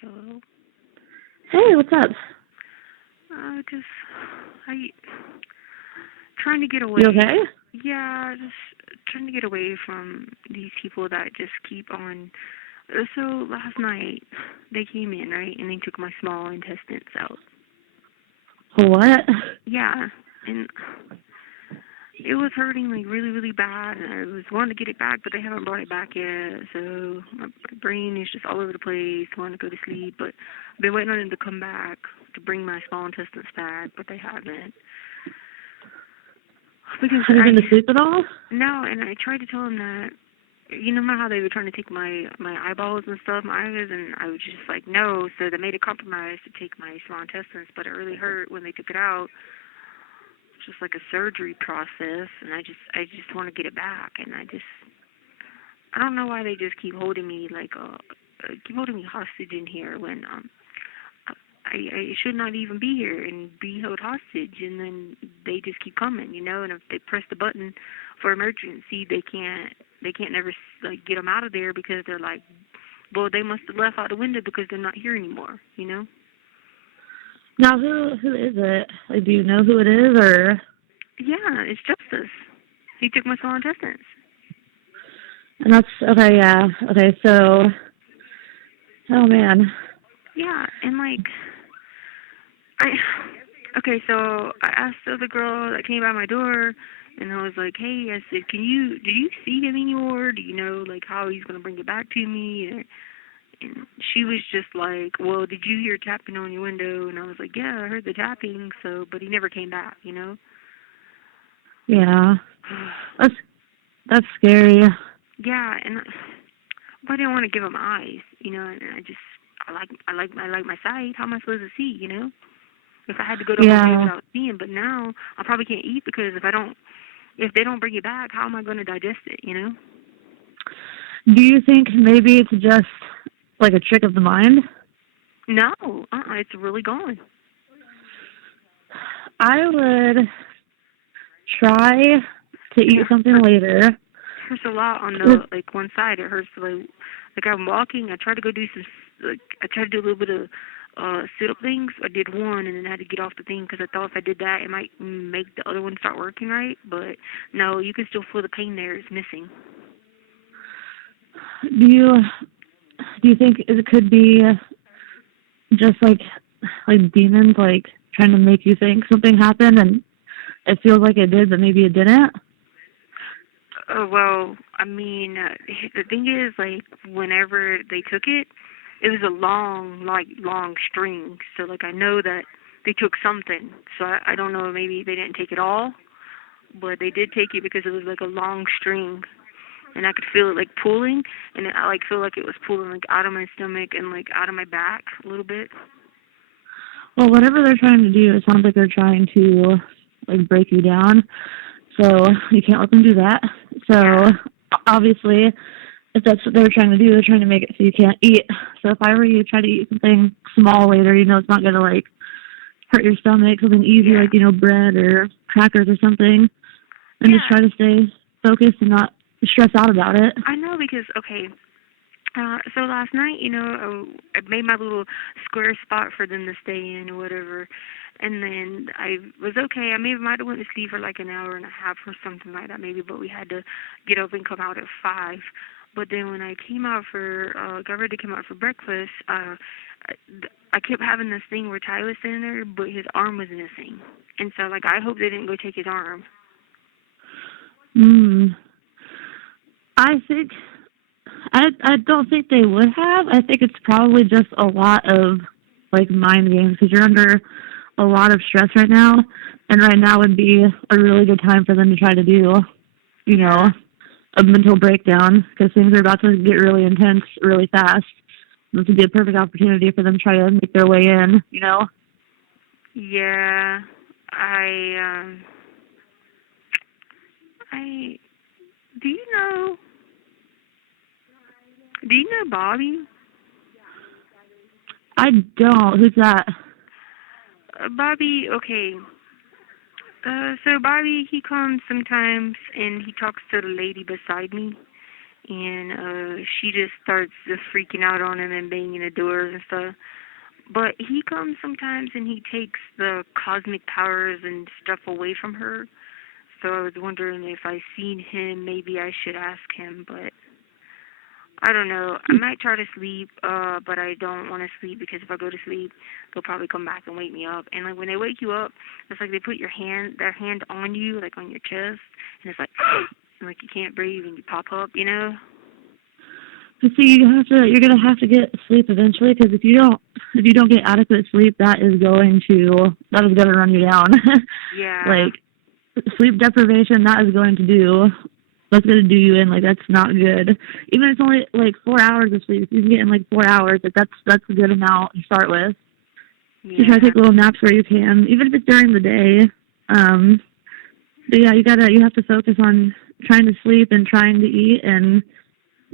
Hello. Hey, what's up? Just I trying to get away. You okay? Yeah, just trying to get away from these people that just keep on. So last night they came in, right, and they took my small intestines out. What? Yeah, and it was hurting like really, really bad, and I was wanting to get it back, but they haven't brought it back yet. So my brain is just all over the place, wanting to go to sleep, but I've been waiting on them to come back to bring my small intestines back, but they haven't. Because Have you been to sleep at all? no, and I tried to tell them that, you know how they were trying to take my eyeballs and stuff, my eyes, and I was just like, no. So they made a compromise to take my small intestines, but it really hurt when they took it out. It's just like a surgery process, and I just want to get it back, and I don't know why they just keep holding me like keep holding me hostage in here when I should not even be here and be held hostage, and then they just keep coming, and if they press the button for emergency, they can't never like get them out of there because they're like, well, they must have left out the window because they're not here anymore. Now, who is it? Like, do you know who it is, or? Yeah, it's Justice. He took my small intestines. And that's okay. Yeah. Okay. So, oh man. Yeah, and like okay, so I asked the other girl that came by my door, and I was like, hey, I said, do you see him anymore? Do you know, like, how he's going to bring it back to me? And she was just like, well, did you hear tapping on your window? And I was like, yeah, I heard the tapping, but he never came back. Yeah. That's scary. Yeah, and I didn't want to give him eyes, and I like my sight. How am I supposed to see? If I had to go the whole day Yeah. without seeing, but now I probably can't eat because if they don't bring it back, how am I going to digest it? Do you think maybe it's just like a trick of the mind? No, it's really gone. I would try to eat something later. It hurts a lot on the one side. It hurts like I'm walking. I tried to go do I tried to do a little bit of sit-up things. I did one and then I had to get off the thing because I thought if I did that, it might make the other one start working right. But no, you can still feel the pain there. It's missing. Do you think it could be just like demons like trying to make you think something happened and it feels like it did, but maybe it didn't? Well, I mean, the thing is, like, whenever they took it, it was a long string. So, like, I know that they took something. So I don't know, maybe they didn't take it all, but they did take it because it was like a long string. And I could feel it, like, pulling, and I, like, feel like it was pulling, like, out of my stomach and, like, out of my back a little bit. Well, whatever they're trying to do, it sounds like they're trying to, like, break you down. So you can't let them do that. So obviously, if that's what they're trying to do, they're trying to make it so you can't eat. So if I were you, try to eat something small later. It's not going to, like, hurt your stomach, something easy like, bread or crackers or something. And just try to stay focused and not stress out about it. I know because, okay, so last night, I made my little square spot for them to stay in or whatever, and then I was okay. I might have went to sleep for like an hour and a half or something like that maybe, but we had to get up and come out at 5. But then when I came out got ready to come out for breakfast, I kept having this thing where Ty was sitting there, but his arm was missing. And so, like, I hope they didn't go take his arm. I don't think they would have. I think it's probably just a lot of, like, mind games because you're under a lot of stress right now, and right now would be a really good time for them to try to do, a mental breakdown because things are about to get really intense really fast. This would be a perfect opportunity for them to try to make their way in, Yeah, do you know Bobby? I don't. Who's that? Bobby, okay. So Bobby, he comes sometimes and he talks to the lady beside me. and she just starts just freaking out on him and banging the doors and stuff. But he comes sometimes and he takes the cosmic powers and stuff away from her. So I was wondering if I seen him, maybe I should ask him, but I don't know. I might try to sleep, but I don't want to sleep because if I go to sleep, they'll probably come back and wake me up. And like when they wake you up, it's like they put their hand on you, like on your chest, and it's like, and like you can't breathe and you pop up, you know? But see, you're gonna have to get sleep eventually because if you don't get adequate sleep, that is going to run you down. Yeah. Like sleep deprivation, that's going to do you in. Like, that's not good. Even if it's only, like, 4 hours of sleep. If you can get in, like, 4 hours, like, that's a good amount to start with. Yeah. You try to take little naps where you can, even if it's during the day. But, yeah, you have to focus on trying to sleep and trying to eat. And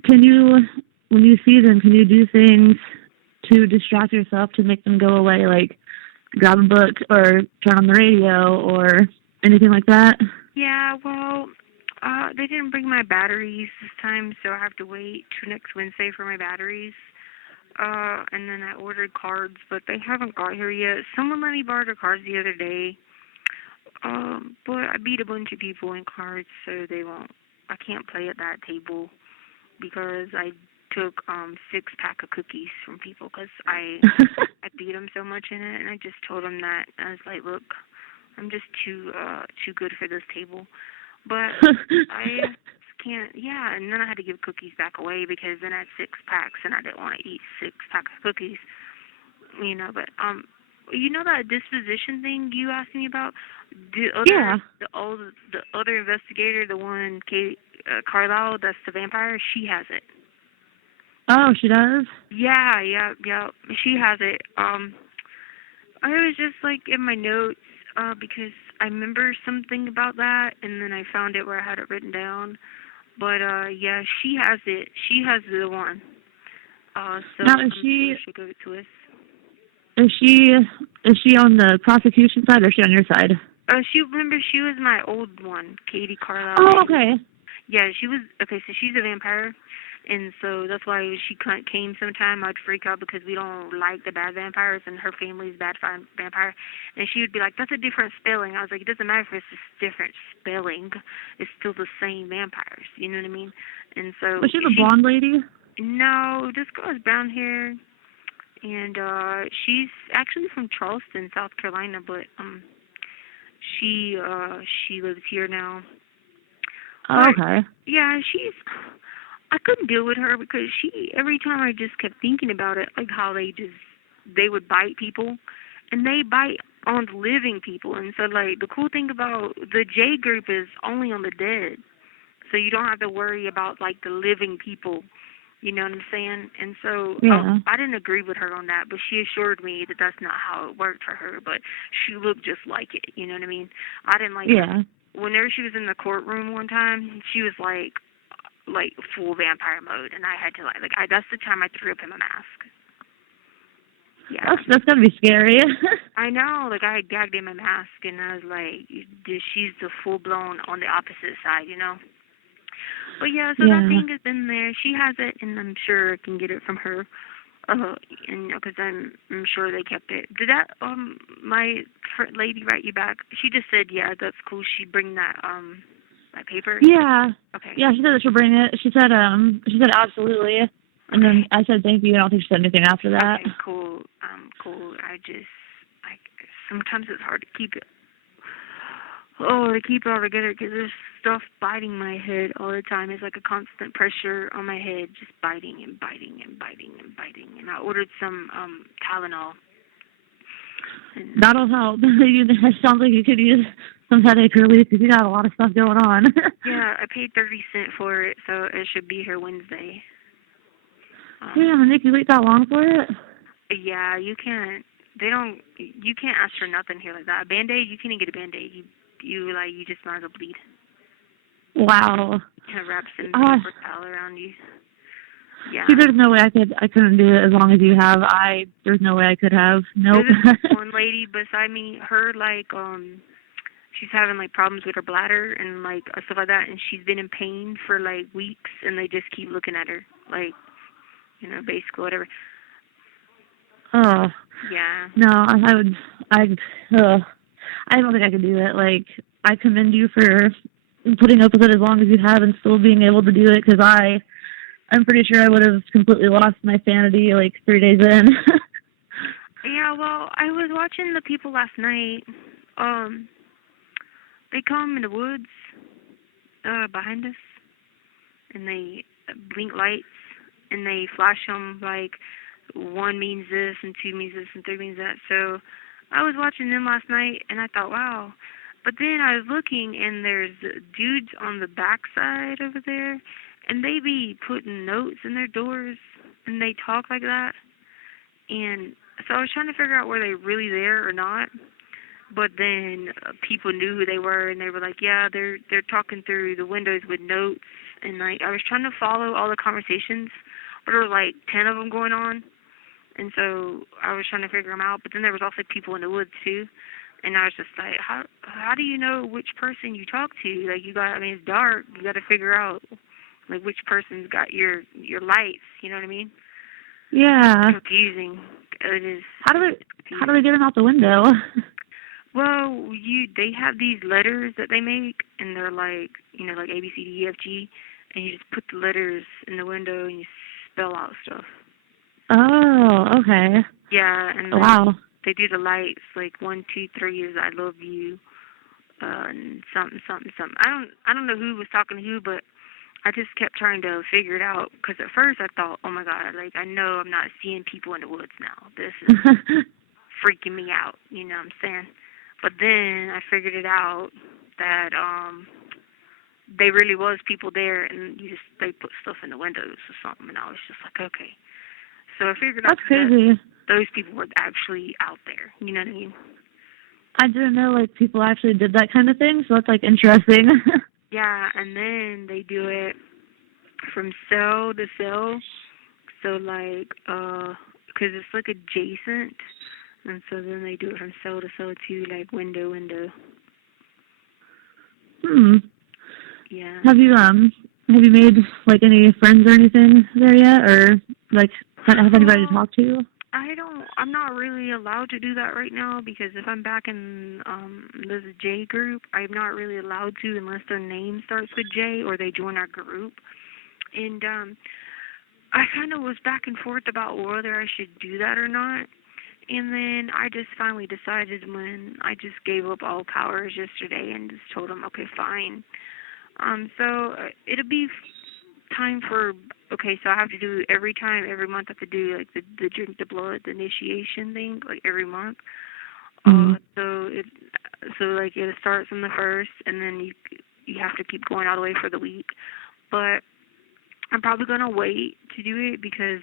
when you see them, can you do things to distract yourself to make them go away? Like, grab a book or turn on the radio or anything like that? Yeah, well, they didn't bring my batteries this time, so I have to wait till next Wednesday for my batteries. And then I ordered cards, but they haven't got here yet. Someone let me borrow their cards the other day. But I beat a bunch of people in cards, so I can't play at that table because I took 6-pack of cookies from people because I beat them so much in it, and I just told them that. I was like, look, I'm just too good for this table. But I can't, yeah, and then I had to give cookies back away because then I had 6 packs and I didn't want to eat 6 packs of cookies, you know, but, you know that disposition thing you asked me about? The other investigator, the one, Carlisle, that's the vampire, she has it. Oh, she does? Yeah, she has it. I was just, like, in my notes, because I remember something about that, and then I found it where I had it written down. But, yeah, she has it. She has the one. So now, she should give it to us. Is she on the prosecution side, or is she on your side? She was my old one, Katie Carlisle. Oh, okay. Yeah, so she's a vampire. And so that's why she came sometime. I'd freak out because we don't like the bad vampires, and her family's bad vampire. And she would be like, that's a different spelling. I was like, it doesn't matter if it's just different spelling. It's still the same vampires. You know what I mean? And so... Was she the blonde lady? No, this girl has brown hair. And she's actually from Charleston, South Carolina, but she lives here now. Oh, okay. Yeah, I couldn't deal with her because every time I just kept thinking about it, like how they would bite people, and they bite on living people. And so, like, the cool thing about the J group is only on the dead. So you don't have to worry about, like, the living people. You know what I'm saying? And so yeah. I didn't agree with her on that, but she assured me that that's not how it worked for her, but she looked just like it. You know what I mean? I didn't like her. Whenever she was in the courtroom one time, she was like full vampire mode, and I had to that's the time I threw up in my mask. Yeah. That's gonna be scary. I know, like I had gagged in my mask, and I was like, she's the full blown on the opposite side, you know. But yeah, so that thing is in there. She has it, and I'm sure I can get it from her. And because I'm sure they kept it. Did that my lady write you back? She just said, yeah, that's cool. She'd bring that that paper. Yeah. Okay. Yeah, she said that she'll bring it. She said absolutely. And then I said thank you. I don't think she said anything after that. Okay, cool. Cool. Sometimes it's hard to keep it. Oh, to keep it all together because there's stuff biting my head all the time. It's like a constant pressure on my head, just biting and biting and biting and biting. And I ordered some Tylenol. That'll help. It sounds like you could use some headache relief because you got a lot of stuff going on. Yeah, I paid 30 cents for it, so it should be here Wednesday. And they can wait that long for it? Yeah, you can't. You can't ask for nothing here like that. A Band-Aid, you can't even get a Band-Aid. You just might as well bleed. Wow. Kind of wraps in paper towel around you. Yeah. See, there's no way I couldn't do it as long as you have. There's no way I could have. Nope. There's one lady beside me, her, she's having like problems with her bladder and like stuff like that, and she's been in pain for like weeks, and they just keep looking at her, like, you know, basically whatever. Oh. Yeah. No, I don't think I could do it. Like, I commend you for putting up with it as long as you have and still being able to do it, because I'm pretty sure I would have completely lost my sanity like 3 days in. Yeah, well, I was watching the people last night. They come in the woods behind us, and they blink lights, and they flash them like 1 means this, and 2 means this, and 3 means that. So I was watching them last night, and I thought, wow. But then I was looking, and there's dudes on the backside over there, and they be putting notes in their doors, and they talk like that. And so I was trying to figure out were they really there or not. But then people knew who they were, and they were like, yeah, they're talking through the windows with notes. And like I was trying to follow all the conversations, but there were like 10 of them going on. And so I was trying to figure them out. But then there was also people in the woods too. And I was just like, how do you know which person you talk to? Like I mean, it's dark. You got to figure out like which person's got your lights. You know what I mean? Yeah. It's confusing. It is. How do they get them out the window? Well, they have these letters that they make, and they're like, you know, like A, B, C, D, E, F, G, and you just put the letters in the window and you spell out stuff. Oh, okay. Yeah, and wow. They do the lights, like 1, 2, 3 is I love you, and something, something, something. I don't know who was talking to who, but I just kept trying to figure it out, because at first I thought, oh my God, like I know I'm not seeing people in the woods now. This is freaking me out, you know what I'm saying? But then I figured it out that they really was people there, and they put stuff in the windows or something, and I was just like, okay. So I figured out that those people were actually out there. You know what I mean? I didn't know like people actually did that kind of thing, so that's like interesting. Yeah, and then they do it from cell to cell. So like, 'cause it's like adjacent. And so then they do it from cell to cell too, like window. Yeah. Have you made like any friends or anything there yet, or like have anybody to talk to? I'm not really allowed to do that right now, because if I'm back in this J group, I'm not really allowed to unless their name starts with J or they join our group. And I kind of was back and forth about whether I should do that or not. And then I just finally decided when I just gave up all powers yesterday and just told them, okay, fine. So it'll be time for, okay, so I have to do every month I have to do like the drink the blood, the initiation thing, like every month. So like it starts on the 1st, and then you have to keep going all the way for the week. But I'm probably going to wait to do it because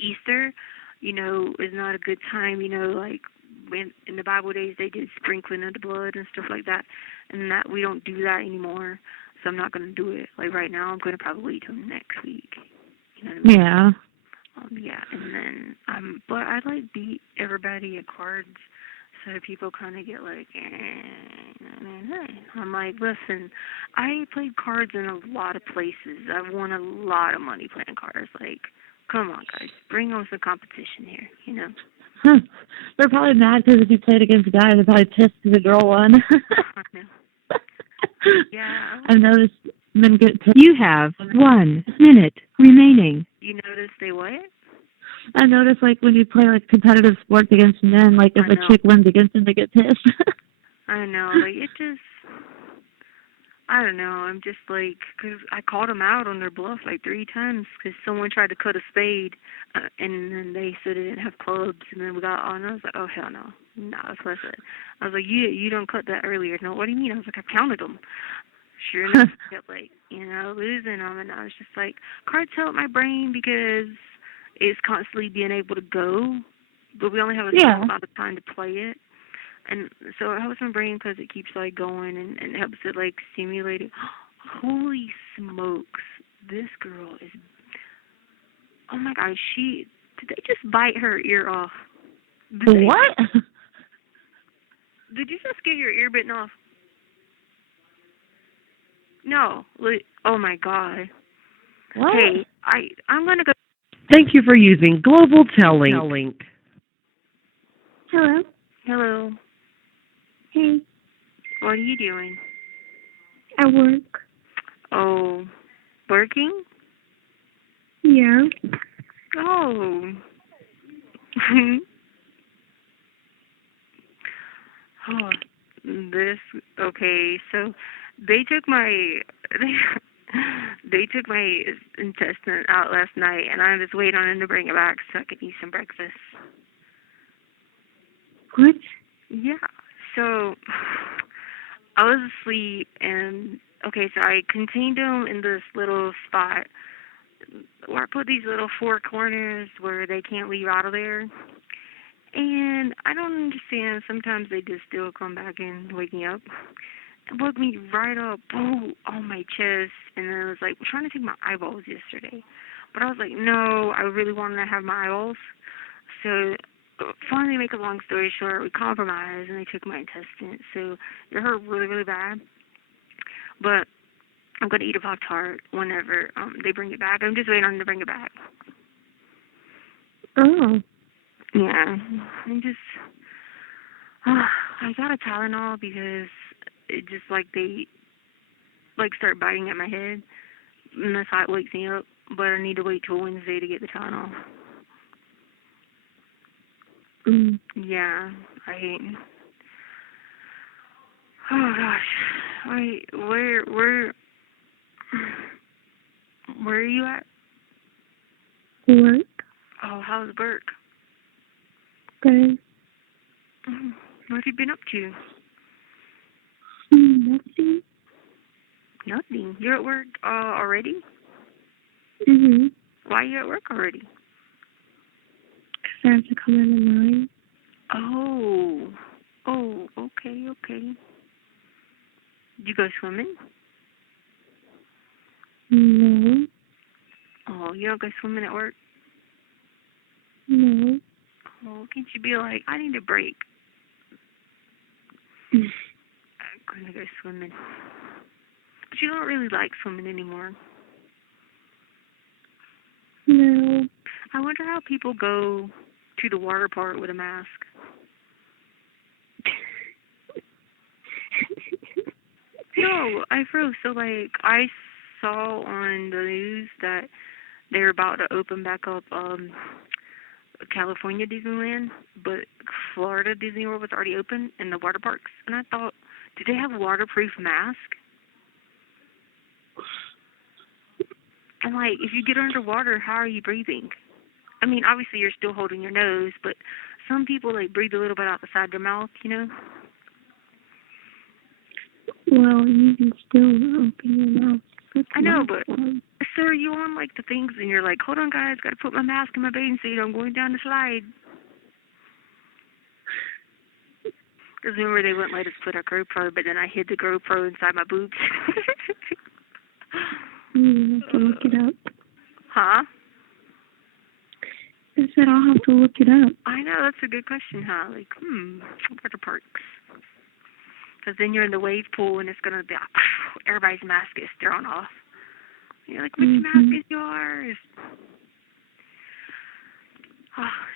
Easter, you know, is not a good time, you know, like when in the Bible days they did sprinkling of the blood and stuff like that, and that we don't do that anymore. So I'm not going to do it. Like right now, I'm going to probably wait till next week. You know what I mean? Yeah. Yeah, and then but I like beat everybody at cards, so people kind of get like, I'm like, listen, I played cards in a lot of places. I've won a lot of money playing cards. Like, come on, guys, bring on some competition here, you know? Huh. They're probably mad because if you played against a guy, they're probably pissed because the girl won. Yeah. I've noticed men get pissed. You have 1 minute remaining. You notice they what? I noticed, like, when you play, like, competitive sports against men, like, if a chick wins against them, they get pissed. I know. Like, it just, I don't know. I'm just, like, because I called them out on their bluff, like, 3 times because someone tried to cut a spade, and then they said they didn't have clubs, and then we got on, and I was like, oh, hell no. No, that's what I said. I was like, you don't cut that earlier. No, what do you mean? I was like, I counted them. Sure enough, I kept, like, you know, losing them, and I was just like, cards help my brain because it's constantly being able to go, but we only have a certain amount of time to play it. And so it helps my brain because it keeps, like, going and helps it, like, stimulate it. Holy smokes. This girl is, oh, my God, did they just bite her ear off? What? Did you just get your ear bitten off? No. Oh my God. What? Hey, I'm gonna go. Thank you for using Global Tellink. Hello. Hello. Hey. What are you doing? At work. Oh, working? Yeah. Oh. Oh, okay, so they took my they took my intestine out last night, and I was waiting on them to bring it back so I could eat some breakfast. What? Yeah, so I was asleep, and okay, so I contained them in this little spot where I put these little four corners where they can't leave out of there. And I don't understand. Sometimes they just still come back and wake me up. It woke me right up, boom, on my chest. And then it was like trying to take my eyeballs yesterday. But I was like, no, I really wanted to have my eyeballs. So finally, make a long story short, we compromised and they took my intestine. So it hurt really, really bad. But I'm going to eat a Pop-Tart whenever they bring it back. I'm just waiting on them to bring it back. Oh. Yeah, I'm just, I got a Tylenol because it just like they, like start biting at my head, and that's how it wakes me up, but I need to wait till Wednesday to get the Tylenol. Yeah, I hate, oh gosh, where are you at? Work. Oh, how's work? Good. What have you been up to? Nothing. Nothing. You're at work already? Mhm. Why are you at work already? 'Cause I have to come in at 9. Oh, okay. Did you go swimming? No. Oh, you don't go swimming at work? No. Oh, can't you be like, I need a break? Mm. I'm gonna go swimming. But you don't really like swimming anymore. No. I wonder how people go to the water park with a mask. No, I froze. So, like, I saw on the news that they're about to open back up California Disneyland, but Florida Disney World was already open in the water parks. And I thought, do they have waterproof masks? And, like, if you get underwater, how are you breathing? I mean, obviously you're still holding your nose, but some people, like, breathe a little bit out the side of their mouth, you know? Well, you can still open your mouth. I know, but so are you on, like, the things, and you're like, hold on, guys, got to put my mask in my bathing suit. I'm going down the slide. Because remember, they wouldn't let us put our GoPro, but then I hid the GoPro inside my boobs. You have to look it up. Huh? I said I'll have to look it up. I know, that's a good question, huh? Like, water parks. Because then you're in the wave pool, and it's going to be, everybody's mask is thrown off. You're like, which mask is yours?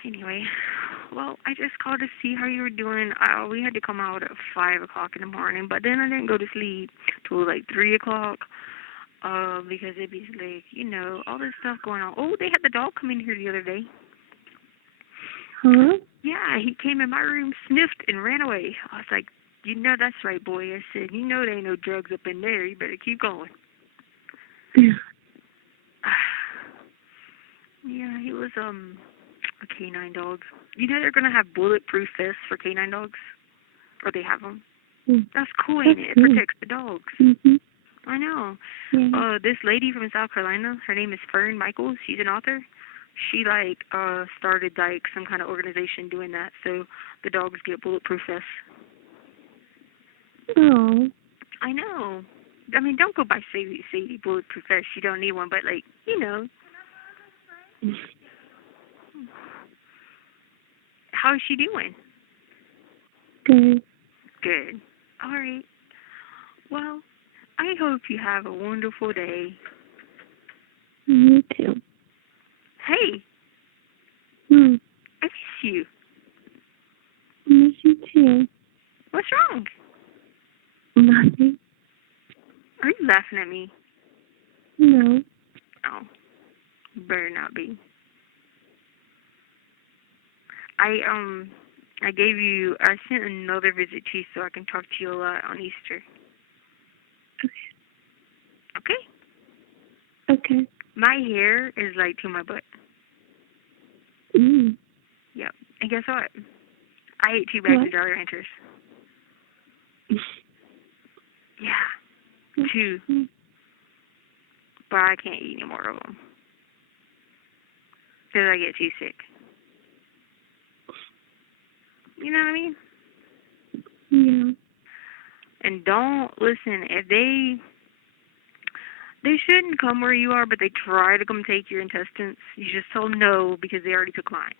Anyway, well, I just called to see how you were doing. We had to come out at 5 o'clock in the morning, but then I didn't go to sleep till like 3 o'clock because it'd be like, you know, all this stuff going on. Oh, they had the dog come in here the other day. Huh? Yeah, he came in my room, sniffed, and ran away. I was like, you know that's right, boy. I said, you know there ain't no drugs up in there. You better keep going. Yeah. Yeah, he was a canine dog. You know they're gonna have bulletproof vests for canine dogs, or they have them. That's cool, ain't it? It protects the dogs. I know. Yeah. This lady from South Carolina, her name is Fern Michaels. She's an author. She started like some kind of organization doing that, so the dogs get bulletproof vests. Oh. I know. I mean, don't go buy Sadie bulletproof vest. You don't need one, but like, you know. How is she doing? Good. Good. All right. Well, I hope you have a wonderful day. You too. Hey, Hmm. I miss you. I miss you too. What's wrong? Nothing. Are you laughing at me? No. Oh, better not be. I sent another visit to you so I can talk to you a lot on Easter. Okay? Okay. My hair is like to my butt. Mm. Yep. And guess what? I ate 2 bags What? of Jolly Ranchers. Yeah. 2. But I can't eat any more of them. Because I get too sick. You know what I mean? Yeah. And don't listen. If they shouldn't come where you are, but they try to come take your intestines, you just tell them no because they already took mine.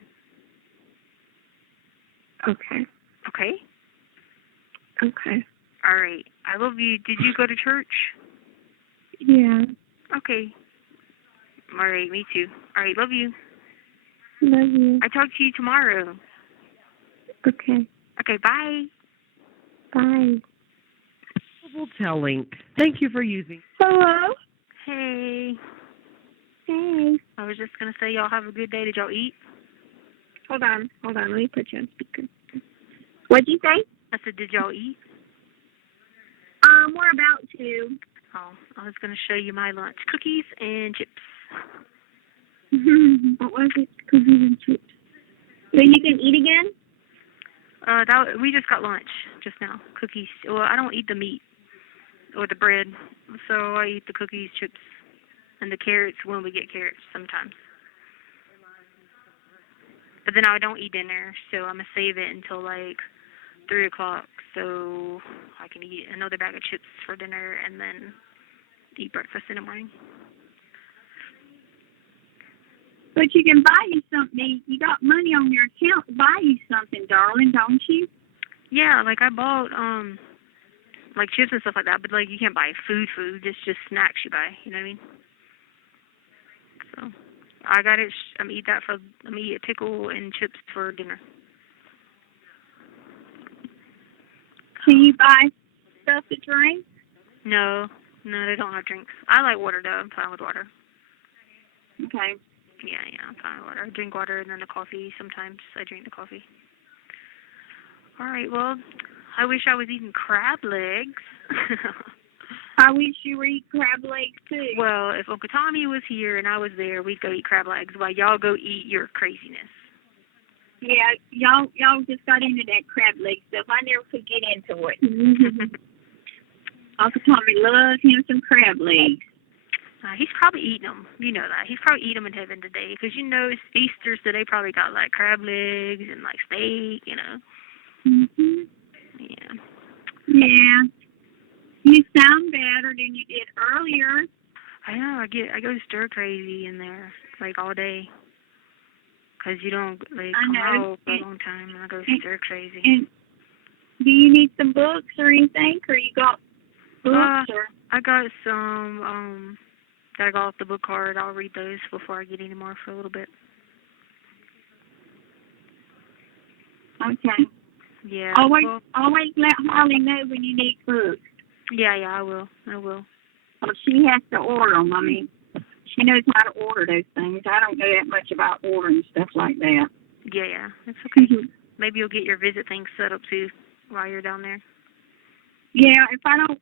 Okay. Okay? Okay. All right. I love you. Did you go to church? Yeah. Okay. All right. Me too. All right. Love you. Love you. I talk to you tomorrow. Okay. Okay. Bye. Bye. Global Telling. Thank you for using. Hello? Hey. Hey. I was just gonna say y'all have a good day. Did y'all eat? Hold on. Let me put you on speaker. What'd you say? I said, did y'all eat? We're about to. Oh, I was gonna show you my lunch: cookies and chips. What was it? Cookies and chips. So you can eat again? We just got lunch just now. Cookies. Well, I don't eat the meat or the bread, so I eat the cookies, chips, and the carrots when we get carrots sometimes. But then I don't eat dinner, so I'm gonna save it until like 3 o'clock, so I can eat another bag of chips for dinner and then eat breakfast in the morning. But you can buy you something. You got money on your account to buy you something, darling, don't you? Yeah, like I bought like chips and stuff like that, but like you can't buy food. It's just snacks you buy. You know what I mean? So I got it. I'm gonna eat a pickle and chips for dinner. Can you buy stuff to drink? No, they don't have drinks. I like water though. I'm fine with water. Okay. Yeah, I'm fine with water. I drink water and then the coffee. Sometimes I drink the coffee. All right, well, I wish I was eating crab legs. I wish you were eating crab legs too. Well, if Uncle Tommy was here and I was there, we'd go eat crab legs while y'all go eat your craziness. Yeah, y'all just got into that crab leg stuff. I never could get into it. Uncle Tommy loves him some crab legs. He's probably eating them. You know that. He's probably eating them in heaven today. Because you know it's Easter, so they probably got like crab legs and like steak, you know. Mhm. Yeah. Yeah. You sound better than you did earlier. I know. I go stir crazy in there like all day. Because you don't like come out for a long time, and I go stir crazy. And do you need some books or anything, or you got books? Or I got some that I got off the book card. I'll read those before I get any more for a little bit. Okay. Yeah. Always let Harley know when you need books. Yeah, I will. Well, she has to order them. I mean, she knows how to order those things. I don't know that much about ordering stuff like that. Yeah. It's okay. Maybe you'll get your visit thing set up too while you're down there. Yeah, if I don't,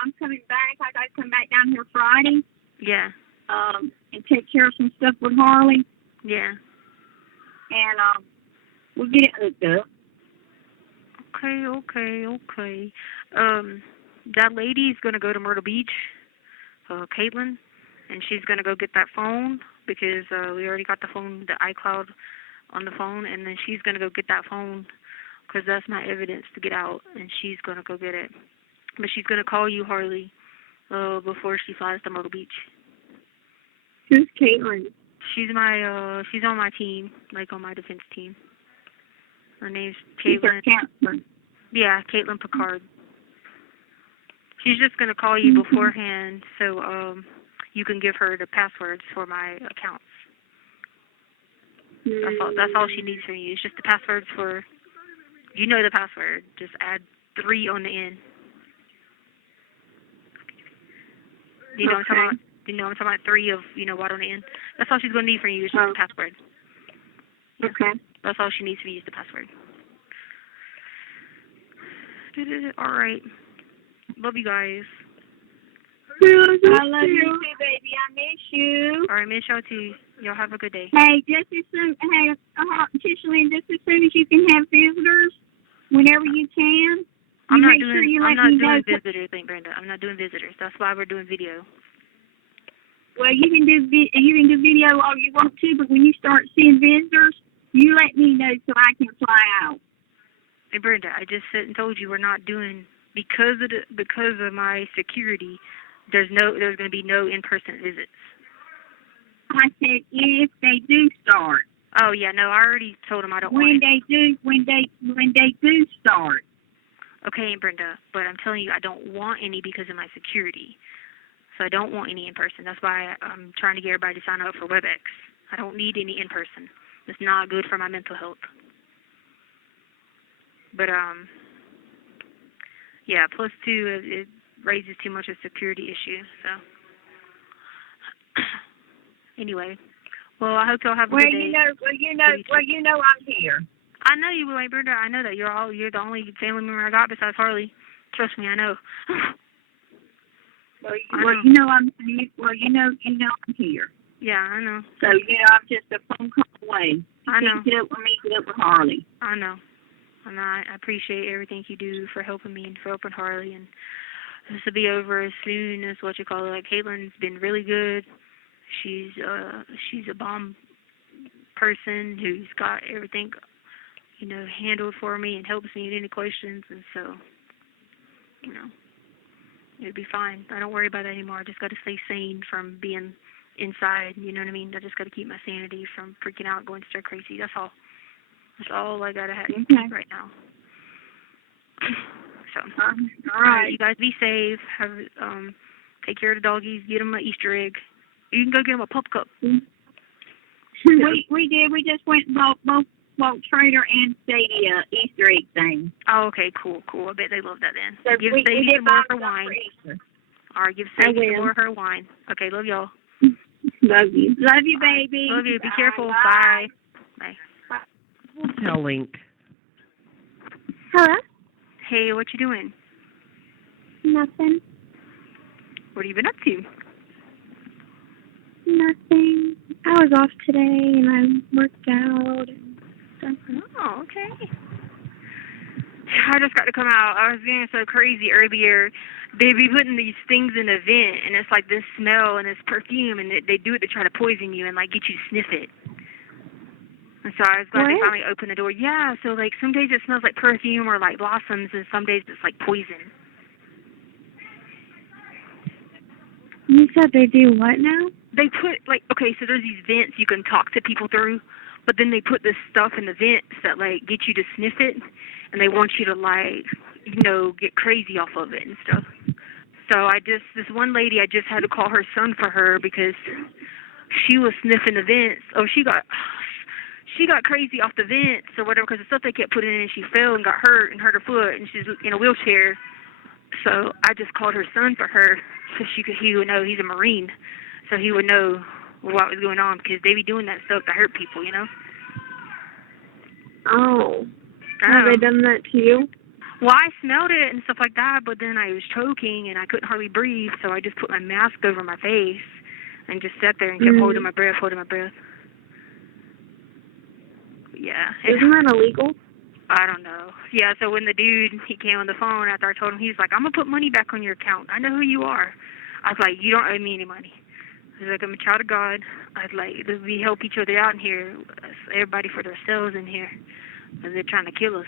I'm coming back. I gotta come back down here Friday. Yeah. And take care of some stuff with Harley. Yeah. And we'll get it hooked up. Okay. That lady's gonna go to Myrtle Beach, Caitlin, and she's gonna go get that phone because we already got the phone, the iCloud on the phone, and then she's gonna go get that phone because that's my evidence to get out, and she's gonna go get it. But she's gonna call you, Harley, before she flies to Myrtle Beach. Who's Caitlin? She's on my team, like on my defense team. Her name's Caitlin. She's her counselor. Yeah, Caitlin Picard. She's just gonna call you beforehand, so you can give her the passwords for my accounts. That's all she needs from you. It's just the passwords for. You know the password. Just add 3 on the end. You know what I'm talking about? You know what I'm talking about? 3 of what on the end. That's all she's gonna need from you. Is just the password. Yeah. Okay. That's all she needs from you is the password. All right. Love you guys. I love you too, baby. I miss you. All right, miss y'all too. Y'all have a good day. Hey, just as soon, Tishalyn, just as soon as you can have visitors, whenever you can. I'm not make doing. sure you I'm let not me doing know. visitors, thank Brenda. I'm not doing visitors. That's why we're doing video. Well, you can do video all you want to, but when you start seeing visitors, you let me know so I can fly out. Hey Brenda, I just said and told you we're not doing because of my security. There's going to be no in-person visits. I said if they do start. Oh yeah, no, I already told them I don't want When it. they do start. Okay, Brenda, but I'm telling you I don't want any because of my security. So I don't want any in person. That's why I'm trying to get everybody to sign up for WebEx. I don't need any in person. It's not good for my mental health. But yeah, plus 2, it raises too much of a security issue. So anyway, well, I hope y'all have a good day. You know I'm here. I know you will, Brenda. I know that you're the only family member I got besides Harley. Trust me, I know. You know I'm here. Yeah, I know. So I'm just a phone call away. I know. Get up with Harley. I know. And I appreciate everything you do for helping me and for helping Harley. And this will be over as soon as Like Caitlin's been really good. She's a bomb person who's got everything, handled for me and helps me with any questions. And so, it'll be fine. I don't worry about that anymore. I just got to stay sane from being inside. You know what I mean? I just got to keep my sanity from freaking out, going stir crazy. That's all. That's all I got to have right now. So, all right. You guys be safe. Have take care of the doggies. Get them an Easter egg. You can go get them a pup cup. We did. We just went and bought Trader and Stadia Easter egg thing. Oh, okay, cool. I bet they love that then. So give we Sadie did some more of her buy wine. for Easter. All right, give Sadie some more of her wine. Okay, love y'all. Love you. Love you, baby. Love you. Be Bye. careful. Bye. Bye. Hotel link. Hello? Hey, what you doing? Nothing. What have you been up to? Nothing. I was off today and I worked out and stuff. Oh, okay. I just got to come out. I was being so crazy earlier. They be putting these things in a vent, and it's like this smell and this perfume, and they do it to try to poison you and, get you to sniff it. And so I was glad they finally opened the door. Yeah, so, some days it smells like perfume or like blossoms, and some days it's like poison. You said they do what now? They put, okay, so there's these vents you can talk to people through, but then they put this stuff in the vents that, get you to sniff it, and they want you to, get crazy off of it and stuff. So this one lady, I just had to call her son for her because she was sniffing the vents. Oh, she got crazy off the vents or whatever because the stuff they kept putting in, she fell and got hurt and hurt her foot, and she's in a wheelchair. So I just called her son for her so he would know. He's a Marine, so he would know what was going on because they be doing that stuff to hurt people, Oh. Have they done that to you? Well, I smelled it and stuff like that, but then I was choking and I couldn't hardly breathe, so I just put my mask over my face and just sat there and kept holding my breath. Yeah. Isn't that illegal? I don't know. Yeah, so when the dude, he came on the phone after I told him, he's like, I'm going to put money back on your account. I know who you are. I was like, you don't owe me any money. I was like, I'm a child of God. I was like, we help each other out in here, everybody for themselves in here, because they're trying to kill us.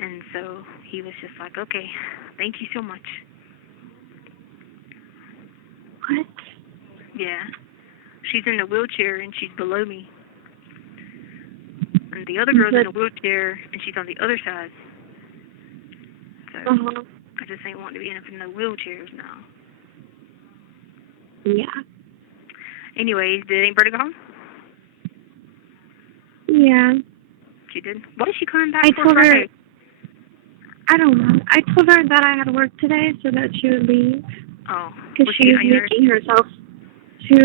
And so he was just like, okay, thank you so much. What? Yeah. She's in a wheelchair and she's below me. And the other girl's in a wheelchair and she's on the other side. So I just ain't wanting to be in no wheelchairs now. Yeah. Anyways, did anybody go home? Yeah. She did. What is she coming back I for told her, Friday? I don't know. I told her that I had work today so that she would leave. Oh. Because she was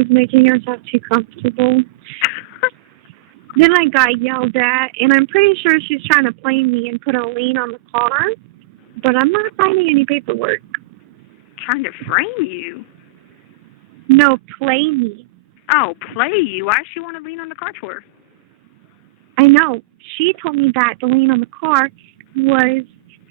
making herself too comfortable. Then I got yelled at, and I'm pretty sure she's trying to play me and put a lien on the car, but I'm not signing any paperwork. Trying to frame you? No, play me. Oh, play you? Why does she want to lean on the car for? I know. She told me that the lien on the car was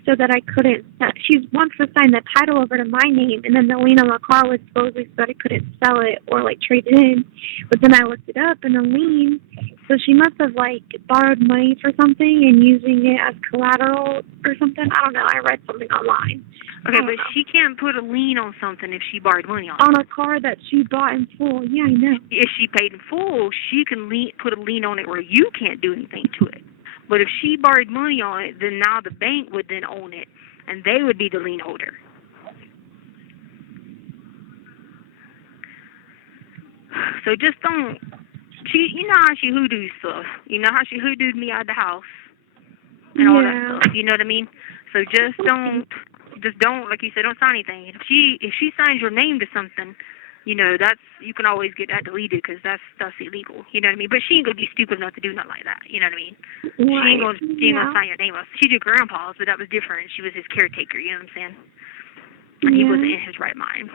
so that I couldn't, she wants to sign the title over to my name, and then the lien on the car was supposedly so that I couldn't sell it or, like, trade it in. But then I looked it up, and the lien, so she must have, like, borrowed money for something and using it as collateral or something. I don't know. I read something online. Okay, but she can't put a lien on something if she borrowed money on it. On a car that she bought in full. Yeah, I know. If she paid in full, she can put a lien on it where you can't do anything to it. But if she borrowed money on it, then now the bank would then own it, and they would be the lien holder. So just don't. You know how she hoodoo stuff. You know how she hoodooed me out of the house and all that stuff. You know what I mean? So just don't, like you said, don't sign anything. If she signs your name to something, you know, you can always get that deleted because that's illegal. You know what I mean? But she ain't gonna be stupid enough to do nothing like that. You know what I mean? Right. She ain't gonna sign your name up. She did grandpa's, but that was different. She was his caretaker. You know what I'm saying? And he wasn't in his right mind.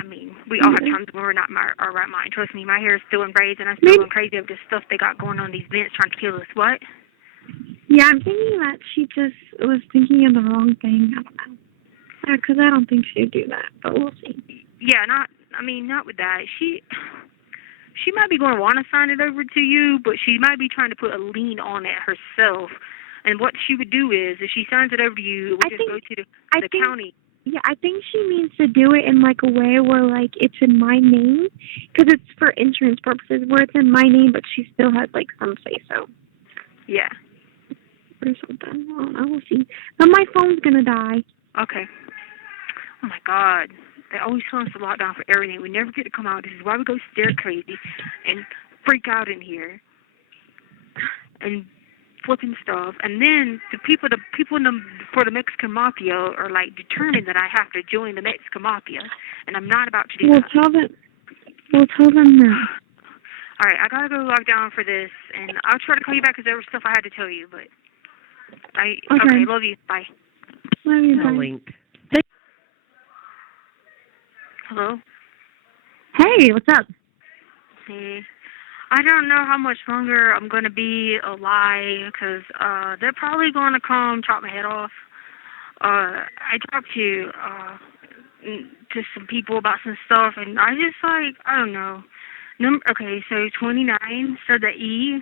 I mean, we all have times when we're not in our right mind. Trust me, my hair is still in braids, and I'm still going crazy over the stuff they got going on these vents trying to kill us. What? Yeah, I'm thinking that she just was thinking of the wrong thing. I don't know. Because I don't think she'd do that, but we'll see. Yeah, not with that. She might be going to want to sign it over to you, but she might be trying to put a lien on it herself. And what she would do is, if she signs it over to you, it would just go to the county. Yeah, I think she means to do it in, like, a way where, like, it's in my name. Because it's for insurance purposes, where it's in my name, but she still has, like, some say-so. Yeah. Or something. I don't know. We'll see. But my phone's going to die. Okay. Oh, my God. They always tell us to lock down for everything. We never get to come out. This is why we go stir crazy and freak out in here and flipping stuff. And then the people for the Mexican Mafia are, like, determined that I have to join the Mexican Mafia, and I'm not about to do that. We'll tell them now. All right, I got to go lock down for this, and I'll try to call you back because there was stuff I had to tell you, but okay, love you. Bye. Love you, bye. Link. Hello? Hey, what's up? Hey. I don't know how much longer I'm going to be alive because they're probably going to come chop my head off. I talked to some people about some stuff, and I just, like, I don't know. Okay, so 29 said that he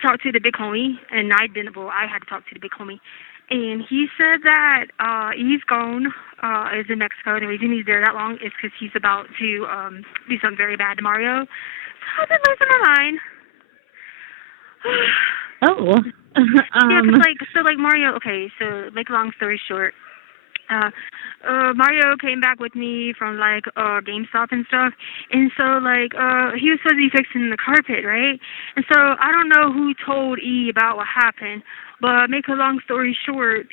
talked to the big homie, and I had to talk to the big homie. And he said that he's gone, is in Mexico. The reason he's there that long is because he's about to do something very bad to Mario. So I've been losing my mind. Yeah, because, like, Mario, okay, so, make a long story short, Mario came back with me from, like, GameStop and stuff, and so, like, he was supposed to be fixing the carpet, right? And so I don't know who told E about what happened, but make a long story short,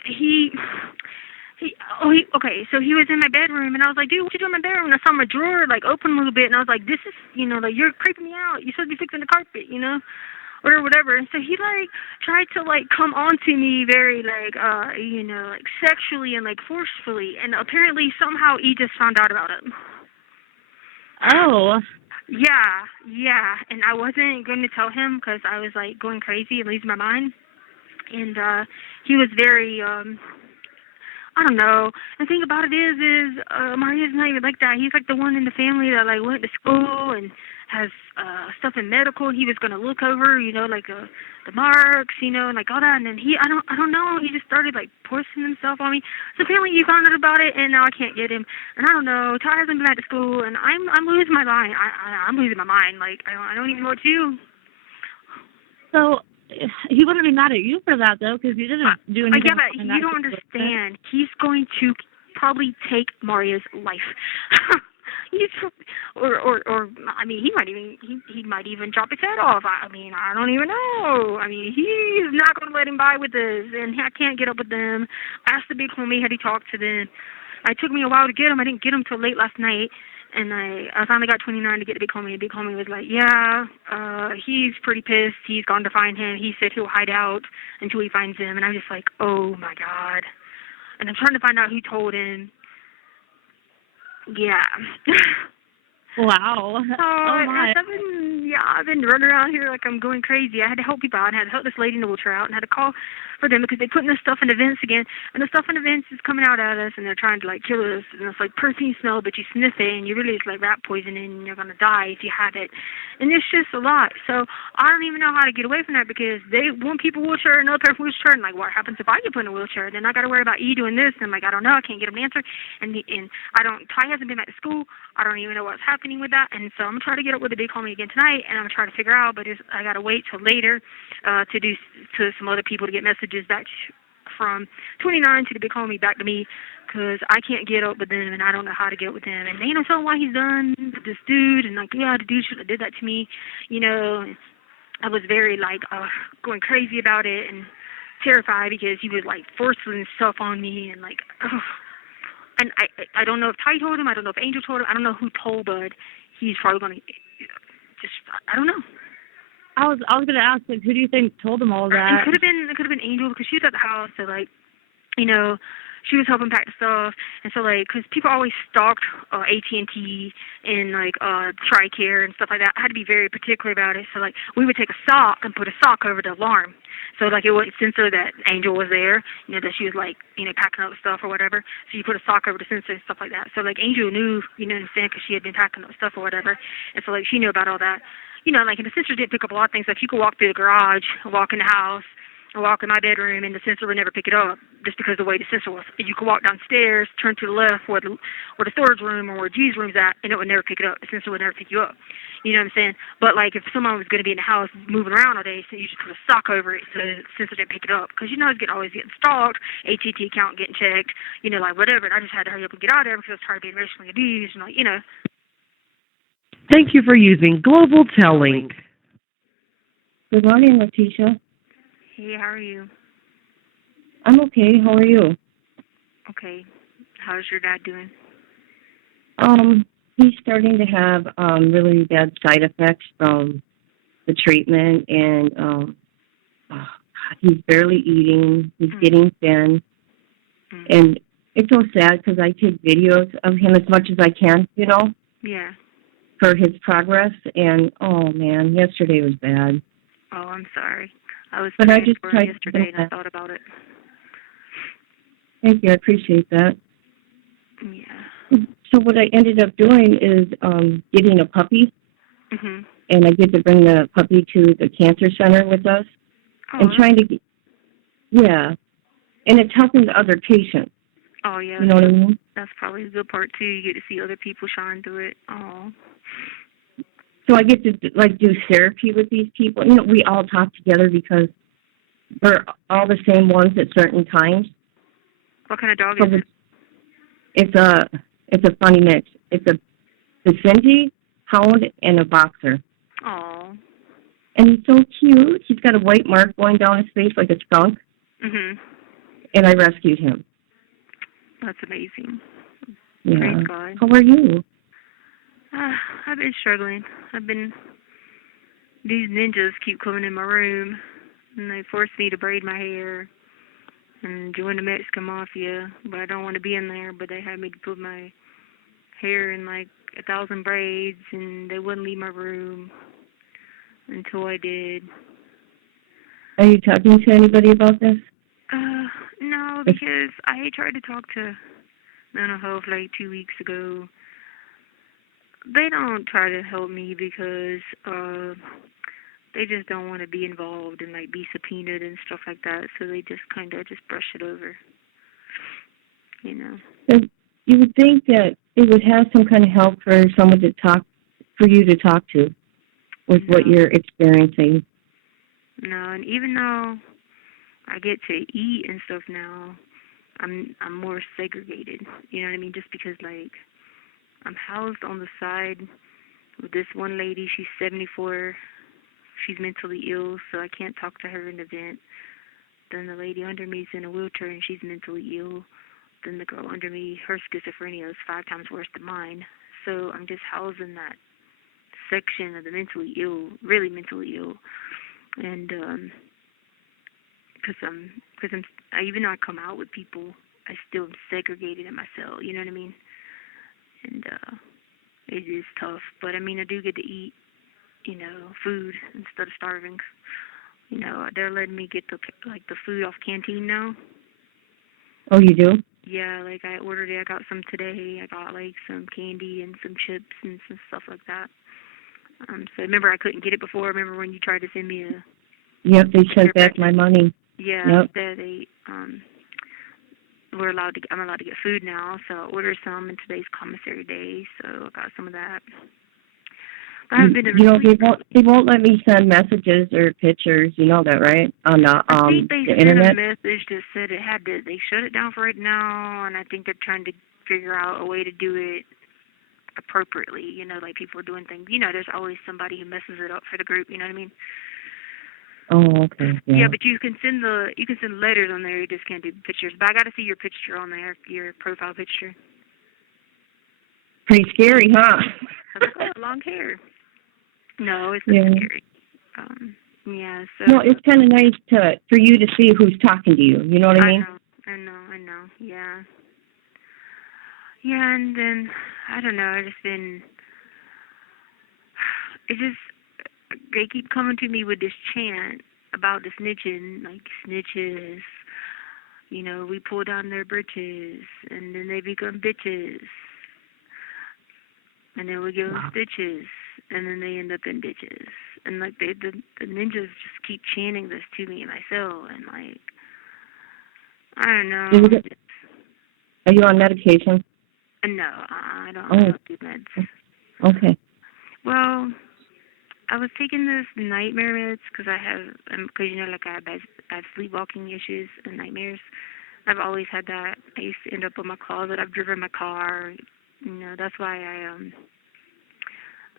okay, so he was in my bedroom, and I was like, dude, what you doing in my bedroom? And I saw my drawer, like, open a little bit, and I was like, this is, like, you're creeping me out. You're supposed to be fixing the carpet, or whatever. And so he, like, tried to, like, come on to me very, like, like, sexually and, like, forcefully, and apparently somehow he just found out about it. Oh. Yeah, and I wasn't going to tell him because I was, like, going crazy and losing my mind. And he was very, I don't know. The thing about it is Mario's not even like that. He's like the one in the family that, like, went to school and has stuff in medical. He was going to look over, like the marks, and like all that. And then I don't know. He just started, like, forcing himself on me. So apparently he found out about it, and now I can't get him. And I don't know. Ty hasn't been back to school, and I'm losing my mind. I'm losing my mind. Like, I don't even know what to do. So he wouldn't be mad at you for that, though, because you didn't do anything. Yeah, but you don't understand. He's going to probably take Maria's life. He's, or I mean, he might even chop his head off. I mean, I don't even know. I mean, he's not going to let him by with this, and I can't get up with them. I asked the big homie, had he talked to them. It took me a while to get him. I didn't get him till late last night. And I finally got 29 to get the big homie. The big homie was like, yeah, he's pretty pissed. He's gone to find him. He said he'll hide out until he finds him. And I'm just like, oh, my God. And I'm trying to find out who told him. Yeah. Wow. Oh, my. I've been running around here like I'm going crazy. I had to help people out. I had to help this lady in the wheelchair out and had to call for them because they're putting this stuff in events again. And the stuff in events is coming out at us and they're trying to, like, kill us. And it's like perfume smell, but you sniff it and you really, it's like rat poisoning and you're going to die if you have it. And it's just a lot. So I don't even know how to get away from that because one people wheelchair, another person wheelchair, and, like, what happens if I get put in a wheelchair? Then I got to worry about you doing this. And I'm like, I don't know. I can't get him an answer. And Ty hasn't been back to school. I don't even know what's happening with that. And so I'm going to try to get up with the big homie again tonight and I'm going to try to figure out, but I got to wait till later to some other people to get messages back from 29 to the big homie back to me because I can't get up with them and I don't know how to get up with them. And they don't know why he's done with this dude and like, yeah, the dude should have did that to me, you know. And I was very like going crazy about it and terrified because he was like forcing stuff on me and like, and I don't know if Ty told him, I don't know if Angel told him, I don't know who told Bud. He's probably going to just, I don't know. I was going to ask, like, who do you think told them all that? It could have been Angel because she was at the house, so, like, you know, she was helping pack the stuff, and so, like, because people always stalked AT&T and, like, TRICARE and stuff like that. I had to be very particular about it, so, like, we would take a sock and put a sock over the alarm, so, like, it wouldn't censor that Angel was there, you know, that she was, like, you know, packing up stuff or whatever, so you put a sock over the sensor and stuff like that. So, like, Angel knew, you know what I'm saying, because she had been packing up stuff or whatever, and so, like, she knew about all that. You know, like, and the sensor did pick up a lot of things. Like, you could walk through the garage, walk in the house, or walk in my bedroom, and the sensor would never pick it up just because of the way the sensor was. And you could walk downstairs, turn to the left where the storage room or where G's room's at, and it would never pick it up. The sensor would never pick you up. You know what I'm saying? But, like, if someone was going to be in the house moving around all day, so you just put a sock over it so the sensor didn't pick it up. Because, you know, it's always getting stalked, AT&T account getting checked, you know, like, whatever. And I just had to hurry up and get out of there because I was tired of being racially abused and, like, you know. Thank you for using Global Tellink. Good morning, Letecia. Hey, how are you? I'm okay. How are you? Okay. How's your dad doing? He's starting to have really bad side effects from the treatment, and he's barely eating. He's getting thin, and it's so sad because I take videos of him as much as I can, you know? Yeah. For his progress, and oh man, yesterday was bad. Oh, I'm sorry. I was but I just for tried yesterday and I thought about it. Thank you, I appreciate that. Yeah. So what I ended up doing is getting a puppy, and I get to bring the puppy to the cancer center with us, and trying to get, yeah, and it's helping the other patients. Oh, yeah. You know what I mean? That's probably the good part, too. You get to see other people shine through it. Oh. So I get to, like, do therapy with these people. You know, we all talk together because we're all the same ones at certain times. What kind of dog so is it? It's a funny mix. It's a Vicinity, hound, and a boxer. Oh. And he's so cute. He's got a white mark going down his face like a skunk. And I rescued him. That's amazing. Yeah. Praise God. How are you? I've been struggling. These ninjas keep coming in my room, and they force me to braid my hair and join the Mexican Mafia, but I don't want to be in there, but they had me to put my hair in like 1,000 braids, and they wouldn't leave my room until I did. Are you talking to anybody about this? No, because I tried to talk to mental health like 2 weeks ago. They don't try to help me because they just don't want to be involved and like be subpoenaed and stuff like that. So they just kind of just brush it over, you know. You would think that it would have some kind of help for someone to talk, for you to talk to, with what you're experiencing. No, and even though I get to eat and stuff now, I'm more segregated. You know what I mean? Just because like I'm housed on the side with this one lady. She's 74. She's mentally ill, so I can't talk to her in the vent. Then the lady under me is in a wheelchair and she's mentally ill. Then the girl under me, her schizophrenia is 5 times worse than mine. So I'm just housed in that section of the mentally ill, really mentally ill. And even though I come out with people, I still am segregated in my cell. You know what I mean? And it is tough. But I mean, I do get to eat, food instead of starving. They're letting me get the food off canteen now. Oh, you do? Yeah, like I ordered it. I got some today. I got like some candy and some chips and some stuff like that. So remember I couldn't get it before. Remember when you tried to send me a? Yep, they sent back my money. Yeah, yep. they I'm allowed to get food now, so I ordered some, and today's commissary day, so I got some of that. But I haven't been to they won't let me send messages or pictures. You know that, right? On the I think they the sent internet. a message that said they shut it down for right now, and I think they're trying to figure out a way to do it appropriately. Like people are doing things. There's always somebody who messes it up for the group. You know what I mean? Oh, okay. Yeah, but you can send letters on there. You just can't do pictures. But I got to see your picture on there, your profile picture. Pretty scary, huh? I've got long hair. No, it's not scary. Yeah, so. No, it's kind of nice for you to see who's talking to you. You know what I mean? I know. Yeah. Yeah, and then I don't know. They keep coming to me with this chant about the snitching, like snitches. We pull down their britches, and then they become bitches. And then we give them stitches, and then they end up in ditches. And like the ninjas just keep chanting this to me in my cell, and like I don't know. Are you on medication? No, I don't do meds. Okay. Well, I was taking this nightmare meds because I have sleepwalking issues and nightmares. I've always had that. I used to end up in my closet. I've driven my car. That's why I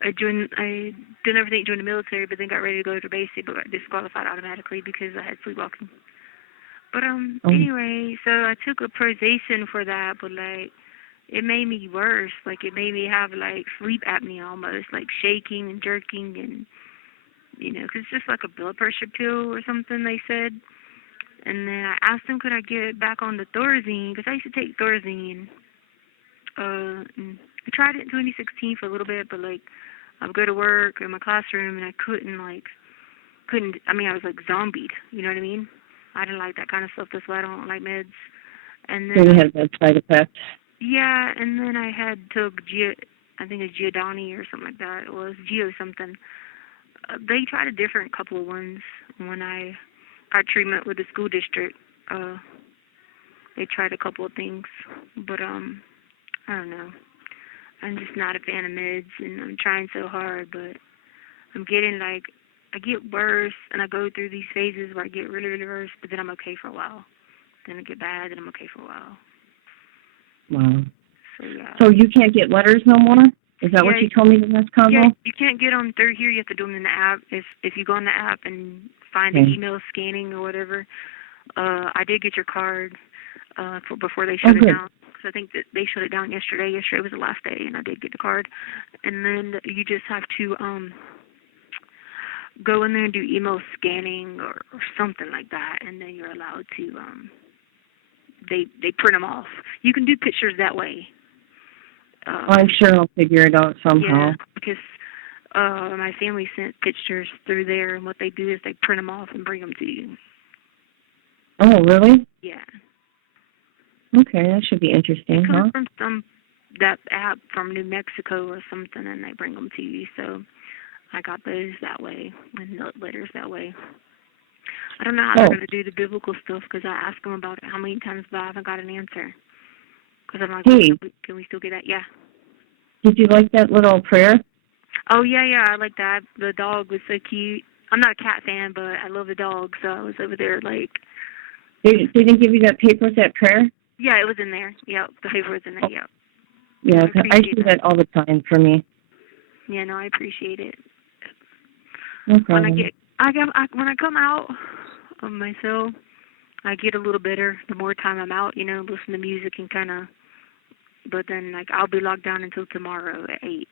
did everything to join the military, but then got ready to go to basic, but got disqualified automatically because I had sleepwalking. But anyway, so I took a Prozation for that, but like it made me worse. Like it made me have like sleep apnea almost, like shaking and jerking, and because it's just like a blood pressure pill or something they said. And then I asked them could I get back on the Thorazine because I used to take Thorazine. And I tried it in 2016 for a little bit, but like I would go to work in my classroom and I couldn't. I mean, I was like zombied. You know what I mean? I didn't like that kind of stuff. That's why I don't like meds. And then So you had a bad side effect. Yeah, and then I had took I think it's Giordani or something like that. It was Geo something. They tried a different couple of ones when I got treatment with the school district. They tried a couple of things, but I don't know. I'm just not a fan of meds, and I'm trying so hard, but I'm getting I get worse, and I go through these phases where I get really, really worse, but then I'm okay for a while. Then I get bad, then I'm okay for a while. Wow. So, yeah. So you can't get letters no more? Is that what you told me in the last convo? Yeah, you can't get them through here. You have to do them in the app. If you go in the app and find the email scanning or whatever, I did get your card before they shut it down. Because I think that they shut it down yesterday. Yesterday was the last day, and I did get the card. And then you just have to go in there and do email scanning or something like that, and then you're allowed to. They print them off. You can do pictures that way. I'm sure I'll figure it out somehow. Yeah, because my family sent pictures through there, and what they do is they print them off and bring them to you. Oh, really? Yeah. Okay, that should be interesting, It comes from that app from New Mexico or something, and they bring them to you. So I got those that way, and letters that way. I don't know how they're going to do the biblical stuff because I asked them about it how many times, but I haven't got an answer. Because I'm like, hey, can we still get that? Yeah. Did you like that little prayer? Oh, yeah, I like that. The dog was so cute. I'm not a cat fan, but I love the dog, so I was over there like. They didn't give you that paper with that prayer? Yeah, it was in there. Yep, the paper was in there. Yep. Yeah, I appreciate do that all the time for me. Yeah, no, I appreciate it. No problem. When I come out of my cell, I get a little better the more time I'm out. Listen to music and kind of. But then, like, I'll be locked down until tomorrow at 8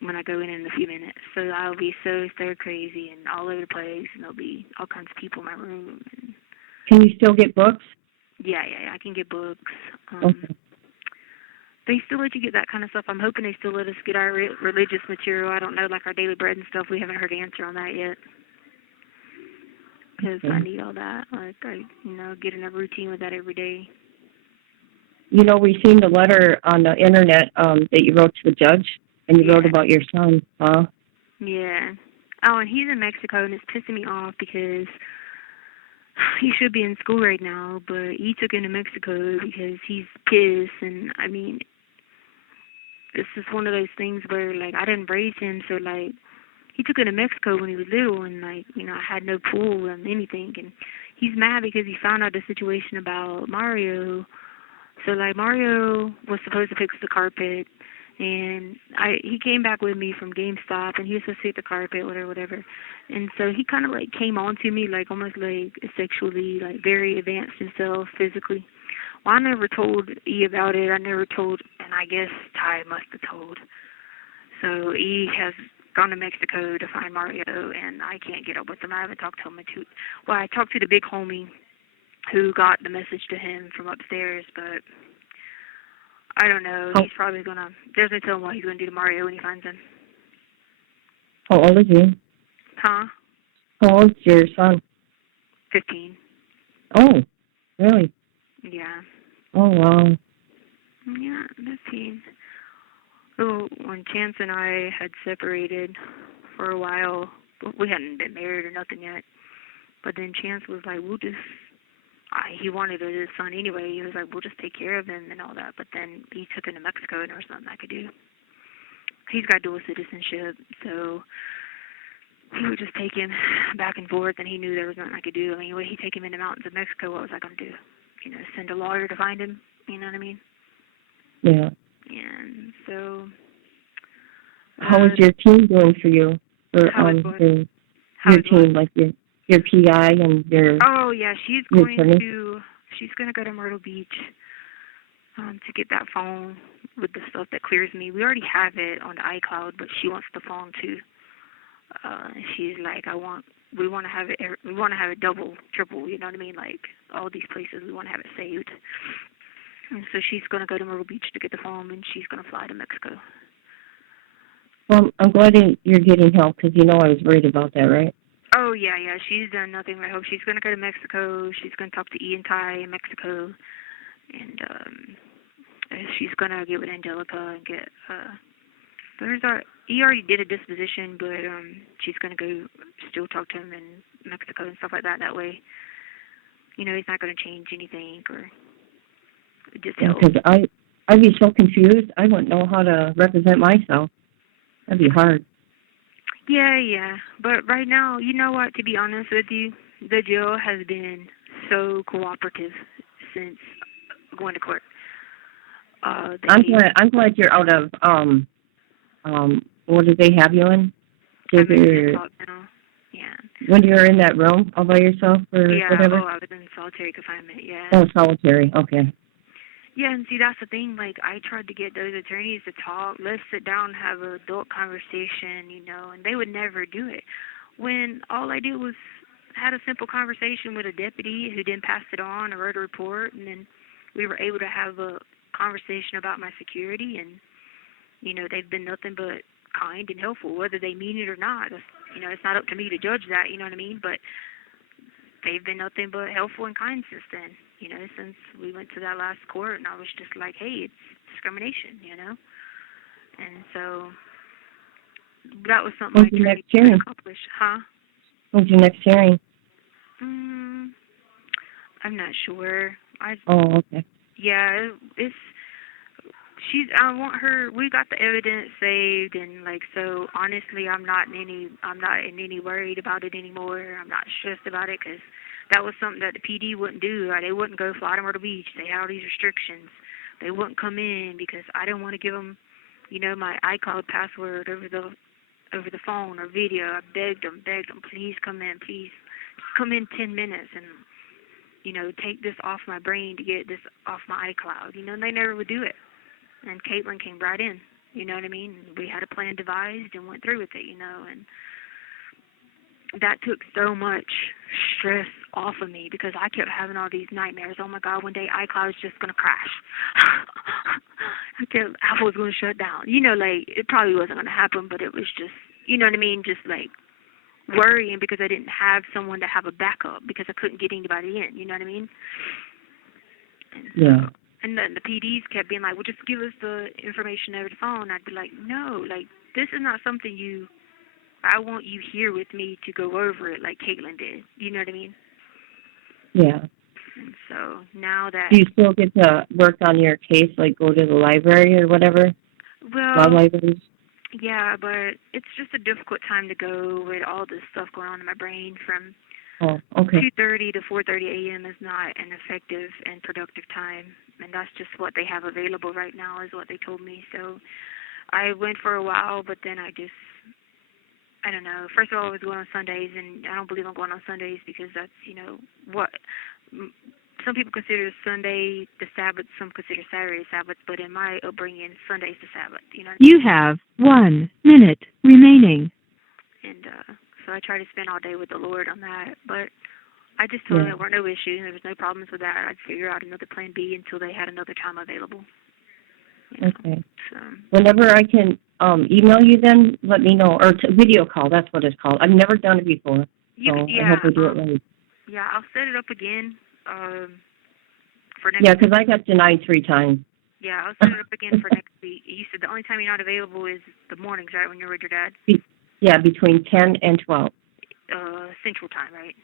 when I go in a few minutes. So I'll be so stir crazy and all over the place, and there'll be all kinds of people in my room. And can you still get books? Yeah, I can get books. Okay. They still let you get that kind of stuff. I'm hoping they still let us get our religious material. I don't know, like our daily bread and stuff. We haven't heard an answer on that yet. Because I need all that. Like, get in a routine with that every day. We seen the letter on the internet that you wrote to the judge, and you wrote about your son, huh? Yeah. Oh, and he's in Mexico, and it's pissing me off because he should be in school right now, but he took him to Mexico because he's pissed, and, I mean, it's just one of those things where, like, I didn't raise him, so, like, he took him to Mexico when he was little, and, like, I had no pull on anything, and he's mad because he found out the situation about Mario. So, like, Mario was supposed to fix the carpet, and he came back with me from GameStop, and he was supposed to fix the carpet, whatever. And so he kind of, like, came on to me, like, almost, like, sexually, like, very advanced himself physically. Well, I never told E about it. I never told, and I guess Ty must have told. So E has gone to Mexico to find Mario, and I can't get up with him. I haven't talked to him I talked to the big homie who got the message to him from upstairs, but I don't know. He's probably doesn't tell him what he's going to do to Mario when he finds him. How old is he? Huh? How old's your son? 15. Oh, really? Yeah. Oh, wow. Yeah, 15. So when Chance and I had separated for a while, we hadn't been married or nothing yet, but then Chance was like, he wanted his son anyway. He was like, we'll just take care of him and all that. But then he took him to Mexico, and there was nothing I could do. He's got dual citizenship, so he would just take him back and forth, and he knew there was nothing I could do. I mean, would he take him in the mountains of Mexico? What was I going to do? Send a lawyer to find him? You know what I mean? Yeah. And so. How is your team doing for you? Your team, like your PI and your. Oh yeah, she's going to go to Myrtle Beach to get that phone with the stuff that clears me. We already have it on the iCloud, but she wants the phone too. She's like, we want to have it double, triple. You know what I mean? Like all these places, we want to have it saved. And so she's going to go to Myrtle Beach to get the phone, and she's going to fly to Mexico. Well, I'm glad you're getting help because I was worried about that, right? Oh, yeah. She's done nothing but help. She's going to go to Mexico. She's going to talk to Ian Ty in Mexico. And she's going to get with Angelica and get... he already did a disposition, but she's going to go still talk to him in Mexico and stuff like that. That way, he's not going to change anything or just help. Because I'd be so confused. I wouldn't know how to represent myself. That'd be hard. Yeah. But right now, you know what, to be honest with you, the jail has been so cooperative since going to court. I'm glad you're out of, what did they have you in? Yeah. When you were in that room all by yourself or whatever? I was in solitary confinement, yeah. Oh, solitary, okay. Yeah, and see, that's the thing. Like, I tried to get those attorneys to talk. Let's sit down and have an adult conversation, and they would never do it. When all I did was had a simple conversation with a deputy who then passed it on or wrote a report, and then we were able to have a conversation about my security, and, they've been nothing but kind and helpful, whether they mean it or not. It's not up to me to judge that, you know what I mean? But they've been nothing but helpful and kind since then. Since we went to that last court, and I was just like, hey, it's discrimination, And so that was something I tried to accomplish. Huh? When's your next hearing? I'm not sure. Okay. Yeah, I want her. We got the evidence saved, and like, so honestly, I'm not in any worried about it anymore. I'm not stressed about it because that was something that the PD wouldn't do. Right? They wouldn't go fly to Myrtle Beach. They had all these restrictions. They wouldn't come in because I didn't want to give them, my iCloud password over the phone or video. I begged them, please come in, please come in 10 minutes and take this off my brain to get this off my iCloud. And they never would do it. And Caitlin came right in, you know what I mean? We had a plan devised and went through with it, and that took so much stress off of me because I kept having all these nightmares. Oh my God, one day iCloud's just going to crash. Apple's going to shut down. It probably wasn't going to happen, but it was just, you know what I mean? Just like worrying because I didn't have someone to have a backup because I couldn't get anybody in, you know what I mean? Yeah. And then the PDs kept being like, well, just give us the information over the phone. I'd be like, no, this is not something I want you here with me to go over it like Caitlin did. You know what I mean? Yeah. And so now that... Do you still get to work on your case, like go to the library or whatever? Well, libraries? Yeah, but it's just a difficult time to go with all this stuff going on in my brain from... Oh, okay. 2:30 to 4:30 a.m. is not an effective and productive time, and that's just what they have available right now is what they told me. So I went for a while, but then I don't know. First of all, I was going on Sundays, and I don't believe I'm going on Sundays because that's, what some people consider Sunday the Sabbath, some consider Saturday the Sabbath, but in my upbringing, Sunday's the Sabbath. You know what I mean? You have 1 minute remaining. And so I try to spend all day with the Lord on that, but I just told them there were no issues, there was no problems with that. I'd figure out another plan B until they had another time available. Okay. So, whenever I can email you, then let me know, or video call. That's what it's called. I've never done it before, so I hope we do it right. Yeah, I'll set it up again for next. Yeah, because I got denied 3 times. Yeah, I'll set it up again for next week. You said the only time you're not available is the mornings, right? When you're with your dad. Yeah, between 10 and 12. Central time, right?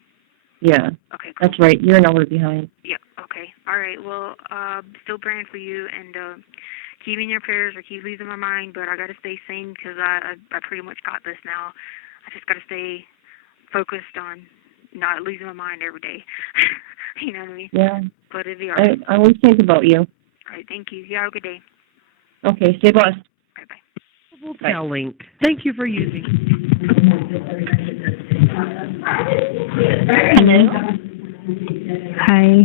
Yeah. Okay, cool. That's right. You're an hour behind. Yeah, okay. All right, well, still praying for you, and keep me in your prayers or keep losing my mind, but I got to stay sane because I pretty much got this now. I just got to stay focused on not losing my mind every day. You know what I mean? Yeah. But it'll be all right. I always think about you. All right, thank you. You have a good day. Okay, stay blessed. Bye-bye. Tel link. Thank you for using. Hello. Hi.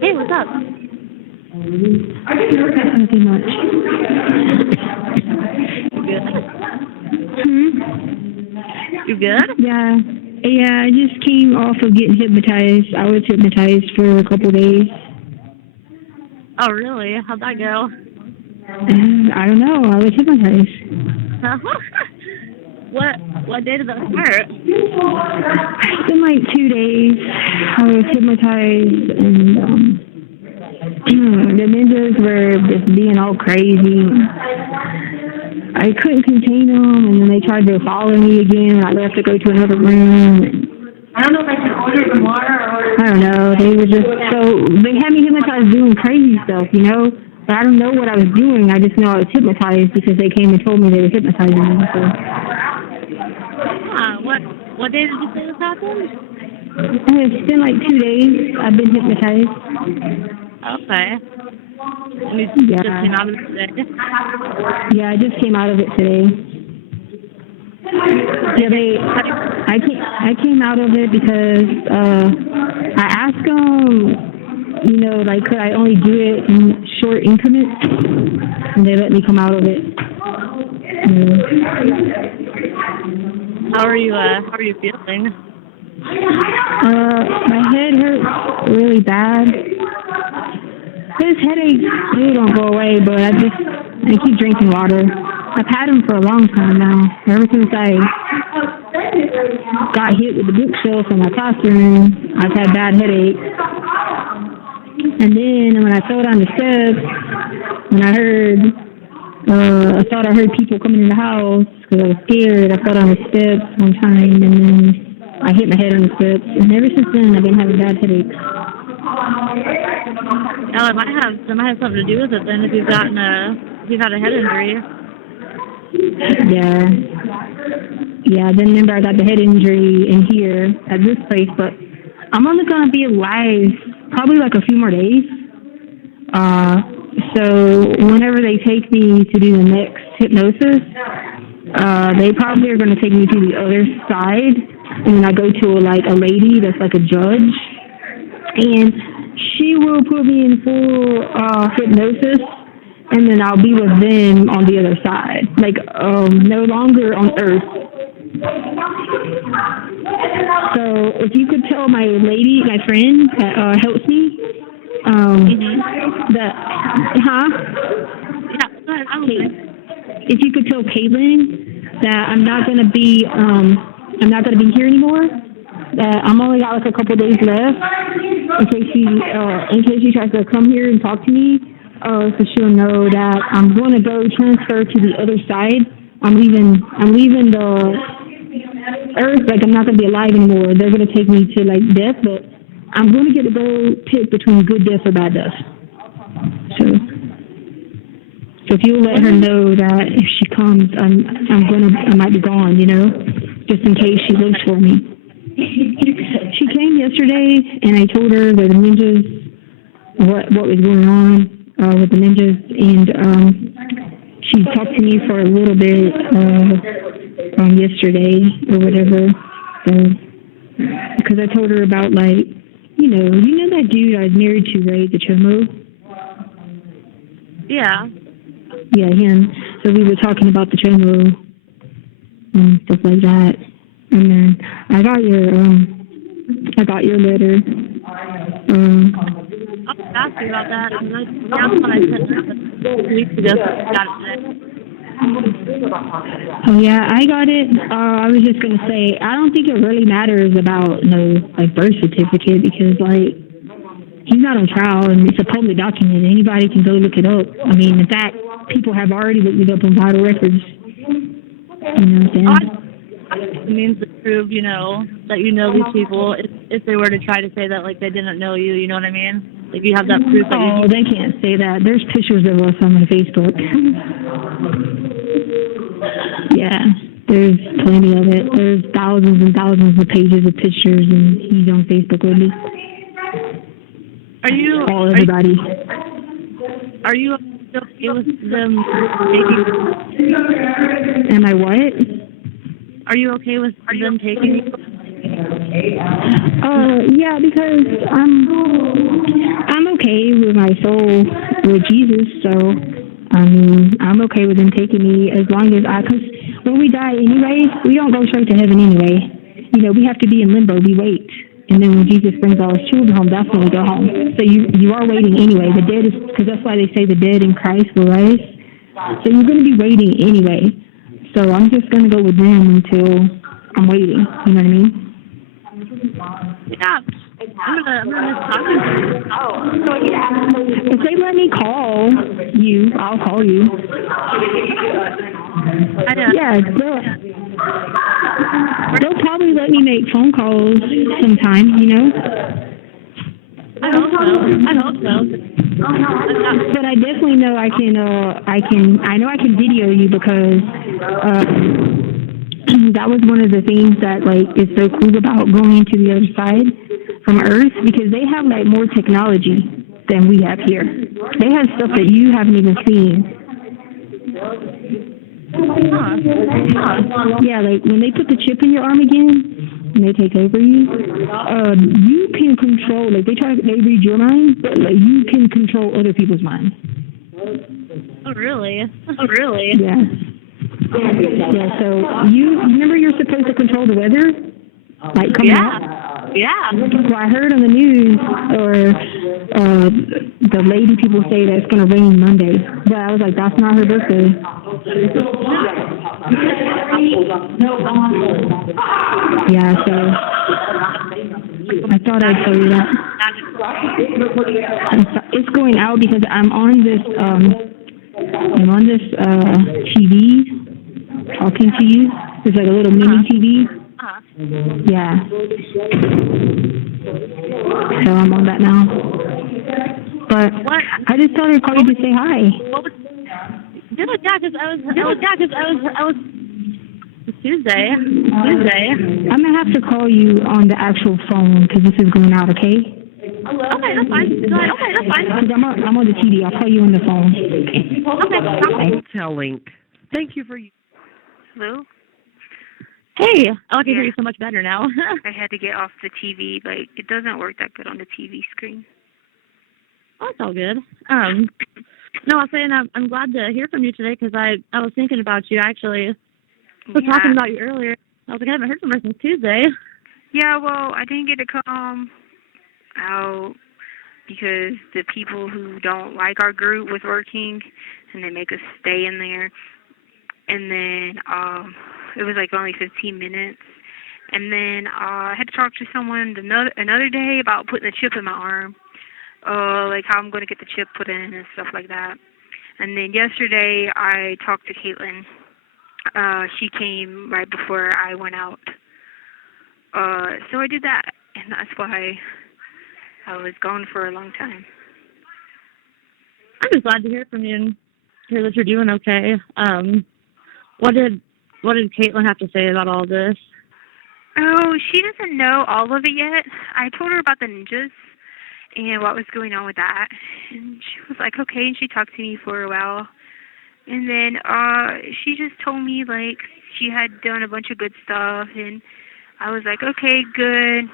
Hey, what's up? Nothing much. You good? Yeah. Yeah, I just came off of getting hypnotized. I was hypnotized for a couple of days. Oh, really? How'd that go? I don't know. I was hypnotized. What day did that start? It's been like 2 days. I was hypnotized, and the ninjas were just being all crazy. I couldn't contain them, and then they tried to follow me again. I left to go to another room. I don't know if I should order some water or... I don't know. They were just they had me hypnotized doing crazy stuff, But I don't know what I was doing. I just know I was hypnotized because they came and told me they were hypnotizing me. So. What day did you say this happened? It's been like 2 days. I've been hypnotized. Okay. You Yeah. just came out of it today? Yeah, I just came out of it today. Yeah, I came out of it because I asked them, could I only do it in short increments, and they let me come out of it. How are you feeling? My head hurts really bad. This headache really don't go away, but I keep drinking water. I've had them for a long time now. Ever since I got hit with the bookshelf in my classroom, I've had bad headaches. And then when I fell down the steps, I thought I heard people coming in the house because I was scared. I fell down the steps one time, and then I hit my head on the steps. And ever since then, I've been having bad headaches. Oh, it might have something to do with it then if you've had a head injury. Yeah, then remember I got the head injury in here at this place, but I'm only gonna be alive probably like a few more days. So whenever they take me to do the next hypnosis, they probably are gonna take me to the other side, and then I go to like a lady that's like a judge, and she will put me in full hypnosis, and then I'll be with them on the other side, like no longer on Earth. So if you could tell my friend that helps me, that, Yeah, if you could tell Caitlin that I'm not gonna be here anymore. That I'm only got like a couple days left in case she tries to come here and talk to me. So she'll know that I'm going to go transfer to the other side. I'm leaving the Earth. Like I'm not going to be alive anymore. They're going to take me to like death, but I'm going to get to go pick between good death or bad death. So if you'll let her know that if she comes, I might be gone. Just in case she looks for me. She came yesterday, and I told her that the ninjas, what was going on with the ninjas, and she talked to me for a little bit yesterday or whatever. So, because I told her about like, you know that dude I was married to, right? The Chomo. Yeah. Yeah, him. So we were talking about the Chomo and stuff like that. And then I got your letter. I'll ask you about that. That's what I said weeks ago. Got it today. Oh yeah, I got it. I was just gonna say I don't think it really matters about birth certificate because like he's not on trial and it's a public document. Anybody can go look it up. I mean, in fact, people have already looked it up on vital records. You know what I'm saying? It means to prove, that you know these people. If they were to try to say that, like, they didn't know you, you know what I mean? Like, you have that proof that you... Oh, they can't say that. There's pictures of us on my Facebook. Yeah, there's plenty of it. There's thousands and thousands of pages of pictures, and he's on Facebook with me. Everybody. Are you okay with them taking... Am I what? Are you okay with them taking you? Yeah, because I'm okay with my soul with Jesus, so I mean I'm okay with them taking me as long as because when we die anyway, we don't go straight to heaven anyway. We have to be in limbo. We wait, and then when Jesus brings all his children home, that's when we go home. So you are waiting anyway. The dead is because that's why they say the dead in Christ will rise. So you're going to be waiting anyway. So I'm just going to go with them until I'm waiting. You know what I mean? Yeah. I'm gonna miss talking to you. If they let me call you, I'll call you. Yeah, they'll probably let me make phone calls sometime, I hope so. But I definitely know I can video you because that was one of the things that is so cool about going to the other side from Earth because they have more technology than we have here. They have stuff that you haven't even seen. Yeah, when they put the chip in your arm again and they take over you, you can control. They read your mind, but you can control other people's minds. Oh really? Yeah. Yeah. So you remember you're supposed to control the weather, coming up. Yeah. Well, I heard on the news, the lady people say that it's going to rain Monday. But I was like, that's not her birthday. Yeah, so I thought I'd tell you that. It's going out because I'm on this TV talking to you. It's like a little mini TV. Yeah. So I'm on that now. but What? I just told her to call you to say hi. What was? Yeah, because I was. It's Tuesday. I'm gonna have to call you on the actual phone because this is going out, okay? Okay, that's fine. Go ahead. Okay, that's fine. 'Cause I'm on the TV. I'll call you on the phone. Okay. Telling. Thank you for you. Hello? Hey, I can hear Yeah. you so much better now. I had to get off the TV. Like, it doesn't work that good on the TV screen. Oh, it's all good. No, I was saying I'm glad to hear from you today because I was thinking about you actually. I was talking about you earlier. I was like, I haven't heard from her since Tuesday. Yeah, well, I didn't get to come out because the people who don't like our group was working, and they make us stay in there. And then it was like only 15 minutes. And then I had to talk to someone another day about putting a chip in my arm, like how I'm going to get the chip put in and stuff like that. And then yesterday I talked to Caitlin. She came right before I went out. So I did that, and that's why I was gone for a long time. I'm just glad to hear from you and hear that you're doing okay. What did Caitlin have to say about all this? Oh, she doesn't know all of it yet. I told her about the ninjas and what was going on with that, and she was like, okay, and she talked to me for a while. And then she just told me, like, she had done a bunch of good stuff, and I was like, okay, good.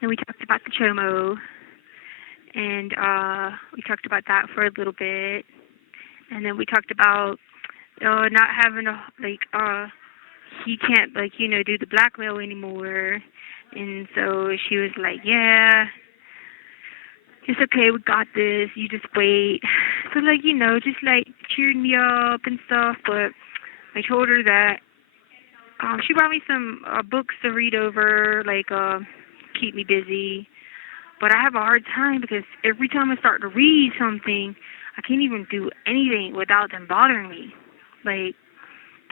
Then we talked about the chomo, and we talked about that for a little bit. And then we talked about not having he can't, like, do the blackmail anymore. And so she was like, yeah, it's okay, we got this, you just wait. So, like, just, like, cheered me up and stuff. But I told her that she brought me some books to read over, like, keep me busy. But I have a hard time because every time I start to read something, I can't even do anything without them bothering me. Like,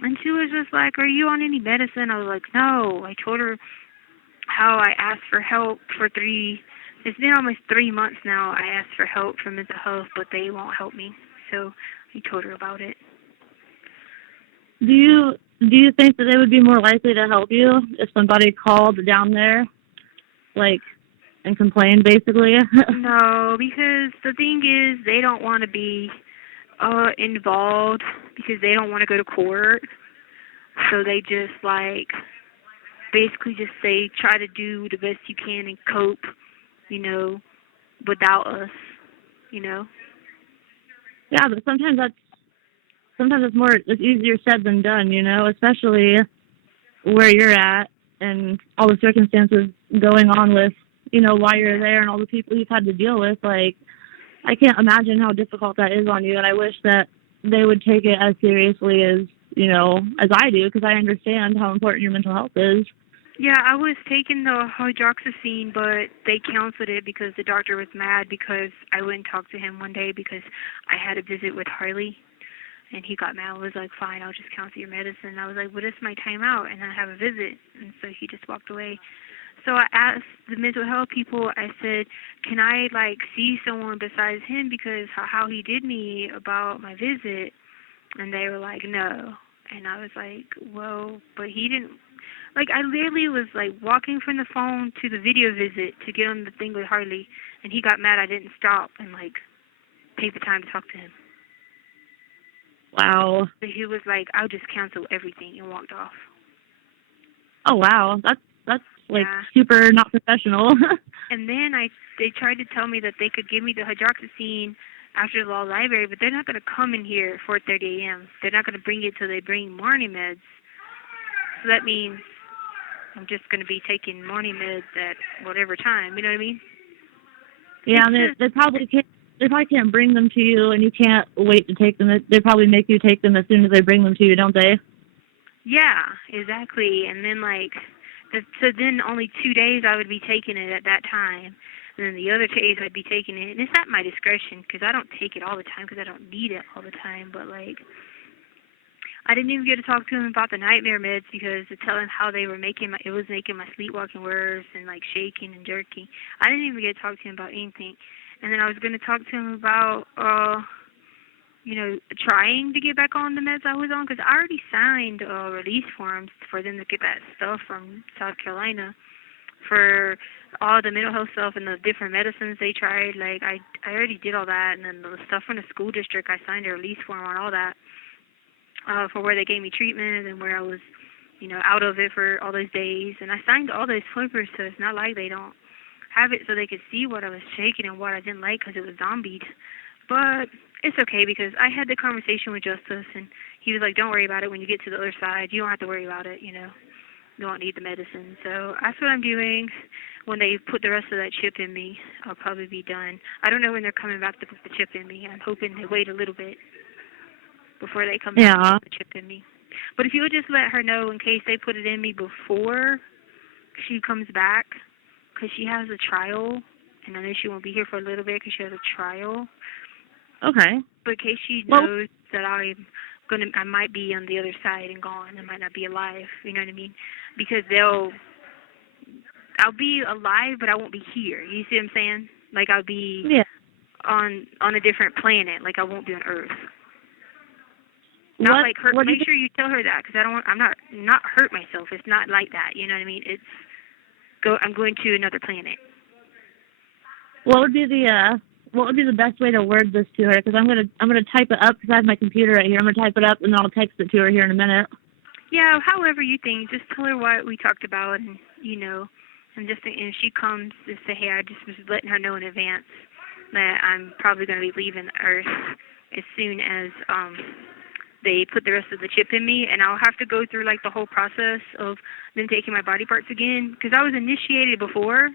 and she was just like, are you on any medicine? I was like, no. I told her how I asked for help for it's been almost 3 months now. I asked for help for mental health, but they won't help me. So I told her about it. Do you think that they would be more likely to help you if somebody called down there, like, and complained, basically? No, because the thing is, they don't want to be involved because they don't want to go to court. So they just, like, basically just say, try to do the best you can and cope, without us, Yeah, but sometimes it's easier said than done, especially where you're at and all the circumstances going on with, while you're there and all the people you've had to deal with. Like, I can't imagine how difficult that is on you, and I wish that they would take it as seriously as I do, because I understand how important your mental health is. Yeah, I was taking the hydroxyzine, but they canceled it because the doctor was mad because I wouldn't talk to him one day because I had a visit with Harley, and he got mad. I was like, fine, I'll just cancel your medicine. I was like, well, it's my time out, and I have a visit, and so he just walked away. So I asked the mental health people, I said, can I, like, see someone besides him because how he did me about my visit? And they were like, no. And I was like, well, but he didn't. Like, I literally was, like, walking from the phone to the video visit to get on the thing with Harley, and he got mad I didn't stop and, like, take the time to talk to him. Wow. So he was like, I'll just cancel everything, and walked off. Oh, wow. That's like, super not professional. And then they tried to tell me that they could give me the hydroxyzine after the law library, but they're not going to come in here at 4:30 a.m. They're not going to bring it till they bring morning meds. So that means I'm just going to be taking morning meds at whatever time. You know what I mean? Yeah, and they probably can't bring them to you, and you can't wait to take them. They probably make you take them as soon as they bring them to you, don't they? Yeah, exactly. And then, like, so then only 2 days I would be taking it at that time. And then the other days I'd be taking it. And it's at my discretion because I don't take it all the time because I don't need it all the time. But, like, I didn't even get to talk to him about the nightmare meds because to tell him how they were making it was making my sleepwalking worse and, like, shaking and jerking. I didn't even get to talk to him about anything. And then I was going to talk to him about, trying to get back on the meds I was on, because I already signed release forms for them to get that stuff from South Carolina for all the mental health stuff and the different medicines they tried. Like, I already did all that, and then the stuff from the school district, I signed a release form on all that for where they gave me treatment and where I was, out of it for all those days. And I signed all those papers, so it's not like they don't have it so they could see what I was taking and what I didn't like because it was zombied. But it's okay because I had the conversation with Justice, and he was like, don't worry about it. When you get to the other side, you don't have to worry about it, You don't need the medicine. So that's what I'm doing. When they put the rest of that chip in me, I'll probably be done. I don't know when they're coming back to put the chip in me. I'm hoping they wait a little bit before they come back to put the chip in me. But if you would just let her know in case they put it in me before she comes back, because she has a trial, and I know she won't be here for a little bit because she has a trial. Okay. But in case she knows that I might be on the other side and gone. I might not be alive. You know what I mean? Because I'll be alive, but I won't be here. You see what I'm saying? Like I'll be on a different planet. Like I won't be on Earth. Not like hurt. Make sure you tell her that, because I'm not hurt myself. It's not like that. You know what I mean? I'm going to another planet. What would be the best way to word this to her? Because I'm gonna type it up because I have my computer right here. I'm gonna type it up and I'll text it to her here in a minute. Yeah, however you think. Just tell her what we talked about, and and just and if she comes, just say, hey, I just was letting her know in advance that I'm probably gonna be leaving Earth as soon as they put the rest of the chip in me, and I'll have to go through like the whole process of them taking my body parts again, because I was initiated before.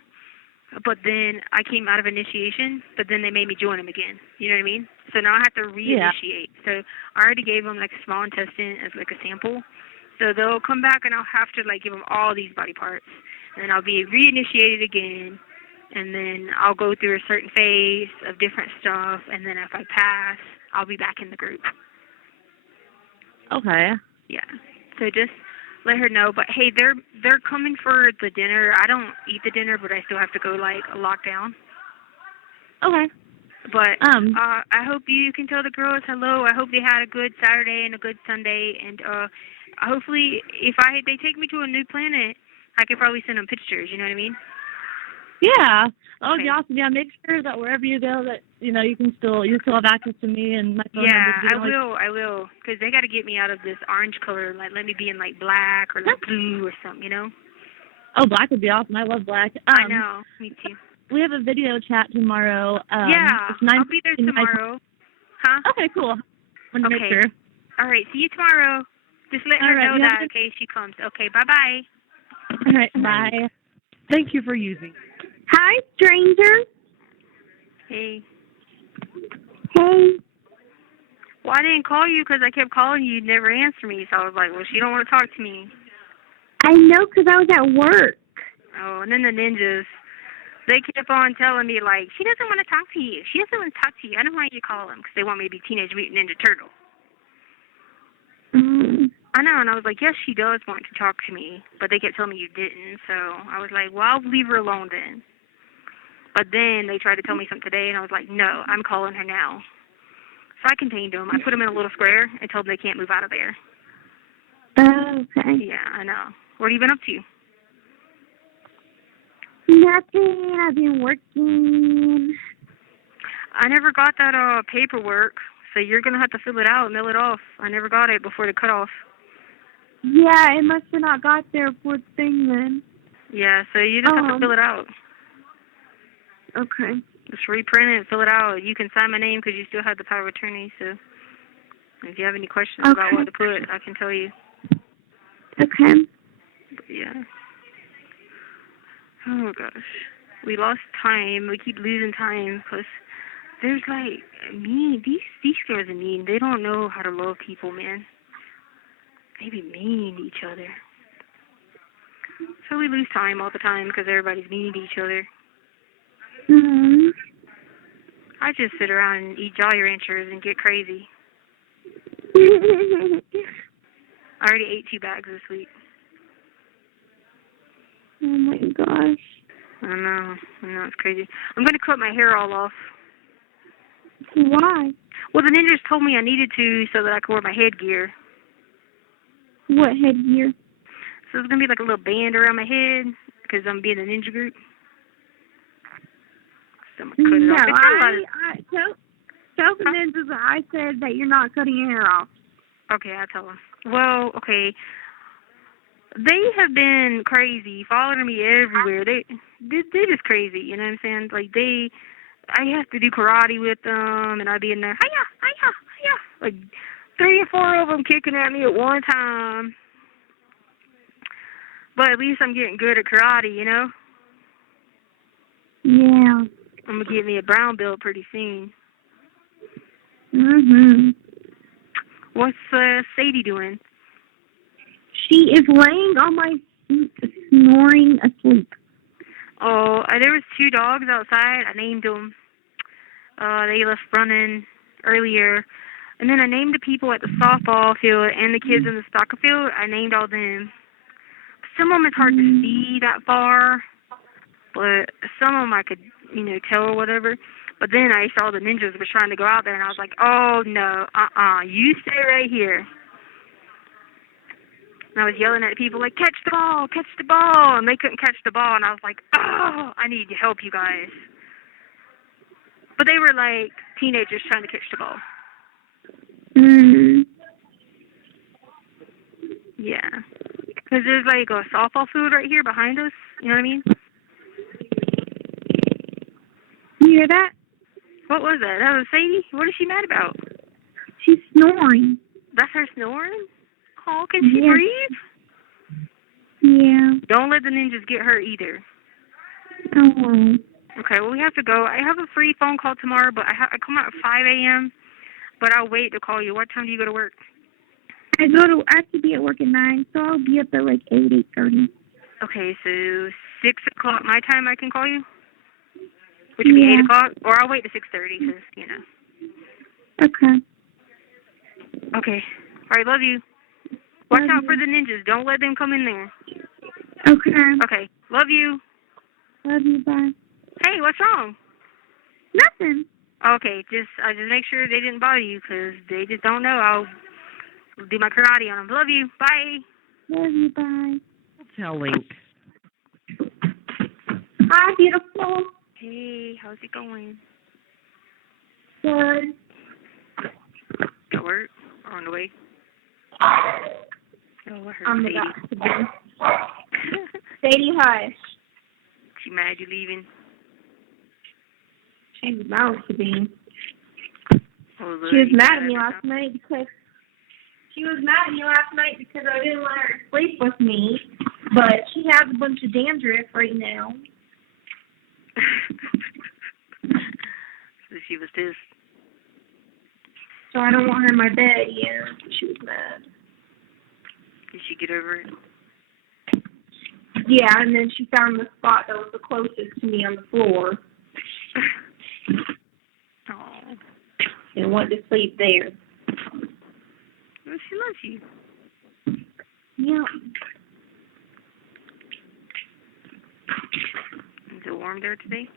But then I came out of initiation, but then they made me join them again. You know what I mean? So now I have to reinitiate. Yeah. So I already gave them like a small intestine as like a sample. So they'll come back and I'll have to like give them all these body parts. And then I'll be reinitiated again. And then I'll go through a certain phase of different stuff. And then if I pass, I'll be back in the group. Okay. Yeah. So just let her know. But hey, they're coming for the dinner. I don't eat the dinner, but I still have to go like a lockdown. Okay. But I hope you can tell the girls hello. I hope they had a good Saturday and a good Sunday, and hopefully if they take me to a new planet, I could probably send them pictures. You know what I mean? Yeah. That would be awesome. Yeah, make sure that wherever you go that you still have access to me and my phone number. Yeah, I will, because they got to get me out of this orange color. Like, let me be in like black or like blue or something. Oh, black would be awesome. I love black. I know. Me too. We have a video chat tomorrow. I'll be there tomorrow. Huh? Okay, cool. Want to make sure. All right. See you tomorrow. Just let her know that in case she comes. Okay. Bye-bye. All right. Bye. Thank you for using. Hi, stranger. Hey. Hey. Well, I didn't call you because I kept calling you. You'd never answer me. So I was like, well, she don't want to talk to me. I know, because I was at work. Oh, and then the ninjas, they kept on telling me, like, she doesn't want to talk to you. She doesn't want to talk to you. I don't know why you call them, because they want me to be Teenage Mutant Ninja Turtle. I know, and I was like, yes, she does want to talk to me, but they kept telling me you didn't, so I was like, well, I'll leave her alone then. But then they tried to tell me something today, and I was like, no, I'm calling her now. So I contained them. I put them in a little square and told them they can't move out of there. Okay. Yeah, I know. What have you been up to? Nothing. I've been working. I never got that paperwork, so you're going to have to fill it out and mail it off. I never got it before the cutoff. Yeah, it must have not got there for the thing then. Yeah, so you just have to fill it out. Okay. Just reprint it and fill it out. You can sign my name because you still have the power of attorney, so if you have any questions about what to put, I can tell you. Okay. But yeah. Oh, gosh. We lost time. We keep losing time because there's, like, mean. These girls are mean. They don't know how to love people, man. They be mean to each other. So we lose time all the time because everybody's mean to each other. Mm-hmm. I just sit around and eat Jolly Ranchers and get crazy. I already ate 2 bags this week. Oh my gosh. I know, it's crazy. I'm going to cut my hair all off Why? Well, the ninjas told me I needed to so that I could wear my headgear. What headgear? So it's going to be like a little band around my head because I'm being a ninja group. So I'm going to cut it No, off. tell the ninjas that I said that you're not cutting your hair off. Okay, I'll tell them. Well, okay. They have been crazy, following me everywhere. They're just crazy, you know what I'm saying? Like, I have to do karate with them, and I'd be in there, hiya, hiya, hiya. Like, 3 or 4 of them kicking at me at one time. But at least I'm getting good at karate, you know? Yeah. I'm going to get me a brown belt pretty soon. Mhm. What's Sadie doing? She is laying on my seat, snoring asleep. Oh, there was 2 dogs outside. I named them. They left running earlier. And then I named the people at the softball field and the kids in the soccer field. I named all them. Some of them it's hard to see that far, but some of them I could, tell or whatever. But then I saw the ninjas were trying to go out there, and I was like, oh, no, you stay right here. And I was yelling at people like, catch the ball, and they couldn't catch the ball, and I was like, oh, I need to help you guys. But they were like teenagers trying to catch the ball. Mm. Yeah. Because there's like a softball field right here behind us, you know what I mean? You hear that? What was that? That was Sadie? What is she mad about? She's snoring. That's her snoring? Oh, can she breathe? Yeah. Don't let the ninjas get her either. Oh. Okay, well, we have to go. I have a free phone call tomorrow, but I come out at 5 a.m., but I'll wait to call you. What time do you go to work? I have to be at work at 9, so I'll be up at like 8:30. Okay, so 6 o'clock my time I can call you? Which would be 8 o'clock? Or I'll wait to 6:30 because, Okay. Okay. All right, love you. Watch out for the ninjas. Don't let them come in there. Okay. Okay, love you. Love you, bye. Hey, what's wrong? Nothing. Okay, just make sure they didn't bother you because they just don't know. I'll do my karate on them. Love you. Bye. Love you, bye. Hotel link. Hi, beautiful. Hey, how's it going? Good. At work? Or on the way? Oh, I heard I'm Sadie. about to be. Sadie, hush. She mad you leaving? She's about to be. Oh, She was mad at me last night because I didn't let her sleep with me, but she has a bunch of dandruff right now. So she was pissed. So I don't want her in my bed. Yeah, she was mad. Did she get over it? Yeah, and then she found the spot that was the closest to me on the floor. Oh. And went to sleep there. Well, she loves you. Yeah. Is it warm there today?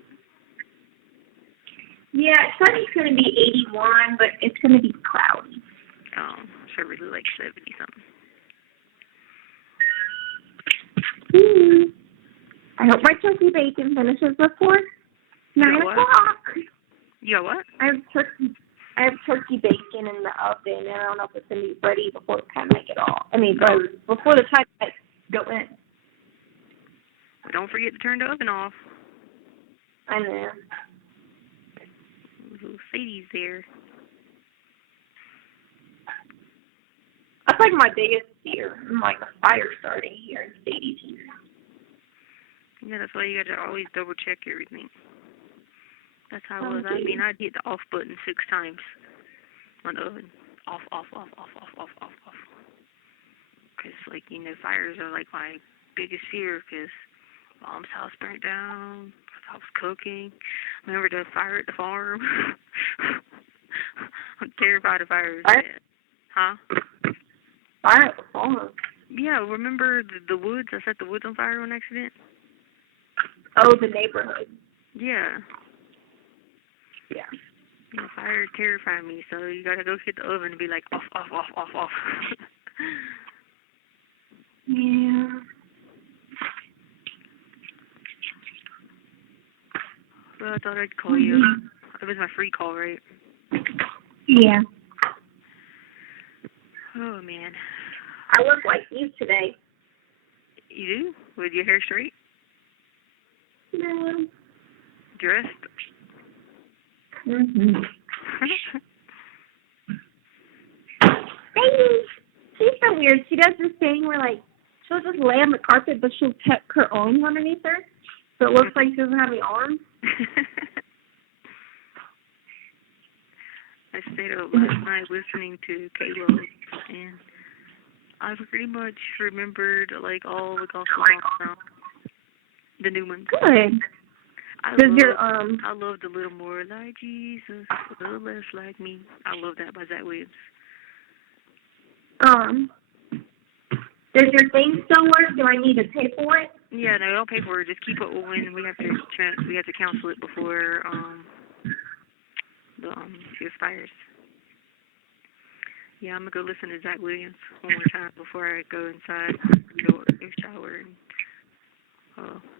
Yeah, it said it's going to be 81, but it's going to be cloudy. Oh, so really like 70-something. I hope my turkey bacon finishes before 9 o'clock. You got what? I have turkey bacon in the oven, and I don't know if it's going to be ready before the time I get off. Before the time I go in. But don't forget to turn the oven off. I know. Little Sadie's there. That's like my biggest fear. Like the fire starting here in Sadie's here. Yeah, that's why you got to always double check everything. That's how it was. I mean, I'd hit the off button 6 times on the oven. Off. Because, fires are like my biggest fear because Mom's house burnt down. I was cooking. Remember the fire at the farm? I'm terrified of fires. Huh? Fire at the farm? Yeah, remember the woods? I set the woods on fire on accident. Oh, the neighborhood. Yeah. Yeah. The fire terrified me, so you gotta go hit the oven and be like, off, off, off, off, off. Yeah. Well, I thought I'd call you. It was my free call, right? Yeah. Oh, man. I look like you today. You do? With your hair straight? No. Dressed? Mm-hmm. Baby, she's so weird. She does this thing where, like, she'll just lay on the carpet, but she'll tuck her arms underneath her, so it looks like she doesn't have any arms. I stayed up last night listening to K-Lo, and I pretty much remembered, like, all the gospel songs now. The new ones. Good. I loved a little more like Jesus, a little less like me. I love that by Zach Williams. Does your thing still work? Do I need to pay for it? Yeah, no, don't pay for it. Just keep it on. We have to cancel it before it expires. Yeah, I'm gonna go listen to Zach Williams one more time before I go inside, go shower. And,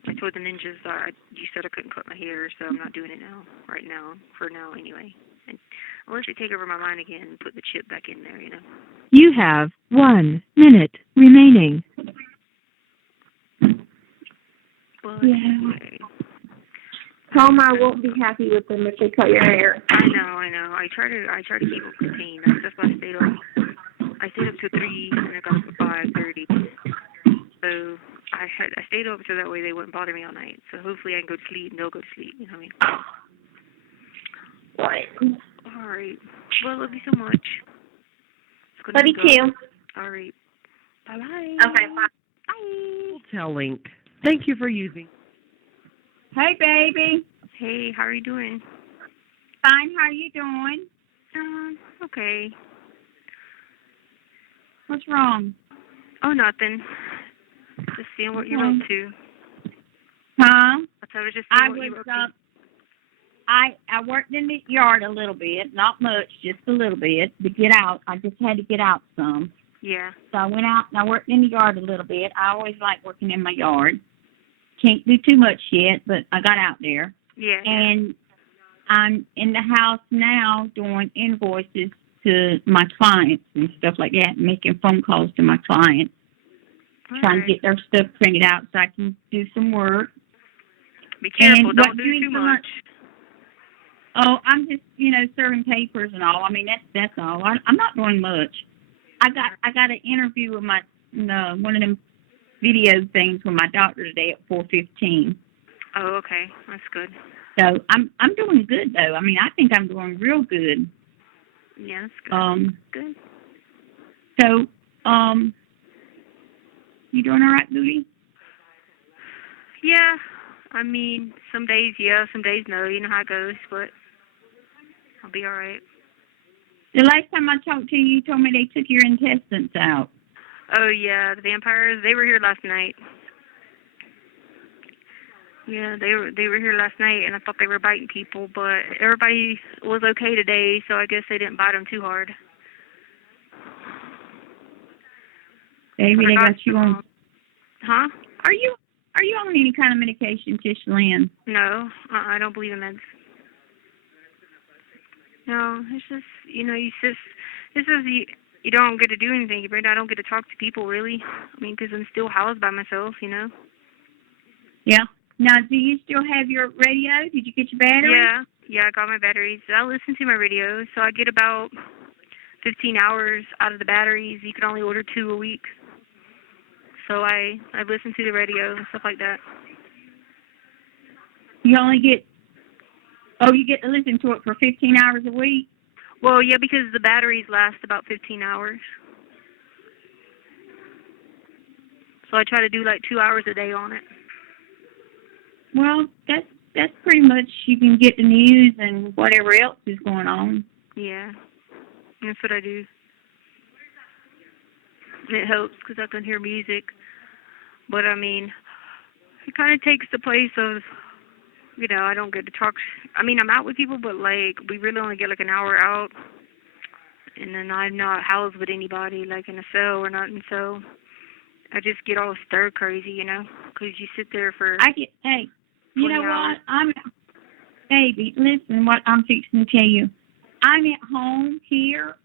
I told the ninjas that you said I couldn't cut my hair, so I'm not doing it now. Right now, for now anyway. And unless they take over my mind again and put the chip back in there, you know. You have 1 minute remaining. But Yeah. anyway. Tell them I won't be happy with them if they cut your hair. I know. I try to keep a routine. That's why I stayed up. I stayed up till 3 and I got up at 5:30. So I stayed up so that way they wouldn't bother me all night. So hopefully I can go to sleep and they'll go to sleep. You know what I mean? Right. All right. Well, I love you so much. Love you too. All right. Bye-bye. Okay, bye. Bye. Hotel link. Thank you for using. Hey, baby. Hey, how are you doing? Fine. How are you doing? Okay. What's wrong? Oh, nothing. Just seeing what you're up to. Huh? I was just I seeing what you was were up to. I worked in the yard a little bit, not much, just a little bit to get out. I just had to get out some. Yeah. So I went out and I worked in the yard a little bit. I always like working in my yard. Can't do too much yet, but I got out there. Yeah. And I'm in the house now doing invoices to my clients and stuff like that, making phone calls to my clients, trying to get their stuff printed out so I can do some work. Be careful, And don't do too much. Oh, I'm just, serving papers and all. I mean, that's all. I'm not doing much. I got an interview with my one of them video things with my doctor today at 4:15. Oh, okay, that's good. So I'm doing good though. I mean, I think I'm doing real good. Yeah, that's good. Good. So, you doing all right, Booty? Yeah, I mean, some days yeah, some days no. You know how it goes, but I'll be all right. The last time I talked to you, you told me they took your intestines out. Oh yeah, the vampires. They were here last night. Yeah, they were here last night, and I thought they were biting people, but everybody was okay today, so I guess they didn't bite them too hard. Baby, they got you on. Huh? Are you on any kind of medication, Tish Lynn? No, I don't believe in meds. No, it's just you don't get to do anything, Brenda. I don't get to talk to people really. I mean, because I'm still housed by myself, you know. Yeah. Now, do you still have your radio? Did you get your battery? Yeah, I got my batteries. I listen to my radio, so I get about 15 hours out of the batteries. You can only order 2 a week. So I listen to the radio and stuff like that. You get to listen to it for 15 hours a week? Well, yeah, because the batteries last about 15 hours. So I try to do like 2 hours a day on it. Well, that's pretty much, you can get the news and whatever else is going on. Yeah, that's what I do. And it helps because I can hear music. But, I mean, it kind of takes the place of you know, I don't get to talk. I mean, I'm out with people, but like we really only get like an hour out, and then I'm not housed with anybody like in a cell or nothing. So I just get all stir crazy, you know, 'cause you sit there for. Hey, you know 20 hours. what? Baby, listen what I'm fixing to tell you. I'm at home here,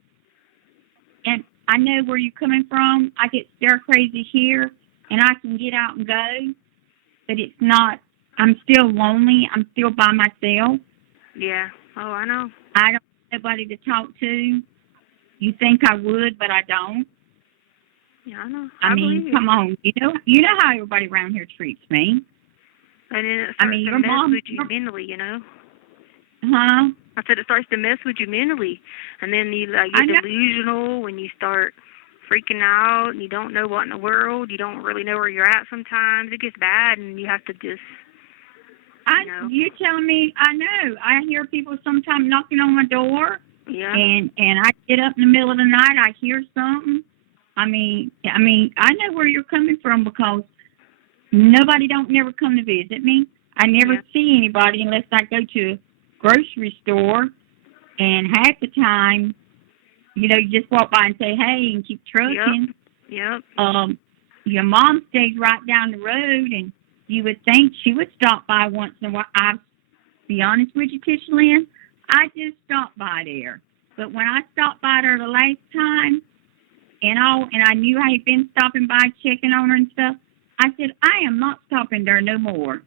and I know where you're coming from. I get stir crazy here, and I can get out and go, but it's not. I'm still lonely. I'm still by myself. Yeah. Oh, I know. I don't have nobody to talk to. You think I would, but I don't. Yeah, I know. I mean, believe come on. You know how everybody around here treats me. And then it I starts mean, to your mess mom. with you mentally, you know. Huh? I said it starts to mess with you mentally, and then you like I get know. delusional when you start freaking out and you don't know what in the world. You don't really know where you're at. Sometimes it gets bad, and you have to just. You telling me? I know. I hear people sometimes knocking on my door. Yeah. And I get up in the middle of the night. I hear something. I mean, I know where you're coming from because nobody don't never come to visit me. I never see anybody unless I go to a grocery store, and half the time, you know, you just walk by and say hey and keep trucking. Yep. Your mom stays right down the road, and you would think she would stop by once in a while. I'll be honest with you, Tisha Lynn, I just stopped by there. But when I stopped by there the last time, and I knew I had been stopping by checking on her and stuff, I said, I am not stopping there no more.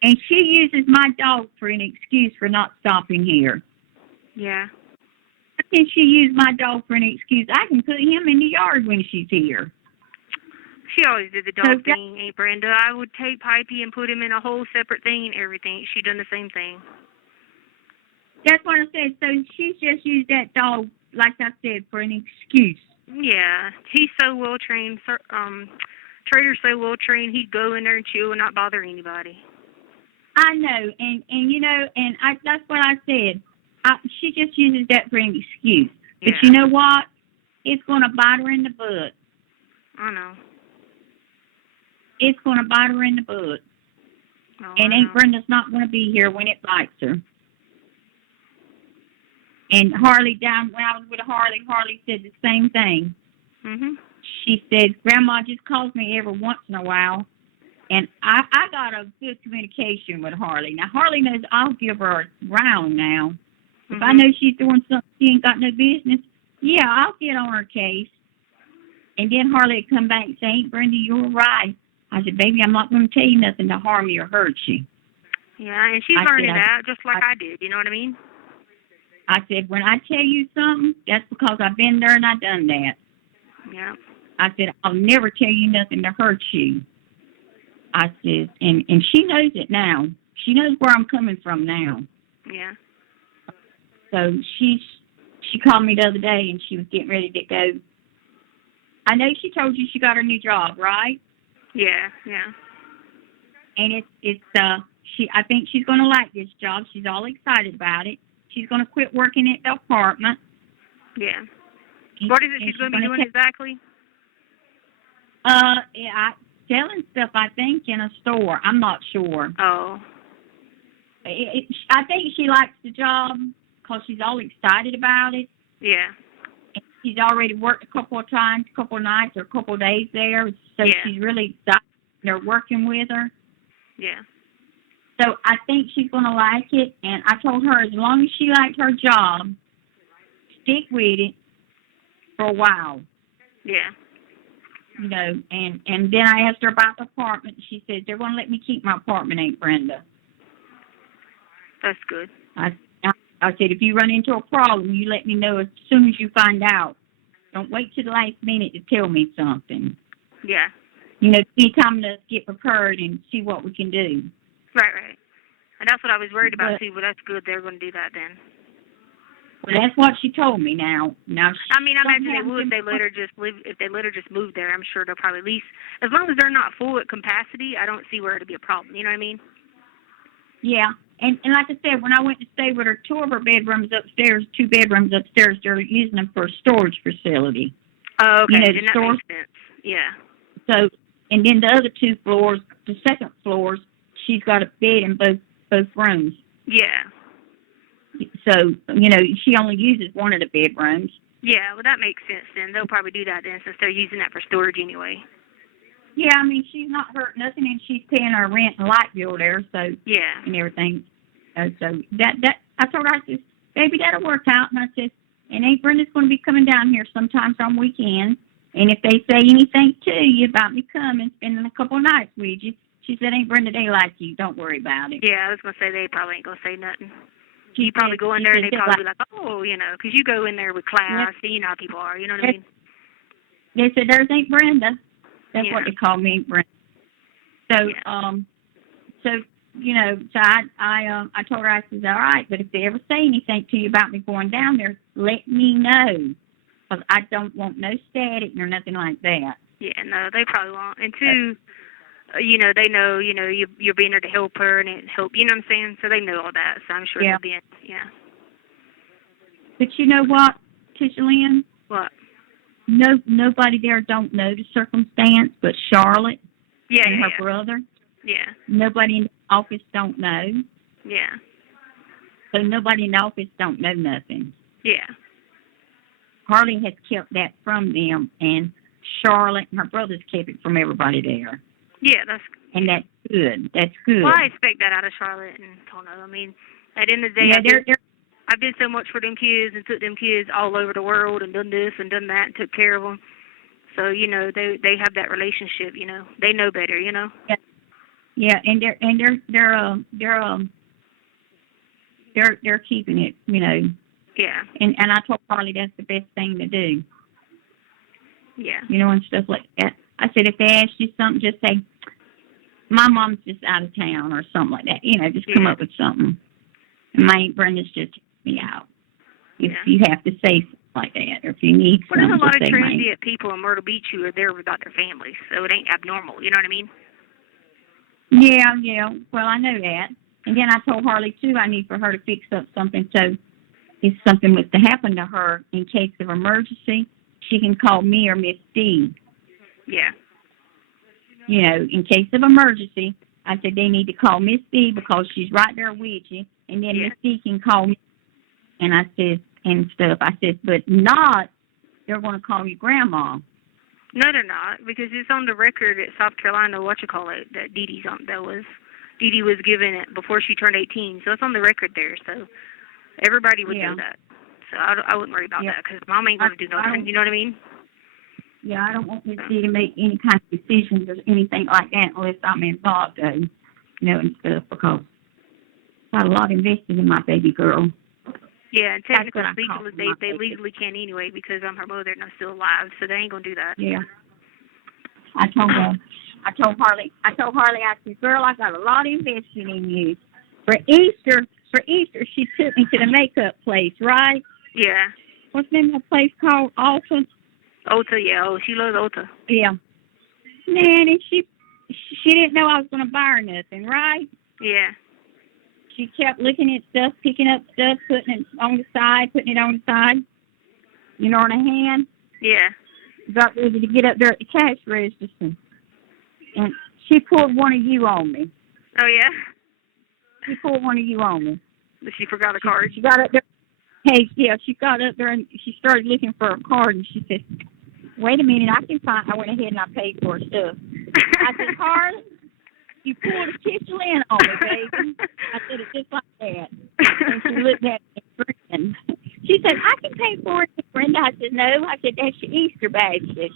And she uses my dog for an excuse for not stopping here. Yeah. How can she use my dog for an excuse? I can put him in the yard when she's here. She always did the dog thing, Aunt Brenda. I would take Pipey and put him in a whole separate thing and everything. She done the same thing. That's what I said. So she's just used that dog, like I said, for an excuse. Yeah. He's so well trained. Trader's so well trained, he'd go in there and chew and not bother anybody. I know, and you know, and that's what I said. She just uses that for an excuse. But you know what? It's going to bite her in the butt. I know. It's going to bite her in the butt. Oh, and Aunt Brenda's not going to be here when it bites her. And Harley, when I was with Harley said the same thing. Mhm. She said, Grandma just calls me every once in a while. And I got a good communication with Harley. Now, Harley knows I'll give her a round now. Mm-hmm. If I know she's doing something she ain't got no business, yeah, I'll get on her case. And then Harley would come back and say, Aunt Brenda, you were right. I said, baby, I'm not going to tell you nothing to harm you or hurt you. Yeah, and she's learning that just like I did. You know what I mean? I said, when I tell you something, that's because I've been there and I've done that. Yeah. I said, I'll never tell you nothing to hurt you. I said, and she knows it now. She knows where I'm coming from now. Yeah. So she called me the other day and she was getting ready to go. I know she told you she got her new job, right? Yeah. And I think she's going to like this job. She's all excited about it. She's going to quit working at the apartment. Yeah. What is it she's going to be doing exactly? Selling stuff, I think, in a store. I'm not sure. Oh. I think she likes the job because she's all excited about it. Yeah. And she's already worked a couple of times, a couple of nights or a couple of days there, so she's really excited. They're working with her. Yeah. So I think she's going to like it, and I told her as long as she liked her job, stick with it for a while. Yeah. You know, and then I asked her about the apartment. She said, they're going to let me keep my apartment, Aunt Brenda. That's good. I said, if you run into a problem, you let me know as soon as you find out. Don't wait till the last minute to tell me something. Yeah. You know, give me time to get prepared and see what we can do. Right. And that's what I was worried about, too. But that's good. They're going to do that then. Well, that's what she told me now. I mean, I imagine they would if they let her just move there. I'm sure they'll probably lease. As long as they're not full at capacity, I don't see where it'll be a problem. You know what I mean? Yeah. And like I said, when I went to stay with her, 2 of her bedrooms upstairs, 2 bedrooms upstairs, they're using them for a storage facility. Oh, okay. You know, then that makes sense. Yeah. So, and then the other 2 floors, the second floors, she's got a bed in both rooms. Yeah. So, she only uses one of the bedrooms. Yeah, well, that makes sense then. They'll probably do that then since they're using that for storage anyway. Yeah, I mean, she's not hurt nothing, and she's paying her rent and light bill there, so, yeah, and everything. So that I told her, I said, baby, that'll work out. And I said, and Aunt Brenda's going to be coming down here sometimes on weekends, and if they say anything to you about me coming, spending a couple of nights with you, she said, Aunt Brenda, they like you. Don't worry about it. Yeah, I was going to say they probably ain't going to say nothing. You probably go in there and they probably be like, oh, because you go in there with class, Yep. so you know how people are, you know what I mean? They said, there's Aunt Brenda. That's Yeah. what they call me, Aunt Brenda. So, Yeah. so I told her, I said, all right, but if they ever say anything to you about me going down there, let me know, because I don't want no static or nothing like that. Yeah, no, they probably won't. And two, they know, you're being there to help her and it help, you know what I'm saying? So they know all that, so I'm sure Yeah. they'll be in, yeah. But you know what, Tisha Lynn? What? Nobody there don't know the circumstance but Charlotte Yeah, and her yeah. brother. Yeah. Nobody in the office don't know. Yeah. So nobody in the office don't know nothing. Yeah. Harley has kept that from them, and Charlotte and her brothers kept it from everybody there. Yeah, that's And that's good. That's good. well, I expect that out of Charlotte and Tono. I mean, at the end of the day, Yeah, I did so much for them kids and took them kids all over the world and done this and done that and took care of them. So, they have that relationship, They know better, Yeah, and they're keeping it, Yeah. And I told Harley that's the best thing to do, Yeah. and stuff like that. I said, if they ask you something, just say, my mom's just out of town or something like that. Just come Yeah. up with something. And my Aunt Brenda's just took me out. If Yeah. you have to say something like that, or if you need Well, there's something, a lot of just say, transient people in Myrtle Beach who are there without their families, so it ain't abnormal, you know what I mean? Yeah. Well, I know that. And then I told Harley, too, I need for her to fix up something so if something was to happen to her in case of emergency, she can call me or Miss D. Yeah. In case of emergency, I said they need to call Miss D because she's right there with you, and then Yeah. Miss D can call me. And I said, and stuff. I said, but not, they're going to call you Grandma. No, they're not, because it's on the record at South Carolina, that Dee Dee was given it before she turned 18, so it's on the record there, so everybody would know that. So I wouldn't worry about that, because Mom ain't going to do nothing, you know what I mean? Yeah, I don't want Miss D to make any kind of decisions or anything like that unless I'm involved, and stuff, because I got a lot invested in my baby girl. Yeah, and technically, That's what I legally, they legally can't anyway, because I'm her mother and I'm still alive, so they ain't going to do that. Yeah. I told Harley, I said, girl, I got a lot invested in you. For Easter, she took me to the makeup place, right? Yeah. What's the name of that place called? Alton? Ulta, yeah. Oh, she loves Ulta. Yeah. Man, and she didn't know I was going to buy her nothing, right? Yeah. She kept looking at stuff, picking up stuff, putting it on the side, on her hand. Yeah. Got ready to get up there at the cash register. And she pulled one of you on me. Oh, yeah? She pulled one of you on me. She forgot a card? She got up there. Hey, yeah, she got up there and she started looking for a card, and she said, wait a minute, I went ahead and I paid for her stuff. I said, Harley, you pulled a Tisha Lynn on me, baby. I said it just like that. And she looked at me and grinned. She said, I can pay for it, Brenda. I said, no. I said, that's your Easter basket.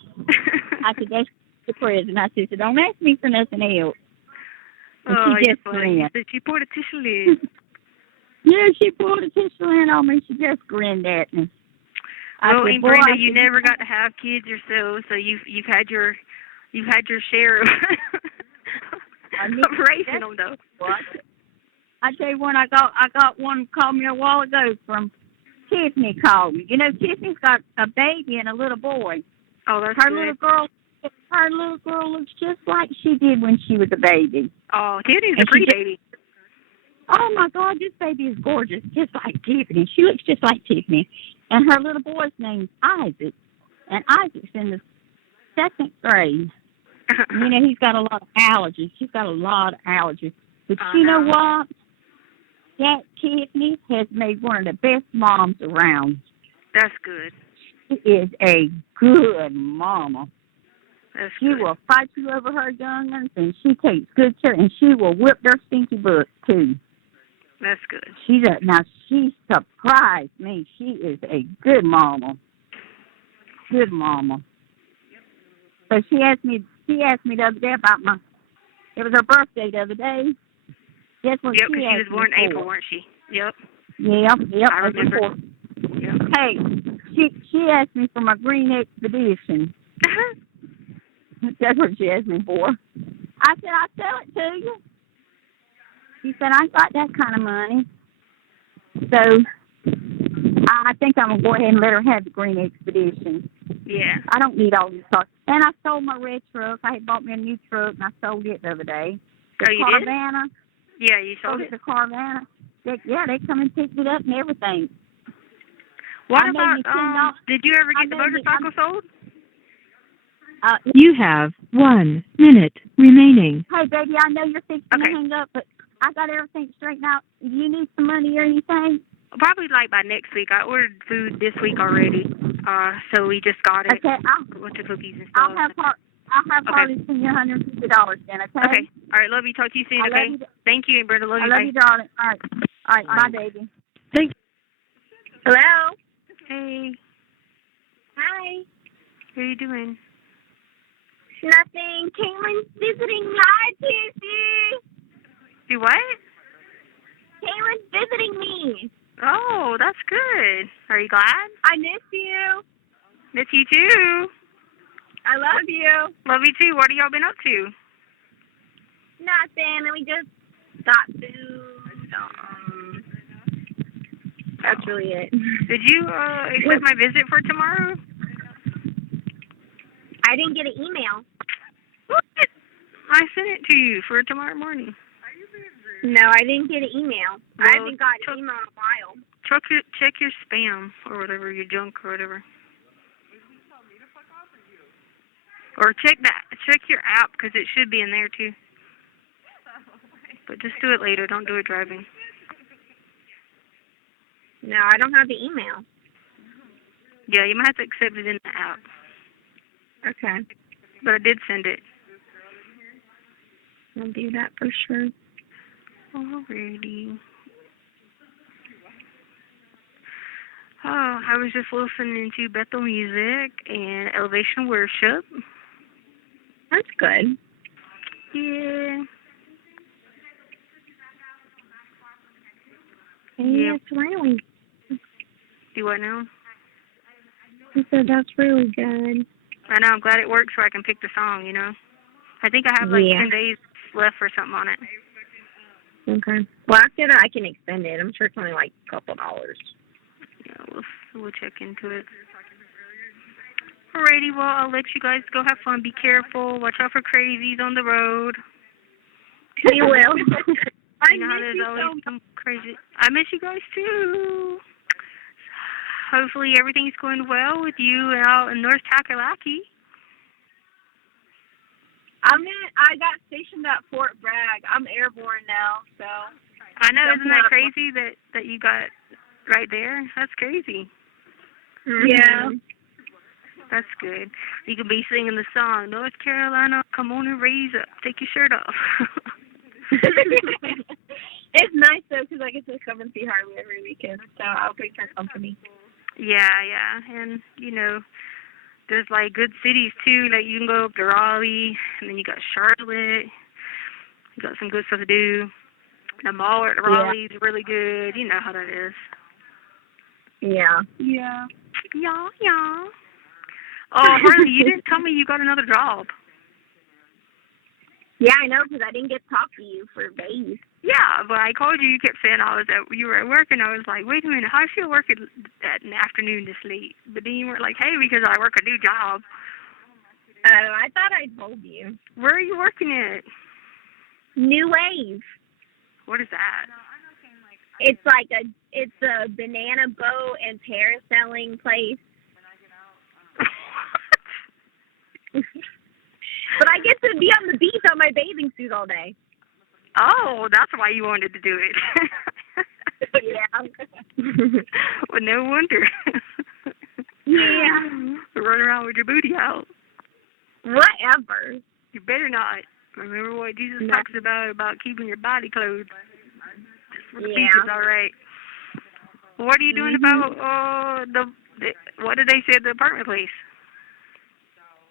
I said, that's the present. I said, so don't ask me for nothing else. And she just grinned. She poured a Tisha Lynn. Yeah, she pulled a Tisha Lynn on me. She just grinned at me. Well, Aunt Brenda, you never got to have kids yourself, so you've had your share of raising them, though. What? I tell you what, I got one called me a while ago from Tiffany. Called me. Tiffany's got a baby and a little boy. Oh, that's her good. Her little girl looks just like she did when she was a baby. Oh, Tiffany's a pretty baby. Oh my God, this baby is gorgeous, just like Tiffany. She looks just like Tiffany. And her little boy's name's Isaac. And Isaac's in the 2nd grade. He's got a lot of allergies. She's got a lot of allergies. But Oh, you know no. what? That Tiffany has made one of the best moms around. That's good. She is a good mama. That's She good. will fight you over her young ones, and she takes good care, and she will whip their stinky butt, too. That's good. Now, she surprised me. She is a good mama. Good mama. So she asked me the other day about it was her birthday the other day. Guess what Yep, she because she was asked born me in April, for? weren't she? Yep. Yep. I remember. Yep. Hey, she asked me for my green expedition. That's what she asked me for. I said, I'll sell it to you. She said, I got that kind of money. So I think I'm going to go ahead and let her have the green expedition. Yeah. I don't need all these cars. And I sold my red truck. I had bought me a new truck, and I sold it the other day. The You did? Caravana. Yeah, you sold it? The Caravana. They come and picked it up and everything. What I made about, me $10. did you ever get the motorcycle sold? You have 1 minute remaining. Hey, baby, I know you're fixing to hang up, but I got everything straightened out. Do you need some money or anything? Probably like by next week. I ordered food this week already, so we just got it. Okay, a bunch of cookies and stuff. I'll have Harley send you $150 then, okay? Okay. All right, love you. Talk to you soon, I okay? love you. Thank you, Brenda. Love I you. love Bye. you, darling. All right, bye, baby. Thank you. Hello? Hey, Hi. how are you doing? Nothing. Caitlin's visiting. Hi, Tissy. Do what? Caitlin's visiting me. Oh, that's good. Are you glad? I miss you. Miss you too. I love you. Love you too. What have y'all been up to? Nothing. And we just got food. That's really it. Did you accept my visit for tomorrow? I didn't get an email. What? I sent it to you for tomorrow morning. No, I didn't get an email. Well, I haven't got an email in a while. Check your spam or whatever, your junk or whatever. Or check your app because it should be in there too. But just do it later. Don't do it driving. No, I don't have the email. Yeah, you might have to accept it in the app. Okay. But I did send it. I'll do that for sure. Alrighty. Oh, I was just listening to Bethel music and Elevation Worship. That's good. Yeah. Yes, really. Do what now? I said that's really good. I know, I'm glad it works so I can pick the song, you know. I think I have like 10 days left or something on it. Okay. Well, after that, I can extend it. I'm sure it's only like a couple dollars. Yeah, we'll check into it. Alrighty, well, I'll let you guys go have fun. Be careful. Watch out for crazies on the road. We will. You know how there's always some crazy. I miss you guys too. Hopefully everything's going well with you out in North Kakalaki. I got stationed at Fort Bragg. I'm airborne now, so. I know, isn't that crazy that you got right there? That's crazy. Yeah. That's good. You can be singing the song, North Carolina, come on and raise up. Take your shirt off. It's nice, though, because I get to come and see Harley every weekend, so I'll bring her company. Yeah. And, you know, there's, like, good cities, too. Like, you can go up to Raleigh, and then you got Charlotte. You got some good stuff to do. The mall at Raleigh is really good. You know how that is. Yeah. Yeah. Oh, Harley, you didn't tell me you got another job. Yeah, I know, because I didn't get to talk to you for days. Yeah, but I called you. You kept saying you were at work, and I was like, wait a minute, how she work at an afternoon this late? But then you were like, hey, because I work a new job. Oh, I thought I told you. Where are you working at? New Wave. What is that? It's a banana boat and parasailing place. But I get to be on the beach on my bathing suit all day. Oh, that's why you wanted to do it. Yeah. Well, no wonder. Yeah. Run around with your booty out. Whatever. You better not. Remember what Jesus No. talks about keeping your body clothed. Yeah. It's all right. What are you doing about the what did they say at the apartment place?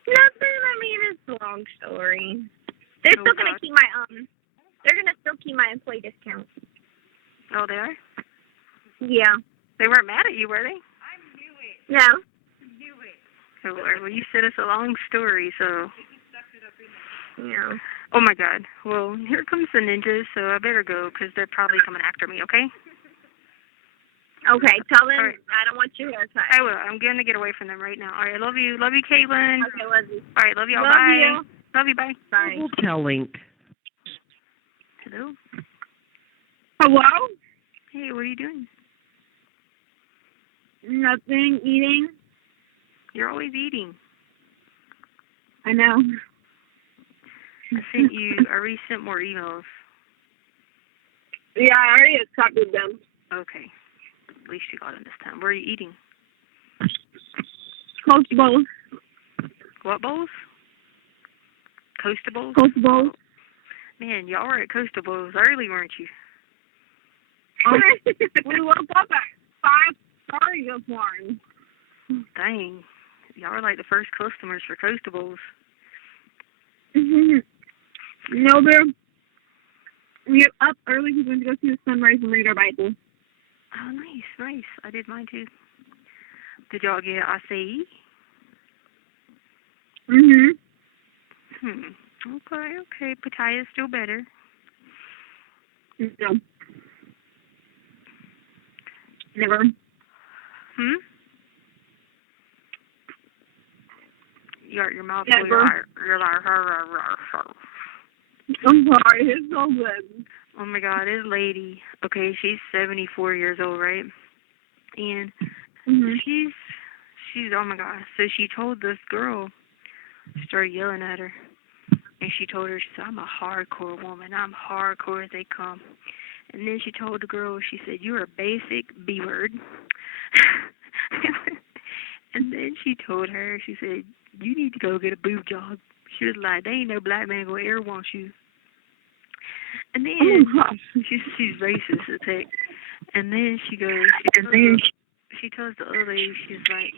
Nothing. I mean, it's a long story. They're Oh, still gonna God. keep my They're gonna still keep my employee discount. Oh, they are? Yeah. They weren't mad at you, were they? No. Oh, well, you said it's a long story, so. Yeah. Oh, my God. Well, here comes the ninjas, so I better go, because they're probably coming after me, okay? Okay. Tell them All right. I don't want your haircut. I will. I'm going to get away from them right now. All right, love you. Love you, Caitlin. Okay, love you. All right, love you all. Love Bye. you. Love you, bye. Bye. Hotel link. Hello? Hello? Hey, what are you doing? Nothing. Eating. You're always eating. I know. I already sent more emails. Yeah, I already accepted them. Okay. At least you got them this time. Where are you eating? Coast Bowls. What bowls? Coastal Bowls? Coast Bowls. Man, y'all were at Coastal Bowls early, weren't you? We woke up at 5:30 this morning. Dang. Y'all were like the first customers for Coastal Bowls. No, we're up early because we went to go see the sunrise and read our Bible. Oh, nice. I did mine too. Did y'all get acai? Okay. Pataya's still better. No. Never. You got your mouth Never. full. You're like, I'm sorry, it's so good. oh my God, this lady. Okay, she's 74 years old, right? And she's oh my God. So she told this girl, started yelling at her, and she told her, she said, I'm a hardcore woman. I'm hardcore as they come. And then she told the girl, she said, you're a basic B-word. And then she told her, she said, you need to go get a boob job. She was like, there ain't no black man gonna ever want you. And then she's racist as heck. And then she goes, she tells the other lady, she's like,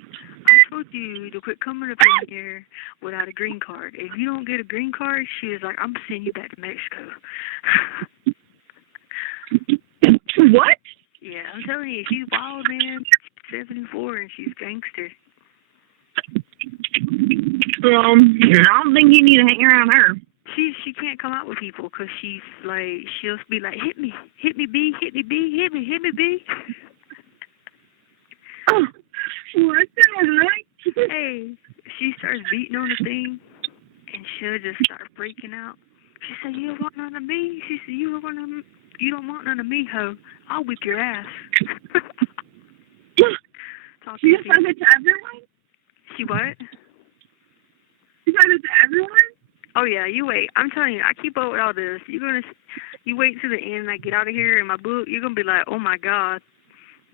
I told you to quit coming up in here without a green card. If you don't get a green card, she was like, I'm sending you back to Mexico. What? Yeah, I'm telling you, she's wild, man. She's 74 and she's gangster. I don't think you need to hang around her. She can't come out with people because she's like, she'll be like, hit me B, hit me B, hit me B. Oh, what the heck? Hey, she starts beating on the thing, and she'll just start freaking out. She said, you don't want none of me? She said, you don't want none of me, ho. I'll whip your ass. She says it to everyone? She what? She says it to everyone? Oh, yeah, you wait. I'm telling you, I keep up with all this. You wait to the end and I get out of here in my book, you're going to be like, oh, my God,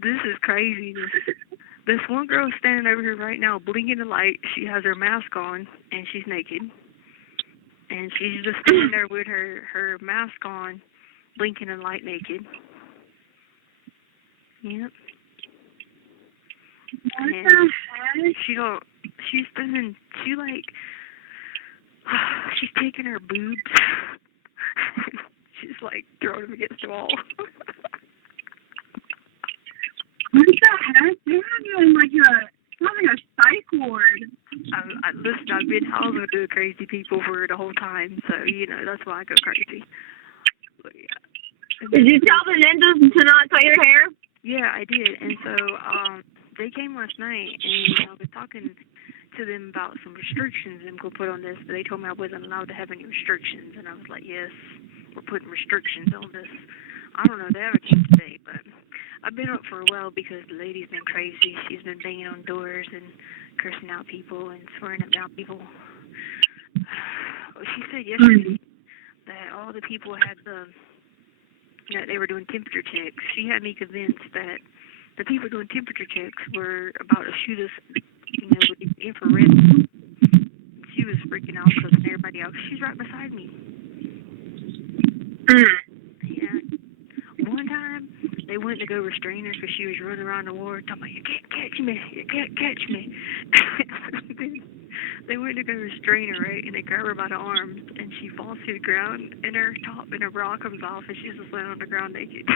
this is crazy. This one girl standing over here right now, blinking the light. She has her mask on, and she's naked. And she's just standing there with her mask on, blinking the light naked. Yep. And she's taking her boobs. She's like throwing them against the wall. What the heck? You're doing like a psych ward. Listen, I've been housing with the crazy people for the whole time, so, that's why I go crazy. But, yeah. Did you tell the ninjas to not cut your hair? Yeah, I did. And so they came last night, and I was talking to them about some restrictions I'm going to put on this, but they told me I wasn't allowed to have any restrictions, and I was like, yes, we're putting restrictions on this. I don't know, they haven't came today, but I've been up for a while because the lady's been crazy. She's been banging on doors and cursing out people and swearing at down people. She said yesterday that all the people had that they were doing temperature checks. She had me convinced that the people doing temperature checks were about to shoot us, with the infrared. She was freaking out because everybody else. She's right beside me. Yeah. One time, they went to go restrain her because she was running around the ward talking about, you can't catch me, you can't catch me. They went to go restrain her, right? And they grab her by the arms, and she falls to the ground, and her top and her bra comes off, and she's just laying on the ground naked.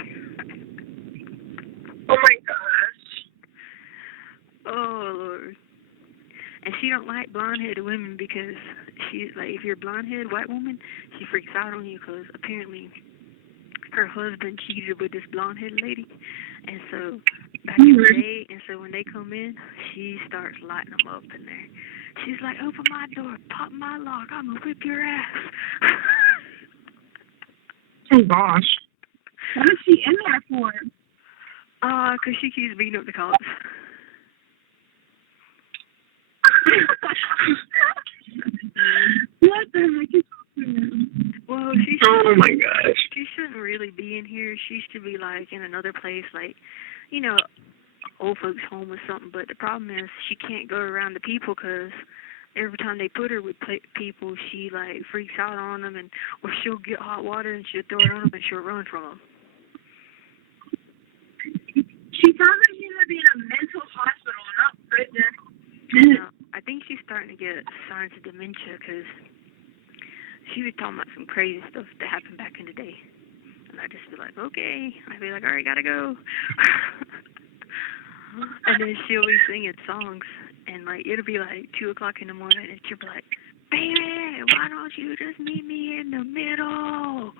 Oh my gosh. Oh, Lord. And she don't like blonde-headed women because she's like, if you're a blonde-headed white woman, she freaks out on you because apparently her husband cheated with this blonde-headed lady. And so back in the day, and so when they come in, she starts lighting them up in there. She's like, open my door, pop my lock, I'm going to whip your ass. Oh gosh. What is she in there for? 'Cause she keeps beating up the cops. What the heck is happening? Well, Oh my gosh. She shouldn't really be in here. She should be like in another place, like, old folks' home or something. But the problem is she can't go around the people because every time they put her with people, she like freaks out on them, or she'll get hot water and she'll throw it on them and she'll run from them. She sounds like she's gonna be in a mental hospital, not prison. I think she's starting to get signs of dementia because she was talking about some crazy stuff that happened back in the day. And I'd just be like, okay. I'd be like, all right, gotta go. And then she'll be singing songs, and like it'll be like 2 o'clock in the morning, and she'll be like, baby, why don't you just meet me in the middle?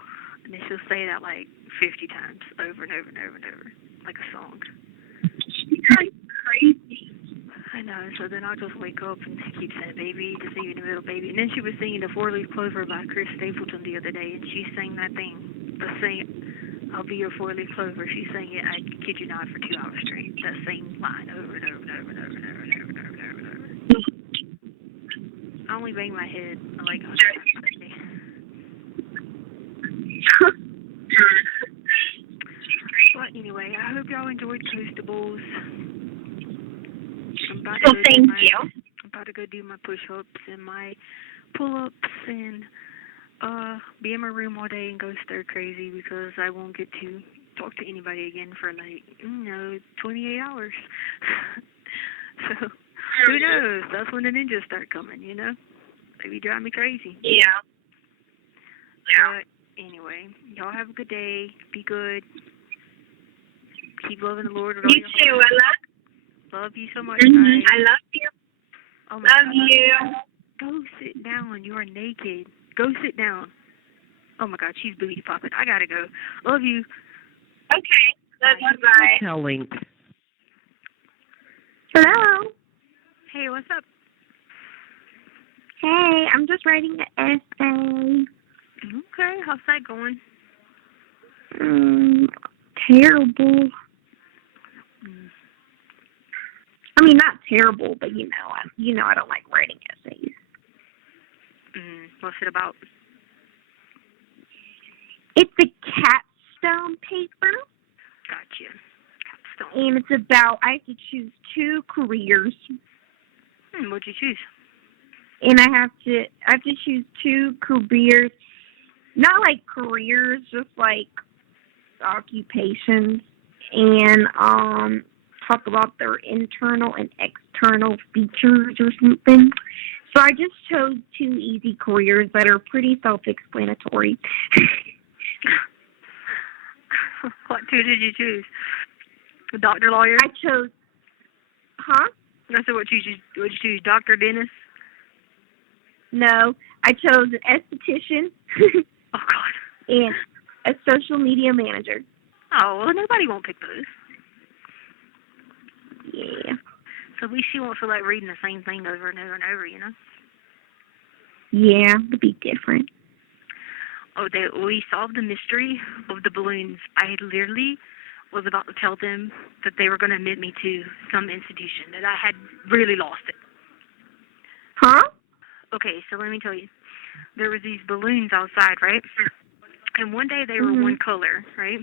And then she'll say that like 50 times over and over and over and over, like a song. She's like crazy. I know, so then I'll just wake up and keep saying, baby, just meet me in the middle, baby. And then she was singing the 4-Leaf Clover by Chris Stapleton the other day, and she sang that thing, I'll be your 4-leaf clover. She sang it, I kid you not, for 2 hours straight. That same line over and over and over and over and over and over and over and over and over. I only bang my head. I like, But anyway, I hope y'all enjoyed Coastables. I'm about to go do my push-ups and my pull-ups and be in my room all day and go stir crazy because I won't get to talk to anybody again for 28 hours. So, who knows? That's when the ninjas start coming, They be driving me crazy. Yeah. But anyway, y'all have a good day. Be good. Keep loving the Lord with all You your too. heart. I Love you so much. I love you. Oh my Love God. you. Go sit down. You are naked. Go sit down. Oh my God, she's booty popping. I gotta go. Love you. Okay. Love you. Bye. Tell link. Hello. Hey, what's up? Hey, I'm just writing an essay. Okay, how's that going? Terrible. I mean, not terrible, but I don't like writing essays. What's it about? It's a capstone paper, Gotcha. Capstone. and it's about I have to choose 2 careers, What'd you choose? and I have to choose 2 careers, not like careers, just like occupations, and talk about their internal and external features or something. So I just chose 2 easy careers that are pretty self-explanatory. What 2 did you choose? A doctor, lawyer? I chose, huh? I said, what did you choose? Doctor, dentist? No, I chose an esthetician Oh God. and a social media manager. Oh, well, nobody won't pick those. Yeah. So at least she won't feel like reading the same thing over and over and over, Yeah, it'd be different. Oh, we solved the mystery of the balloons. I literally was about to tell them that they were going to admit me to some institution, that I had really lost it. Huh? Okay, so let me tell you. there was these balloons outside, right? And one day they were one color, right?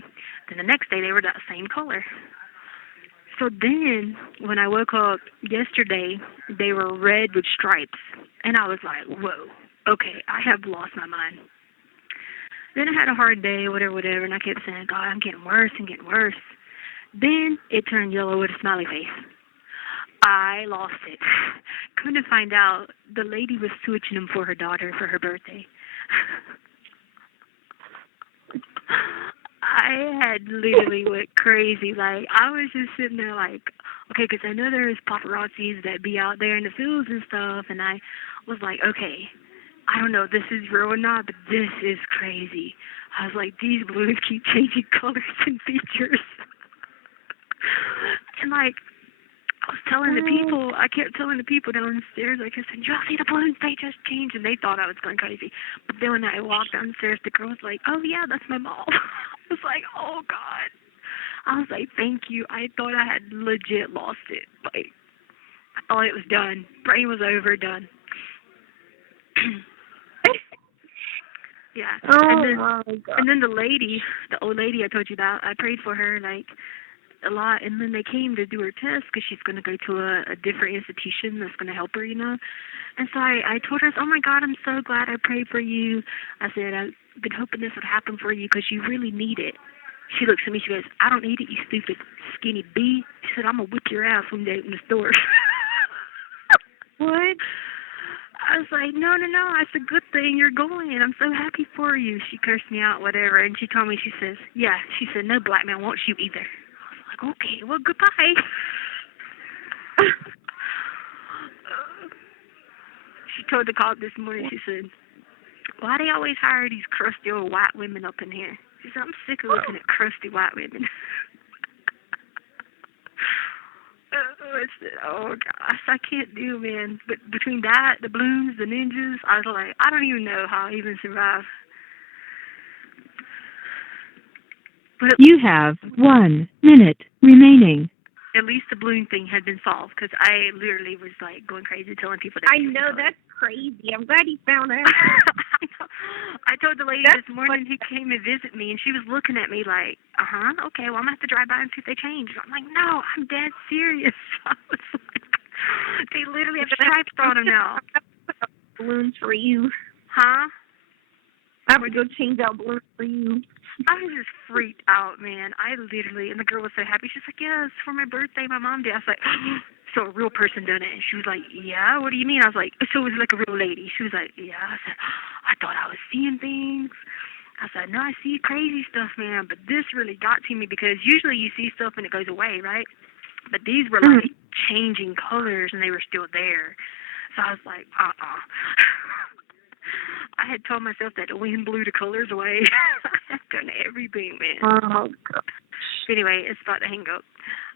Then the next day they were that same color. So then, when I woke up yesterday, they were red with stripes. And I was like, whoa, okay, I have lost my mind. Then I had a hard day, whatever, and I kept saying, God, I'm getting worse and getting worse. Then it turned yellow with a smiley face. I lost it. Come to find out, the lady was switching them for her daughter for her birthday. I had literally went crazy. Like, I was just sitting there like, okay, because I know there's paparazzis that be out there in the fields and stuff, and I was like, okay, I don't know if this is real or not, but this is crazy. I was like, these balloons keep changing colors and features. And like, I kept telling the people downstairs, like I said, y'all see the balloons, they just changed, and they thought I was going crazy. But then when I walked downstairs, the girl was like, oh yeah, that's my mom. I was like, oh God. I was like, thank you. I thought I had legit lost it. Like, I thought it was done. Brain was over, done. Yeah. And then the old lady I told you about, I prayed for her like a lot, and then they came to do her test because she's going to go to a different institution that's going to help her, you know. And so I told her, oh my God, I'm so glad I prayed for you. I said, I've been hoping this would happen for you because you really need it. She looks at me, she goes, I don't need it, you stupid skinny bee. She said, I'm going to whip your ass one day in the store. What? I was like, no, it's a good thing you're going. I'm so happy for you. She cursed me out, whatever, and she told me, she says, yeah, she said, no black man wants you either. I was like, okay, well, goodbye. She told the cop this morning, she said, why do they always hire these crusty old white women up in here? She said, I'm sick of looking at crusty white women. I said, oh gosh, I can't do, man. But between that, the balloons, the ninjas, I was like, I don't even know how I even survived. But You have 1 minute remaining. at least the balloon thing had been solved, because I literally was like going crazy telling people. I know, that's crazy. I'm glad he found it. I told the lady this morning who came to visit me, and she was looking at me like, okay, well, I'm going to have to drive by and see if they changed. I'm like, no, I'm dead serious. I was like, they literally have stripes on them now. Balloons for you. Huh? I would go change out balloons for you. I was just freaked out, man. I literally, and the girl was so happy. She's like, yes, for my birthday, my mom did. I was like, so a real person done it? And she was like, yeah, what do you mean? I was like, so it was like a real lady. She was like, yeah. I said, I thought I was seeing things. I said, no, I see crazy stuff, man. But this really got to me, because usually you see stuff and it goes away, right? But these were like changing colors, and they were still there. So I was like, I had told myself that the wind blew the colors away. I've done everything, man. Oh, God. Anyway, it's about to hang up.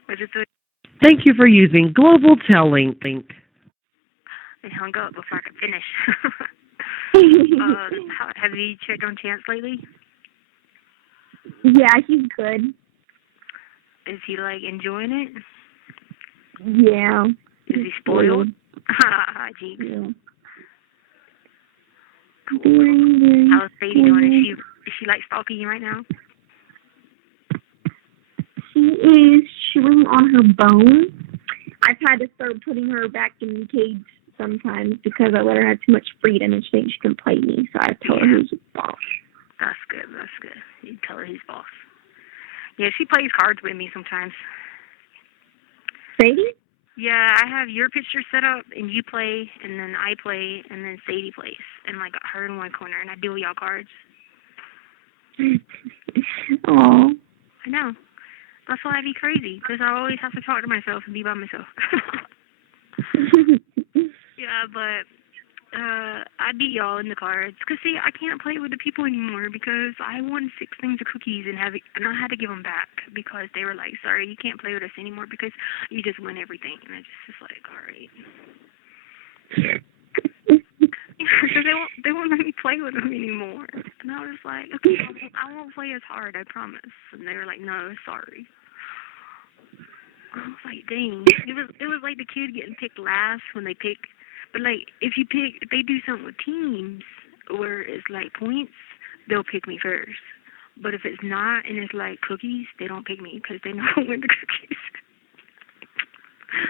Was it the... Thank you for using Global Tel Link. It hung up before I could finish. Have you checked on Chance lately? Yeah, he's good. Is he, like, enjoying it? Yeah. Is he spoiled? Jinx. Yeah. Cool. How's Sadie doing? Is she like stalking you right now? She is chewing on her bone. I've had to start putting her back in the cage sometimes because I let her have too much freedom and she thinks she can play me. So I tell her who's boss. That's good. You tell her he's boss. Yeah, she plays cards with me sometimes. Sadie? Yeah, I have your picture set up, and you play, and then I play, and then Sadie plays, and like her in one corner, and I deal y'all cards. Oh. I know. That's why I be crazy, because I always have to talk to myself and be by myself. Yeah, but I beat y'all in the cards. Because, see, I can't play with the people anymore because I won 6 things of cookies and I had to give them back because they were like, sorry, you can't play with us anymore because you just win everything. And it's just like, all right. Because they won't let me play with them anymore. And I was like, okay, I won't play as hard, I promise. And they were like, no, sorry. I was like, dang. It was like the kid getting picked last when they pick. But, like, if they do something with teams, where it's like points, they'll pick me first. But if it's not and it's like cookies, they don't pick me because they know I win the cookies.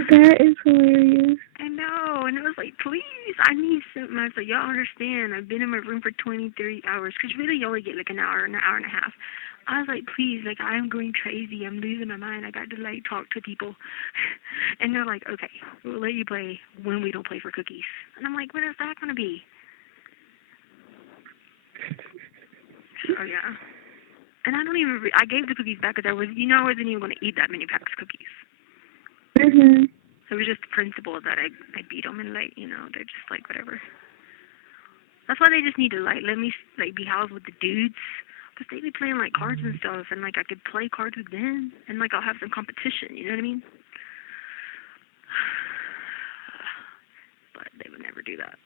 That is hilarious. I know, and I was like, please, I need something. I was like, y'all understand, I've been in my room for 23 hours, because really you only get like an hour and a half. I was like, please, like, I'm going crazy, I'm losing my mind, I got to, like, talk to people. And they're like, okay, we'll let you play when we don't play for cookies. And I'm like, when is that going to be? So, yeah. And I don't even, I gave the cookies back because I wasn't even going to eat that many packs of cookies. Mhm. So it was just the principle that I beat them, and like, they're just like whatever. That's why they just need to like let me like be housed with the dudes, because they be playing like cards and stuff, and like I could play cards with them, and like I'll have some competition. You know what I mean? But they would never do that.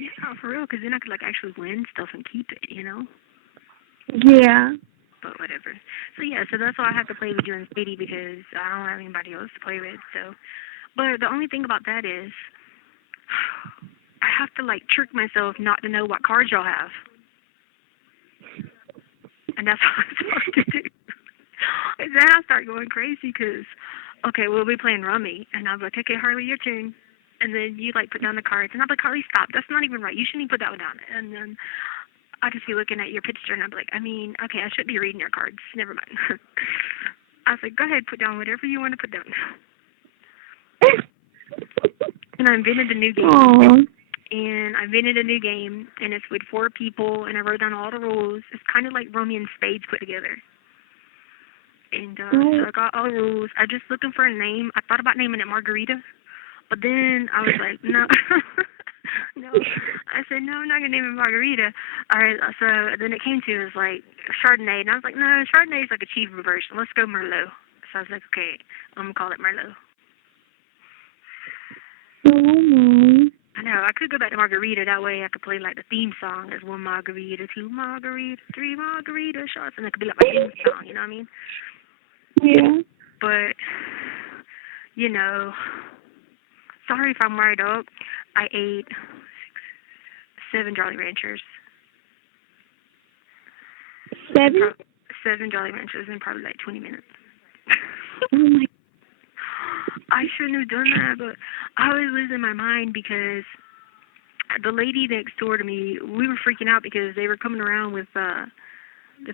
Yeah, for real, because then I could like actually win stuff and keep it. Yeah. But whatever. So yeah, so that's why I have to play with you and Sadie, because I don't have anybody else to play with. So, but the only thing about that is, I have to like trick myself not to know what cards y'all have, and that's what I'm supposed to do. And then I start going crazy because, okay, we'll be playing Rummy, and I'm like, okay, Harley, your turn. And then you like put down the cards, and I'm like, Harley, stop. That's not even right. You shouldn't even put that one down. And then I'll just be looking at your picture, and I'll be like, okay, I should be reading your cards. Never mind. I was like, go ahead, put down whatever you want to put down. And I invented a new game. Aww. And I invented a new game, and it's with 4 people, and I wrote down all the rules. It's kind of like Romeo and Spades put together. And so I got all the rules. I just looking for a name. I thought about naming it Margarita, but then I was like, no. No. I said, no, I'm not going to name it Margarita. All right, so then it came to, it was like Chardonnay, and I was like, no, Chardonnay is like a cheaper version. Let's go Merlot. So I was like, okay, I'm going to call it Merlot. Oh, I know, I could go back to Margarita. That way I could play like the theme song as 1 margarita, 2 margarita, 3 margarita shots, and it could be like my theme song, you know what I mean? yeah. But, sorry if I'm wired up. I ate 7 Jolly Ranchers. 7? 7 Jolly Ranchers in probably like 20 minutes. Oh my. I shouldn't have done that, but I was losing my mind because the lady next door to me, we were freaking out because they were coming around with the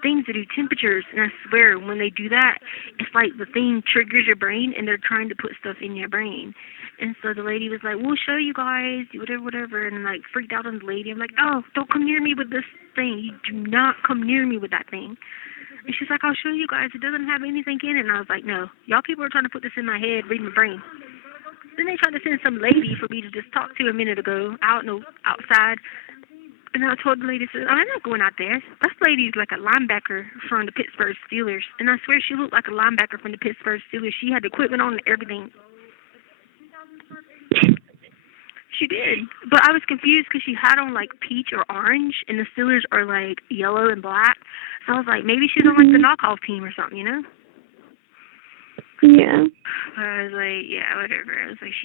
things that do temperatures, and I swear when they do that, it's like the thing triggers your brain, and they're trying to put stuff in your brain. And so the lady was like, we'll show you guys, whatever, and like freaked out on the lady. I'm like, oh, don't come near me with this thing. You do not come near me with that thing. And she's like, I'll show you guys. It doesn't have anything in it. And I was like, no, y'all people are trying to put this in my head, read my brain. Then they tried to send some lady for me to just talk to a minute ago outside. And I told the lady, I'm not going out there. That lady's like a linebacker from the Pittsburgh Steelers. And I swear she looked like a linebacker from the Pittsburgh Steelers. She had equipment on and everything. She did. But I was confused because she had on like peach or orange, and the Steelers are like yellow and black. So I was like, maybe she's on like the knockoff team or something, Yeah. I was like, yeah, whatever. I was like,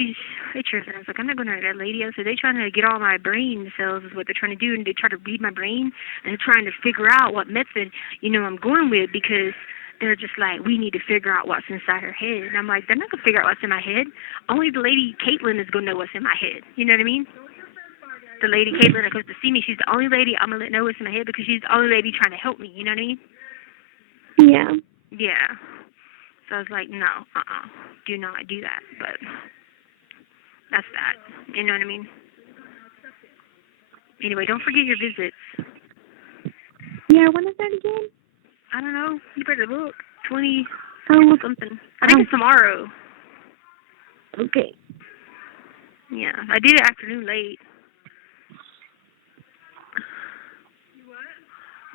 they tripping. I was like, I'm not going to that lady. I said, they trying to get all my brain cells is what they're trying to do, and they try to read my brain, and they're trying to figure out what method, I'm going with, because they're just like, we need to figure out what's inside her head. And I'm like, they're not going to figure out what's in my head. Only the lady, Caitlin, is going to know what's in my head. You know what I mean? The lady, Caitlin, that comes to see me, she's the only lady I'm going to let know what's in my head, because she's the only lady trying to help me. You know what I mean? Yeah. Yeah. So I was like, no, do not do that. But that's that. You know what I mean? Anyway, don't forget your visits. Yeah, when is that again? I don't know. You better look. 20 something. I think Oh. it's tomorrow. Okay. Yeah, I did it afternoon late.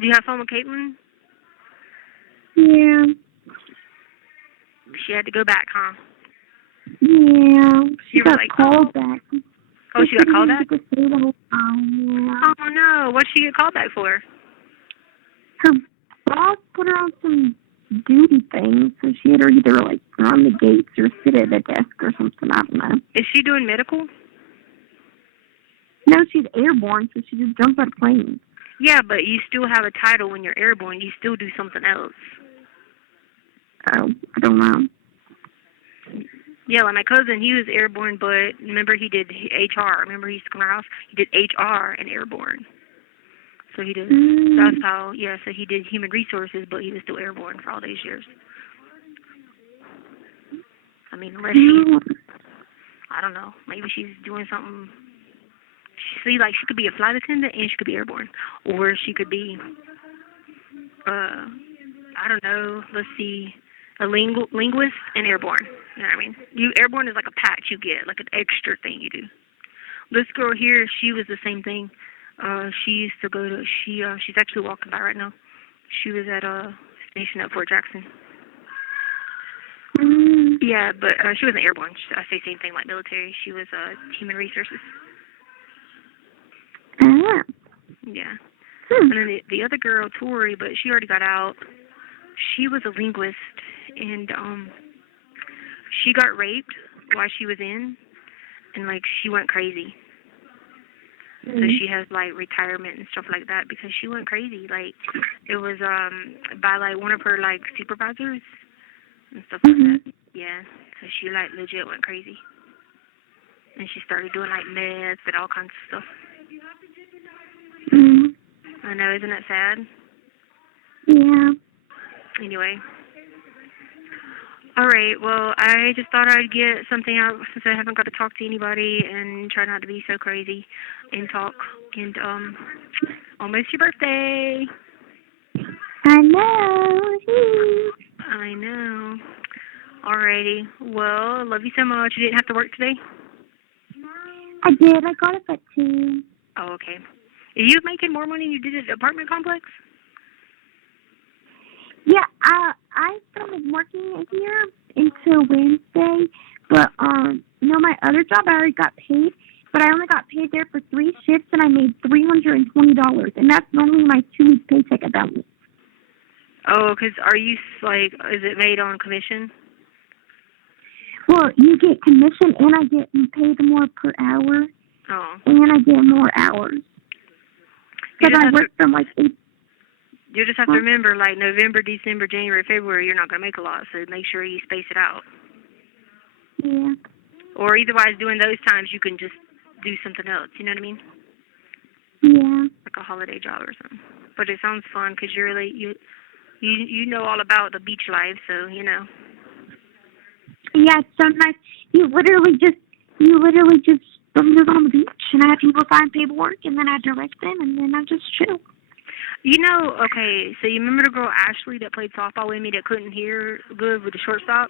Do you have fun with Caitlin? Yeah. She had to go back, huh? Yeah. She You were got like, called back. Oh, she got called back? Yeah. Oh, no. What'd she get called back for? Her boss put her on some duty thing, so she had to either like run the gates or sit at a desk or something. I don't know. Is she doing medical? No, she's airborne, so she just jumps out of planes. Yeah, but you still have a title when you're airborne. You still do something else. Oh, I don't know. Yeah, like my cousin, he was airborne, but remember he did HR. Remember he used to come to our house? He did HR and airborne. So he did, that's how, yeah, so he did human resources, but he was still airborne for all these years. I mean, unless she's, I don't know, maybe she's doing something. See, like, she could be a flight attendant and she could be airborne. Or she could be, I don't know, let's see, a linguist and airborne. You know what I mean? Airborne is like a patch you get, like an extra thing you do. This girl here, she was the same thing. She used to go to, she's actually walking by right now. She was at a station at Fort Jackson. Yeah, but she wasn't airborne. I say same thing like military. She was human resources. Yeah. And then the other girl, Tori, but she already got out. She was a linguist, and she got raped while she was in, and like she went crazy. So she has like retirement and stuff like that because she went crazy. Like it was by like one of her like supervisors and stuff like that. Yeah. So she like legit went crazy. And she started doing like meds and all kinds of stuff. I know, isn't it sad? Yeah. Anyway. All right, well, I just thought I'd get something out since I haven't got to talk to anybody and try not to be so crazy and talk. And almost your birthday. I know. I know. Alrighty. Well, love you so much. You didn't have to work today? I did. I got up at 2. Oh, okay. Are you making more money than you did at the apartment complex? Yeah, I started working here until Wednesday, but my other job I already got paid, but I only got paid there for 3 shifts and I made $320, and that's normally my 2-week paycheck at that week. Oh, because are you like, is it made on commission? Well, you get commission and I get paid more per hour. Oh. And I get more hours. Because I work from like 8. You just have to remember, like, November, December, January, February, you're not going to make a lot, so make sure you space it out. Yeah. Or otherwise, during those times, you can just do something else, you know what I mean? Yeah. Like a holiday job or something. But it sounds fun, because you're really, you know all about the beach life, so, you know. Yeah, it's so nice. You literally just live on the beach, and I have people sign paperwork, and then I direct them, and then I just chill. You know, okay, so you remember the girl Ashley that played softball with me that couldn't hear good with the shortstop?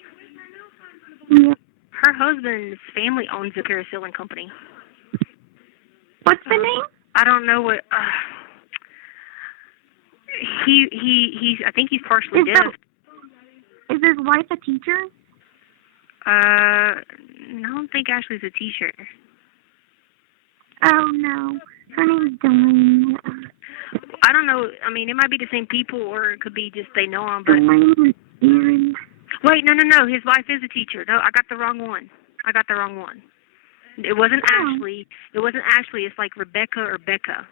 Yeah. Her husband's family owns a parasailing company. What's the name? I don't know what. He's. I think he's partially deaf. Is his wife a teacher? I don't think Ashley's a teacher. Oh no, her name's Delaney. I don't know. I mean, it might be the same people, or it could be just they know him. But Aaron. Wait, no. His wife is a teacher. No, I got the wrong one. It wasn't Ashley. It's like Rebecca or Becca.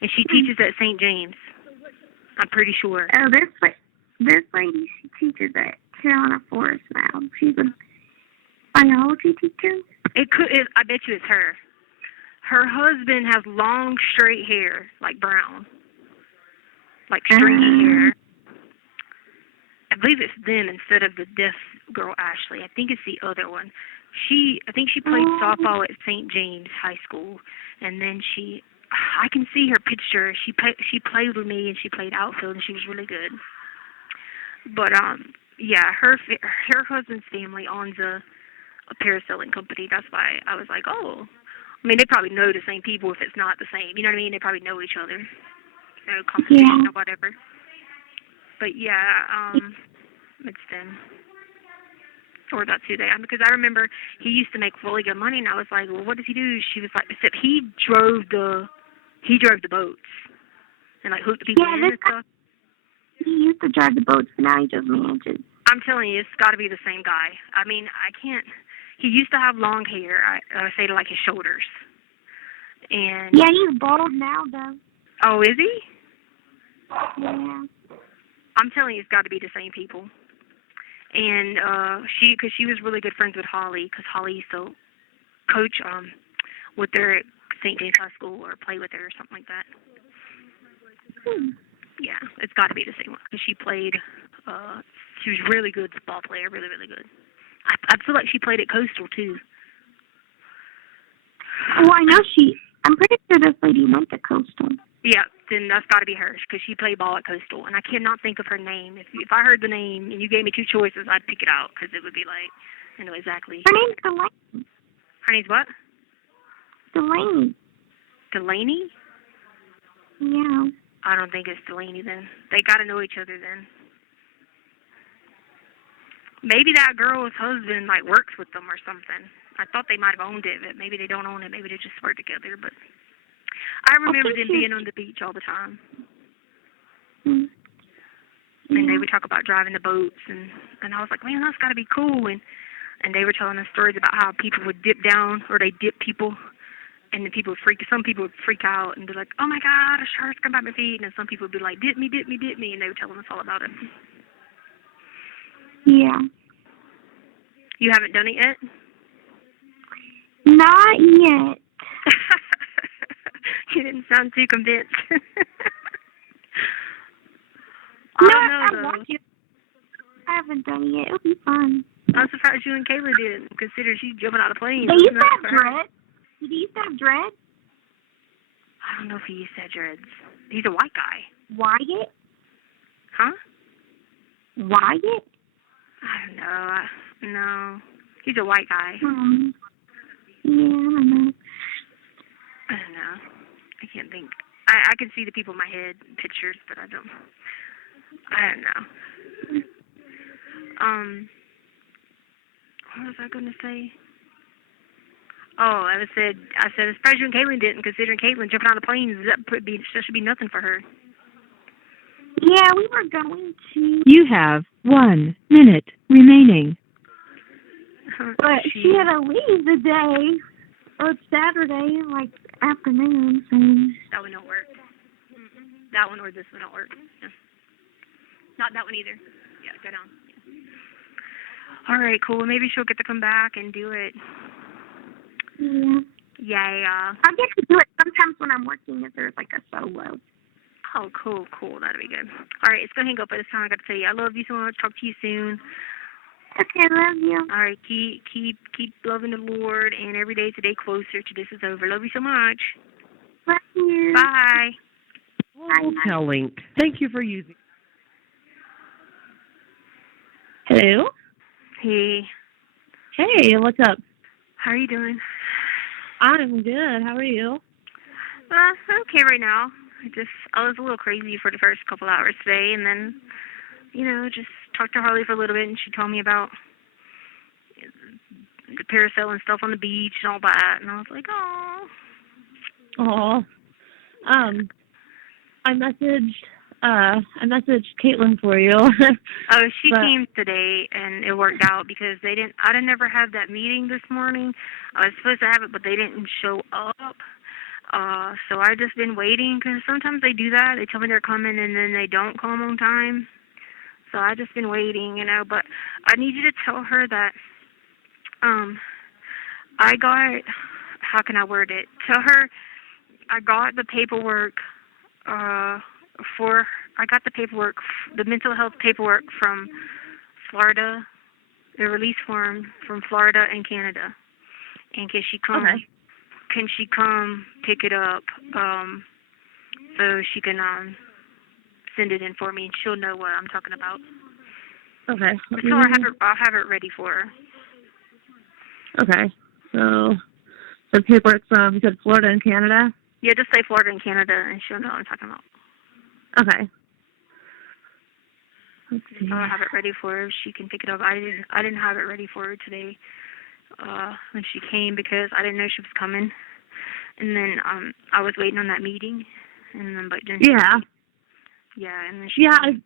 And she teaches at St. James. I'm pretty sure. Oh, this lady, she teaches at Carolina Forest now. She's a biology teacher. I bet you it's her. Her husband has long, straight hair, like brown. Like stringy hair. I believe it's them instead of the deaf girl, Ashley. I think it's the other one. I think she played softball at St. James High School. And then I can see her picture. She played with me, and she played outfield, and she was really good. But, yeah, her husband's family owns a parasailing company. That's why I was like, oh. I mean, they probably know the same people if it's not the same. You know what I mean? They probably know each other. No competition or whatever. But, yeah, it's them. Or that's who they are. Because I remember he used to make really good money, and I was like, well, what does he do? She was like, except he drove the boats and, like, hooked people in and stuff. He used to drive the boats, but now he just manages. I'm telling you, it's got to be the same guy. I mean, I can't. He used to have long hair. I say to like his shoulders. And Yeah, he's bald now, though. oh, is he? Yeah. I'm telling you, it's got to be the same people. And because she was really good friends with Holly, because Holly used to coach with her at St. James High School or play with her or something like that. Yeah, it's got to be the same one because she played. She was really good ball player, really, really good. I feel like she played at Coastal too. Oh, I know I'm pretty sure this lady went to Coastal. Yeah, then that's got to be hers because she played ball at Coastal, and I cannot think of her name. If I heard the name and you gave me two choices, I'd pick it out because it would be like, I know exactly. Her name's Delaney. Her name's what? Delaney. Delaney? Yeah. I don't think it's Delaney then. They got to know each other then. Maybe that girl's husband like works with them or something. I thought they might have owned it, but maybe they don't own it. Maybe they just work together. But I remember them being on the beach all the time. Mm. Yeah. And they would talk about driving the boats, and I was like, man, that's got to be cool. And they were telling us stories about how people would dip down or they dip people, and then some people would freak out and be like, oh my God, a shark's come by my feet. And then some people would be like, dip me, dip me, dip me. And they were telling us all about it. Yeah. You haven't done it yet? Not yet. You didn't sound too convinced. No, I want to. I haven't done it yet. It'll be fun. I'm surprised you and Kayla didn't, consider she's jumping out of planes. They used to have dreads. Did he used to have dreads? I don't know if he used to have dreads. He's a white guy. Wyatt? Huh? Wyatt? I don't know. No. He's a white guy. Yeah, I don't know. I don't know. I can't think. I can see the people in my head, pictures, but I don't know. What was I going to say? Oh, I said, as far as you and Caitlin didn't, considering Caitlin jumping out of planes, that should be nothing for her. Yeah, we were going to. You have 1 minute remaining. But she had to leave today, or Saturday, like afternoon. So. That one don't work. That one or this one don't work. Yeah. Not that one either. Yeah, go down. Yeah. All right, cool. Maybe she'll get to come back and do it. Yeah. Yeah. I get to do it sometimes when I'm working if there's like a solo. Oh, cool. That'll be good. All right, it's going to hang up by this time. I got to tell you, I love you so much. Talk to you soon. Okay, love you. All right, keep loving the Lord, and every day today closer to this is over. Love you so much. Love you. Bye. Hotel link. Thank you for using. Hello? Hey. Hey, what's up? How are you doing? I'm good. How are you? Okay right now. I was a little crazy for the first couple hours today, and then, just talked to Harley for a little bit, and she told me about the parasail and stuff on the beach and all that, and I was like, oh. Oh. I messaged Caitlin for you. Oh, she came today, and it worked out because I didn't ever have that meeting this morning. I was supposed to have it, but they didn't show up. So I just been waiting because sometimes they do that. They tell me they're coming, and then they don't come on time. So I just been waiting, but I need you to tell her that, I got, how can I word it? Tell her I got the paperwork, the mental health paperwork from Florida, the release form from Florida and Canada. And can she come pick it up, so she can, send it in for me, and she'll know what I'm talking about. Okay. So I'll have it ready for her. Okay. So the paperwork from, you said Florida and Canada? Yeah, just say Florida and Canada, and she'll know what I'm talking about. Okay. Let's see. So I'll have it ready for her. She can pick it up. I didn't have it ready for her today, when she came because I didn't know she was coming. And then I was waiting on that meeting, and then and then she I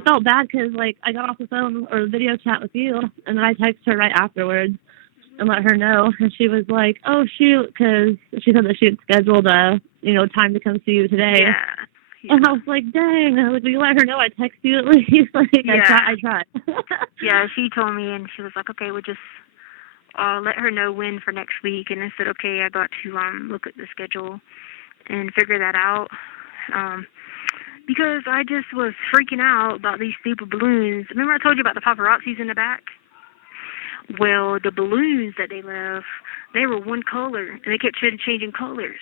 felt bad because I got off the phone or the video chat with you, and then I texted her right afterwards. and let her know. And she was like, "Oh shoot," because she said that she had scheduled a time to come see you today. Yeah. And I was like, "Dang!" I was like, "Will you let her know I text you at least?" Like, Yeah. I tried. Yeah, she told me, and she was like, "Okay, we'll just let her know when for next week." And I said, "Okay." I got to look at the schedule and figure that out. Because I just was freaking out about these stupid balloons. Remember I told you about the paparazzis in the back? Well, the balloons that they left, they were one color, and they kept changing colors.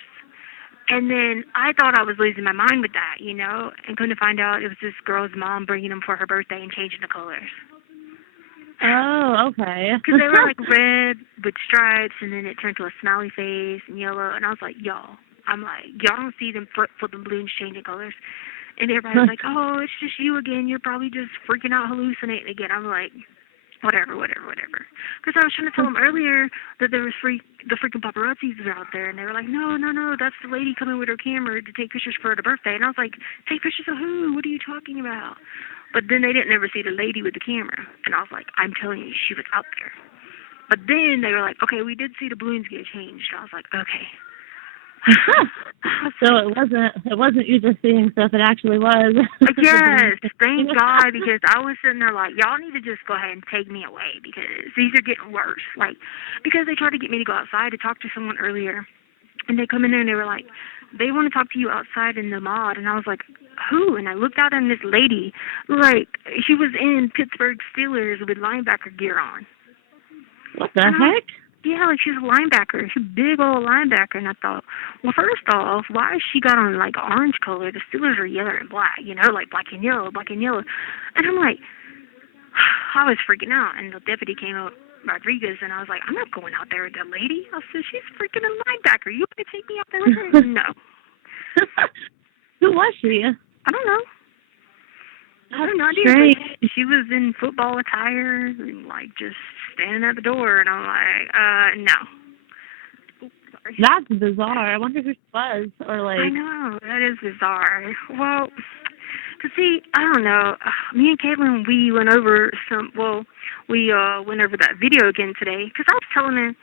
And then I thought I was losing my mind with that, and couldn't find out it was this girl's mom bringing them for her birthday and changing the colors. Oh, okay. Because they were like red with stripes, and then it turned to a smiley face and yellow. And I was like, y'all don't see them for the balloons changing colors. And everybody was like, "Oh, it's just you again. You're probably just freaking out, hallucinating again." I'm like, whatever. Because I was trying to tell them earlier that there was the freaking paparazzis were out there, and they were like, no, that's the lady coming with her camera to take pictures for her birthday. And I was like, take pictures of who? What are you talking about? But then they didn't ever see the lady with the camera, and I was like, I'm telling you, she was out there. But then they were like, okay, we did see the balloons get changed. I was like, okay. So it wasn't you just seeing stuff, it actually was. Yes, thank God, because I was sitting there like, y'all need to just go ahead and take me away, because these are getting worse. Like, because they tried to get me to go outside to talk to someone earlier, and they come in there and they were like, they want to talk to you outside in the mod, and I was like, who? And I looked out at this lady, like, she was in Pittsburgh Steelers with linebacker gear on. What the heck? Yeah, like she's a linebacker. She's a big old linebacker. And I thought, well, first off, why has she got on like orange color? The Steelers are yellow and black, like black and yellow. And I'm like, I was freaking out. And the deputy came up, Rodriguez, and I was like, I'm not going out there with that lady. I said, she's freaking a linebacker. You want to take me out there with her? No. Who was she? I don't know. I don't know. She was in football attire and like just standing at the door, and I'm like, no. Oops, sorry. That's bizarre. I wonder who she was, or like. I know, that is bizarre. Well, cause see, I don't know. Me and Caitlin, we went over went over that video again today, because I was telling her,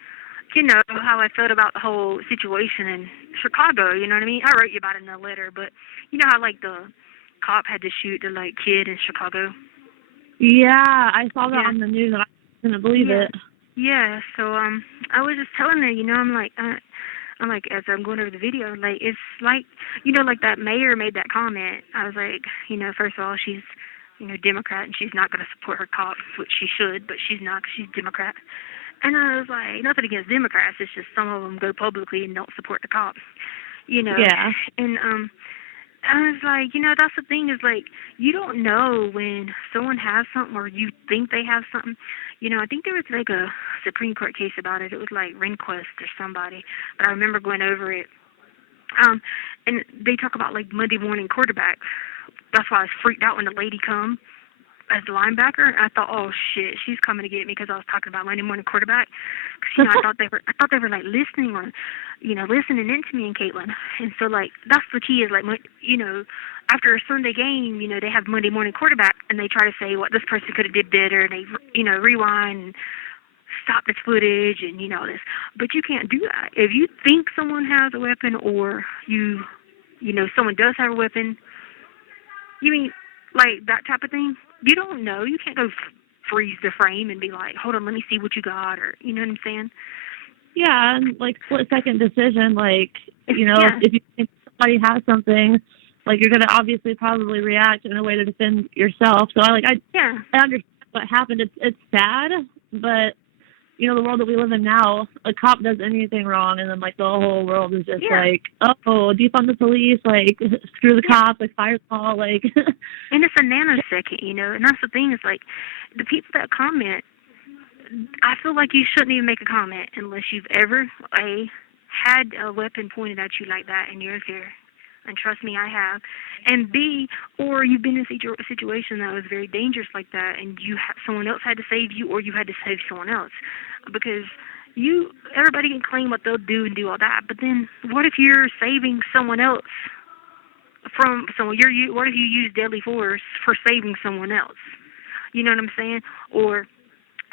how I felt about the whole situation in Chicago. You know what I mean? I wrote you about it in a letter, but you know how like the cop had to shoot the like kid in Chicago. Yeah, I saw that on the news, and I couldn't believe it. Yeah, so I was just telling her, I'm like, as I'm going over the video, like it's like, like that mayor made that comment. I was like, first of all, she's, Democrat, and she's not going to support her cops, which she should, but she's not, 'cause she's Democrat. And I was like, nothing against Democrats, it's just some of them go publicly and don't support the cops, Yeah. And I was like, that's the thing is, like, you don't know when someone has something or you think they have something. I think there was, like, a Supreme Court case about it. It was, like, Rehnquist or somebody. But I remember going over it. And they talk about, like, Monday morning quarterback. That's why I was freaked out when the lady come as the linebacker. I thought, oh, shit, she's coming to get me because I was talking about Monday morning quarterback. Because, I thought they were, like, listening on, listening into me and Caitlin. And so, like, that's the key is, like, after a Sunday game, they have Monday morning quarterback, and they try to say what this person could have did better, and they, rewind and stop this footage and, this. But you can't do that. If you think someone has a weapon or someone does have a weapon, you mean, like, that type of thing, you don't know. You can't go freeze the frame and be like, hold on, let me see what you got, or, you know what I'm saying? Yeah, and, like, split-second decision, like, if you think somebody has something, like, you're going to obviously probably react in a way to defend yourself. So, I understand what happened. It's sad, but, the world that we live in now, a cop does anything wrong, and then, like, the whole world is just like, oh, defund the police, like, screw the cops, like, fire them all, like. And it's a nanosecond, and that's the thing is, like, the people that comment, I feel like you shouldn't even make a comment unless you've ever, had a weapon pointed at you like that and you're scared. And trust me, I have. And B, or you've been in a situation that was very dangerous like that, and someone else had to save you, or you had to save someone else. Because everybody can claim what they'll do and do all that, but then what if you're saving someone else from someone? What if you use deadly force for saving someone else? You know what I'm saying? Or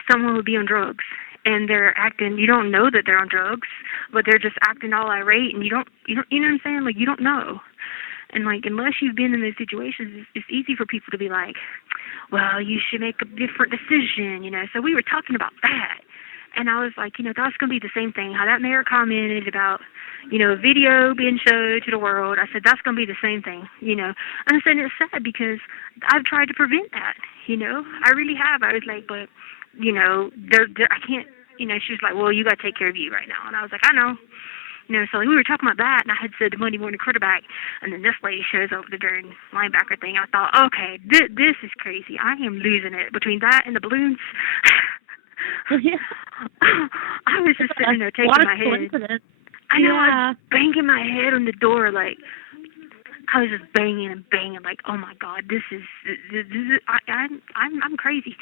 someone would be on drugs, and they're acting. You don't know that they're on drugs, but they're just acting all irate, and you know what I'm saying? Like, you don't know. And like, unless you've been in those situations, it's easy for people to be like, well, you should make a different decision, you know. So we were talking about that. And I was like, you know, that's going to be the same thing. How that mayor commented about, you know, video being showed to the world. I said, that's going to be the same thing, you know. And I said, it's sad because I've tried to prevent that, you know. I really have. I was like, but, you know, I can't, you know. She was like, well, you got to take care of you right now. And I was like, I know. You know, so we were talking about that, and I had said the Monday morning quarterback, and then this lady shows up with the during linebacker thing. I thought, okay, this is crazy. I am losing it. Between that and the balloons, I was just sitting there taking my head. I know, I was banging my head on the door, like, I was just banging and banging, like, oh my God, this is I'm crazy.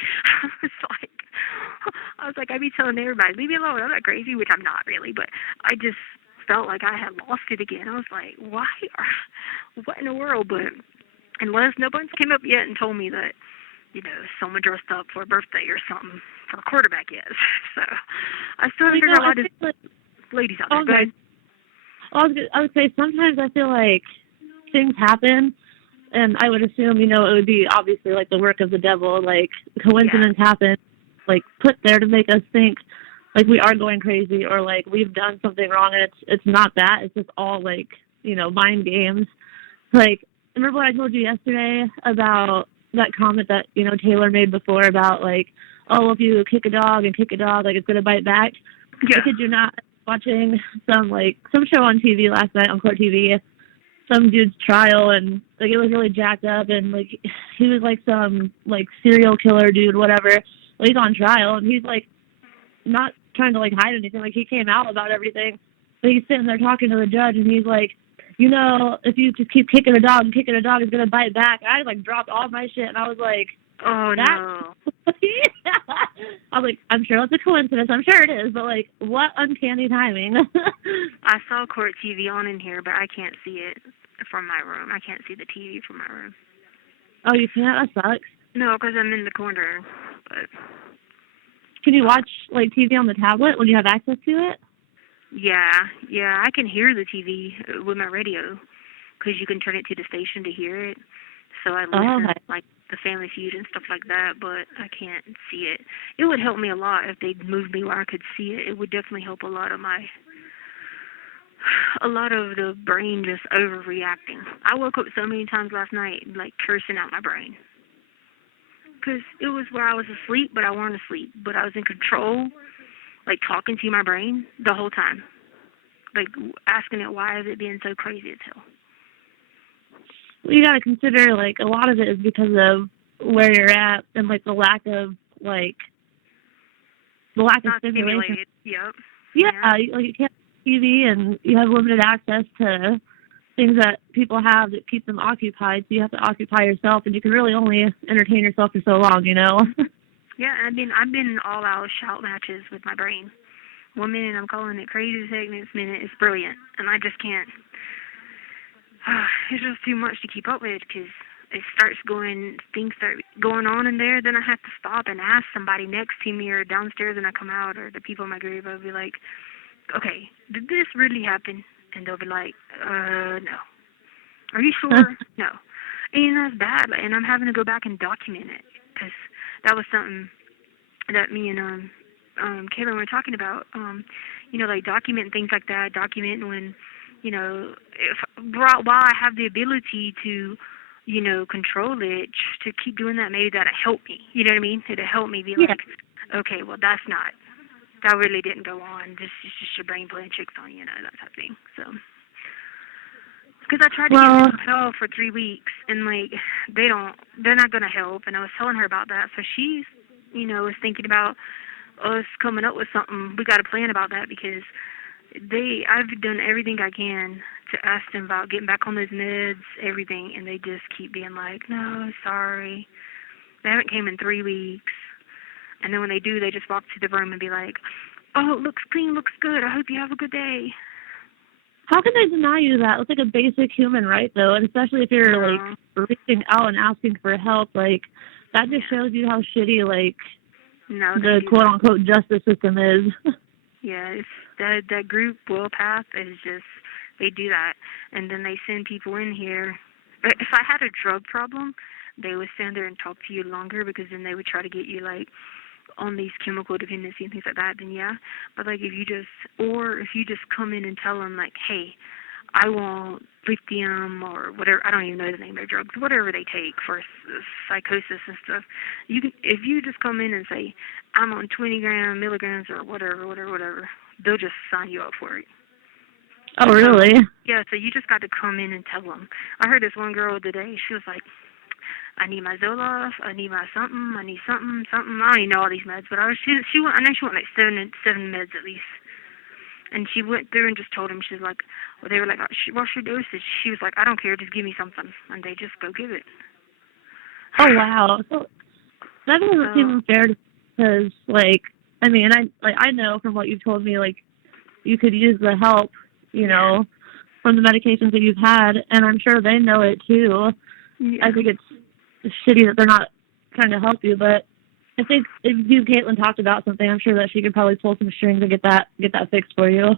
I was like, I'd be telling everybody, leave me alone, I'm not crazy, which I'm not really, but I just felt like I had lost it again. I was like, what in the world? But unless no one's came up yet and told me that, you know, someone dressed up for a birthday or something for a quarterback is. So I still haven't figured out why this ladies out there. I would say sometimes I feel like things happen, and I would assume, you know, it would be obviously like the work of the devil, like coincidence happen, like put there to make us think like we are going crazy or like we've done something wrong, and it's not that. It's just all like, you know, mind games. Like, remember what I told you yesterday about that comment that, you know, Taylor made before about like, oh, if you kick a dog, like it's gonna bite back. Yeah. I kid you not, watching some show on TV last night on Court TV, some dude's trial, and like it was really jacked up, and like he was like some like serial killer dude, whatever. Well, he's on trial, and he's like not trying to like hide anything. Like, he came out about everything, but he's sitting there talking to the judge, and he's like, you know, if you just keep kicking a dog, it's gonna bite back. I like dropped all my shit, and I was like, oh no. I was like, I'm sure that's a coincidence. I'm sure it is, but like, what uncanny timing. I saw Court TV on in here, but I can't see it from my room. I can't see the TV from my room. Oh, you can't? That sucks. No, because I'm in the corner. But can you watch like TV on the tablet when you have access to it? Yeah, I can hear the TV with my radio because you can turn it to the station to hear it. So I listen like the Family Feud and stuff like that, but I can't see it. It would help me a lot if they'd moved me where I could see it. It would definitely help a lot of the brain just overreacting. I woke up so many times last night like cursing out my brain because it was where I was asleep, but I weren't asleep, but I was in control, like talking to my brain the whole time, like asking it, why is it being so crazy as hell? Well, you got to consider, like, a lot of it is because of where you're at and, like, the lack of stimulation. Yep. Yeah, like, you can't have TV, and you have limited access to things that people have that keep them occupied, so you have to occupy yourself, and you can really only entertain yourself for so long, you know? Yeah, I've been in all-out shout matches with my brain. 1 minute I'm calling it crazy as heck, next minute it's brilliant, and I just can't. It's just too much to keep up with because things start going on in there, then I have to stop and ask somebody next to me or downstairs when I come out, or the people in my grave. I'll be like, okay, did this really happen? And they'll be like, no. Are you sure? No. And that's bad, and I'm having to go back and document it because that was something that me and Kayla were talking about, you know, like document things like that, document when, you know, while I have the ability to, you know, control it, to keep doing that, maybe that'll help me. You know what I mean? It'll help me be like, okay, well, that really didn't go on. It's just your brain playing tricks on you, you know, that type of thing. So, because I tried to get them to help for 3 weeks, and like, they're not going to help. And I was telling her about that. So she's, you know, was thinking about us coming up with something. We got a plan about that because I've done everything I can to ask them about getting back on those meds, everything, and they just keep being like, no, sorry. They haven't came in 3 weeks. And then when they do, they just walk to the room and be like, oh, it looks clean, looks good. I hope you have a good day. How can they deny you that? It's like a basic human right, though, and especially if you're, like, reaching out and asking for help. Like, that just shows you how shitty, like, No, the quote unquote justice system is. Yeah, it's that group WellPath is just, they do that, and then they send people in here. But if I had a drug problem, they would stand there and talk to you longer, because then they would try to get you like on these chemical dependency and things like that. Then yeah, but like if you just come in and tell them like, hey, I want lithium or whatever, I don't even know the name of their drugs, whatever they take for psychosis and stuff. If you just come in and say, I'm on 20 milligrams or whatever, they'll just sign you up for it. Oh, really? Yeah, so you just got to come in and tell them. I heard this one girl today, she was like, I need my Zoloft, I need my something, I need something. I don't even know all these meds, but I know she went like seven meds at least. And she went through and just told them, she was like, well, they were like, what's your dosage? She was like, I don't care, just give me something. And they just go give it. Oh, wow. So that doesn't seem fair, because, like, I mean, I know from what you've told me, like, you could use the help, you know, from the medications that you've had, and I'm sure they know it, too. Yeah. I think it's shitty that they're not trying to help you, but I think if you and Caitlin talked about something, I'm sure that she could probably pull some strings and get that fixed for you.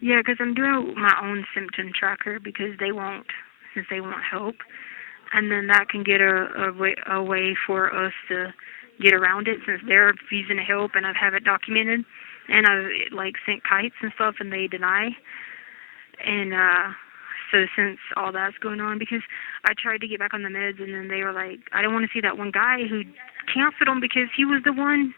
Yeah, because I'm doing my own symptom tracker, because since they won't help, and then that can get a way for us to get around it, since they're refusing to help, and I have it documented, and I've like sent kites and stuff, and they deny, and so since all that's going on, because I tried to get back on the meds, and then they were like, I don't want to see that one guy who canceled them because he was the one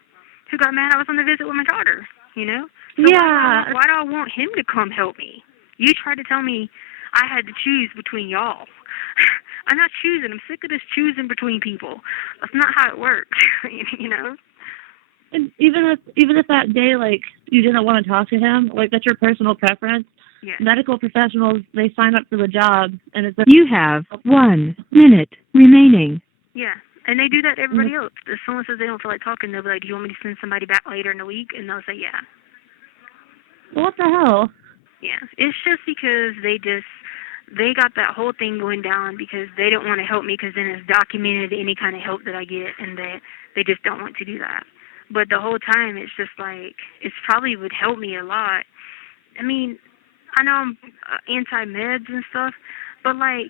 who got mad I was on the visit with my daughter, you know? So yeah. Why do I want him to come help me? You tried to tell me I had to choose between y'all. I'm not choosing. I'm sick of this choosing between people. That's not how it works, you know? And even if that day, like, you didn't want to talk to him, like, that's your personal preference, yeah. Medical professionals, they sign up for the job, and it's... You have 1 minute remaining. Yeah. And they do that to everybody else. If someone says they don't feel like talking, they'll be like, do you want me to send somebody back later in the week? And they'll say, yeah. What the hell? Yeah. It's just because they got that whole thing going down because they don't want to help me, because then it's documented any kind of help that I get, and that they just don't want to do that. But the whole time, it's just like, it probably would help me a lot. I mean, I know I'm anti-meds and stuff, but like,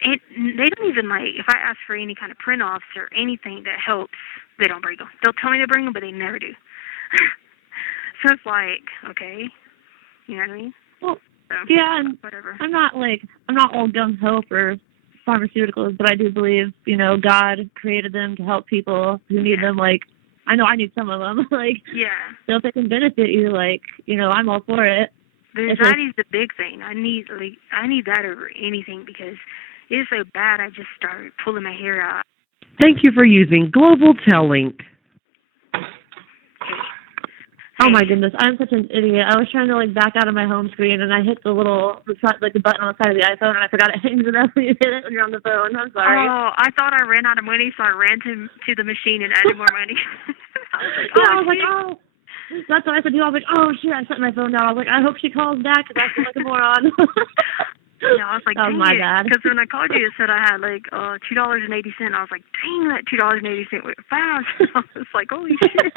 they don't even, like, if I ask for any kind of print-offs or anything that helps, they don't bring them. They'll tell me to bring them, but they never do. So it's like, okay, you know what I mean? Well, so, yeah, and whatever. I'm not all gung-ho for pharmaceuticals, but I do believe, you know, God created them to help people who need them. Like, I know I need some of them. Like, yeah. So if it can benefit you, like, you know, I'm all for it. The anxiety's the big thing. I need that over anything, because it's so bad I just start pulling my hair out. Thank you for using Global Tellink. Oh my goodness, I'm such an idiot. I was trying to, like, back out of my home screen, and I hit the button on the side of the iPhone, and I forgot it hangs it up when you hit it when you're on the phone. I'm sorry. Oh, I thought I ran out of money, so I ran to the machine and added more money. I was like, oh. That's what I said to you. I was like, oh, shit, I set my phone down. I was like, I hope she calls back, because I feel like a moron. Yeah, I was like, oh, my bad. Because when I called you, it said I had, like, $2.80. I was like, dang, that $2.80 went fast. I was like, holy shit.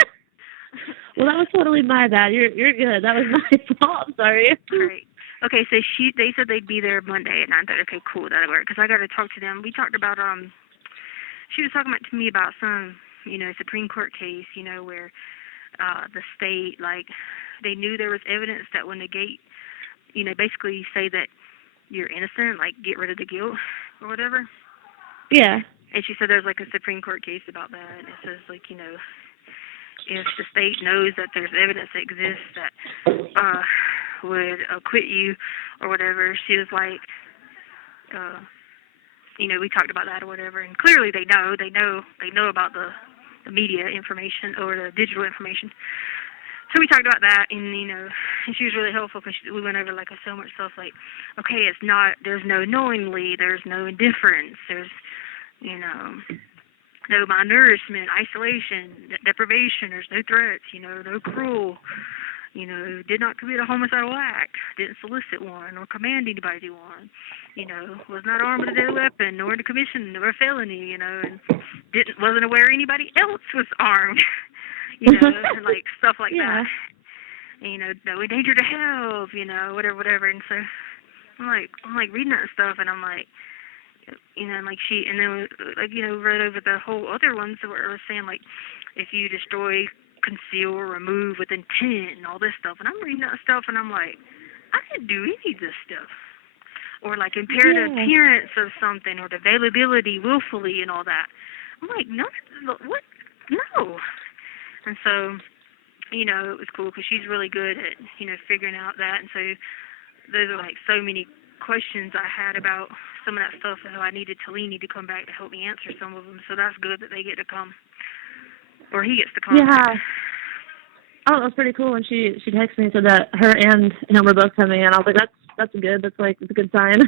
Well, that was totally my bad. You're good. That was my fault. I'm sorry. Great. Okay, so they said they'd be there Monday at 9:30. Okay, cool, that'll work. Because I got to talk to them. We talked about she was talking to me about some, you know, Supreme Court case, you know, where the state, like, they knew there was evidence that would negate, you know, basically say that you're innocent, like, get rid of the guilt or whatever. Yeah. And she said there's, like, a Supreme Court case about that, and it says, like, you know, if the state knows that there's evidence that exists that would acquit you or whatever, she was like, you know, we talked about that or whatever, and clearly they know about the media information or the digital information. So we talked about that, and, you know, and she was really helpful, because we went over, like, so much stuff, like, okay, there's no knowingly, there's no indifference, there's, you know, no malnourishment, isolation, deprivation, there's no threats, you know, no cruel, you know, did not commit a homicidal act, didn't solicit one or command anybody to do one, you know, was not armed with a deadly weapon, nor in the commission of a felony, you know, and wasn't aware anybody else was armed. you know, and like stuff like Yeah. that. And, you know, no danger to health, you know, whatever. And so I'm like reading that stuff, and I'm like, you know, and like and then like, you know, read over the whole other ones where it was saying like, if you destroy, conceal, or remove with intent and all this stuff, and I'm reading that stuff, and I'm like, I didn't do any of this stuff. Or like impair the appearance of something, or the availability willfully and all that. I'm like, no, what? No. And so, you know, it was cool because she's really good at, you know, figuring out that. And so those are like so many questions I had about some of that stuff, and so I needed Talini to come back to help me answer some of them. So that's good that they get to come, or he gets to come. Yeah. Oh, that was pretty cool when she texted me and said that her and him were both coming in. I was like, that's good. That's a good sign.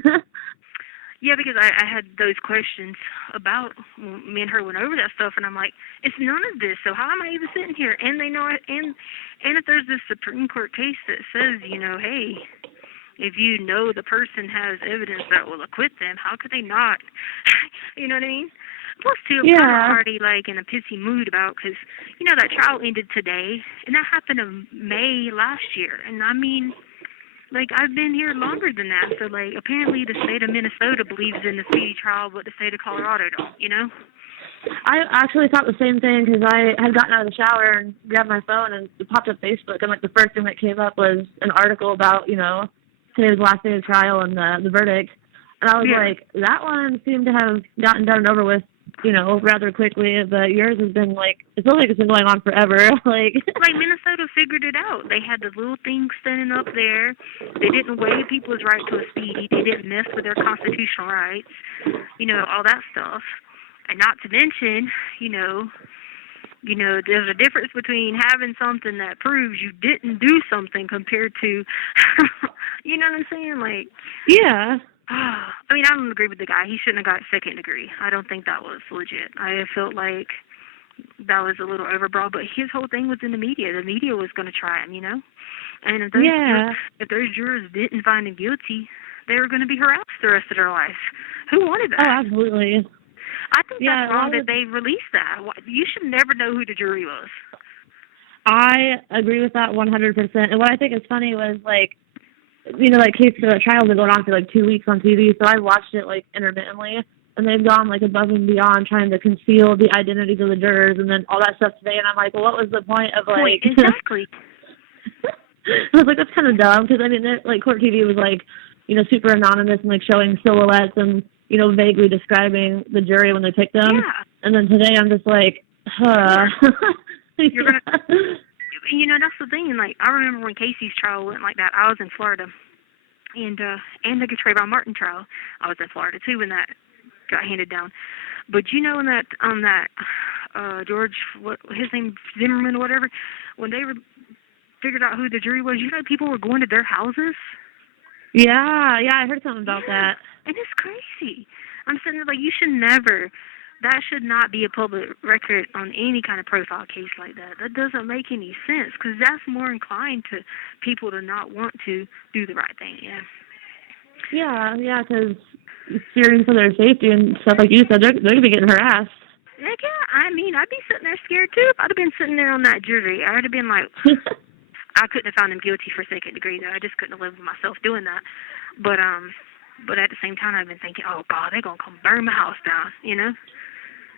Yeah, because I had those questions about, me and her went over that stuff, and I'm like, it's none of this, so how am I even sitting here? And they know it, and if there's this Supreme Court case that says, you know, hey, if you know the person has evidence that will acquit them, how could they not? You know what I mean? Plus, too, I'm already, like, in a pissy mood about, because, you know, that trial ended today, and that happened in May last year, and I mean, like, I've been here longer than that, so, like, apparently the state of Minnesota believes in the speedy trial, but the state of Colorado don't, you know? I actually thought the same thing because I had gotten out of the shower and grabbed my phone and it popped up Facebook, and, like, the first thing that came up was an article about, you know, today's last day of trial and the verdict. And I was like, that one seemed to have gotten done and over with, you know, rather quickly, but yours has been, like, it feels like it's been going on forever. Like Minnesota figured it out. They had the little thing standing up there. They didn't waive people's right to a speedy. They didn't mess with their constitutional rights, you know, all that stuff. And not to mention, you know, there's a difference between having something that proves you didn't do something compared to, you know what I'm saying? Like, yeah. I mean, I don't agree with the guy. He shouldn't have got second degree. I don't think that was legit. I felt like that was a little overbroad, but his whole thing was in the media. The media was going to try him, you know? And if those jurors didn't find him guilty, they were going to be harassed the rest of their life. Who wanted that? Oh, absolutely. I think that's wrong that they released that. You should never know who the jury was. I agree with that 100%. And what I think is funny was, like, you know, like, case trials been going on for, like, 2 weeks on TV, so I watched it, like, intermittently, and they've gone, like, above and beyond trying to conceal the identities of the jurors and then all that stuff today, and I'm like, well, what was the point of, like... Exactly. I was like, that's kind of dumb, because, I mean, like, court TV was, like, you know, super anonymous and, like, showing silhouettes and, you know, vaguely describing the jury when they picked them. Yeah. And then today I'm just like, You're going to... You know, that's the thing. Like, I remember when Casey's trial went like that. I was in Florida, and the Trayvon Martin trial, I was in Florida too when that got handed down. But you know, in that George, what his name, Zimmerman or whatever, when they figured out who the jury was, you know, people were going to their houses. Yeah, I heard something about that. And it's crazy. I'm sitting there like, you should never. That should not be a public record on any kind of profile case like that. That doesn't make any sense, because that's more inclined to people to not want to do the right thing, Yeah, because fearing for their safety and stuff, like you said, they're going to be getting harassed. Heck yeah, I mean, I'd be sitting there scared too if I'd have been sitting there on that jury. I'd have been like, I couldn't have found him guilty for second degree, though. I just couldn't have lived with myself doing that. But at the same time, I've been thinking, oh, God, they're going to come burn my house down, you know?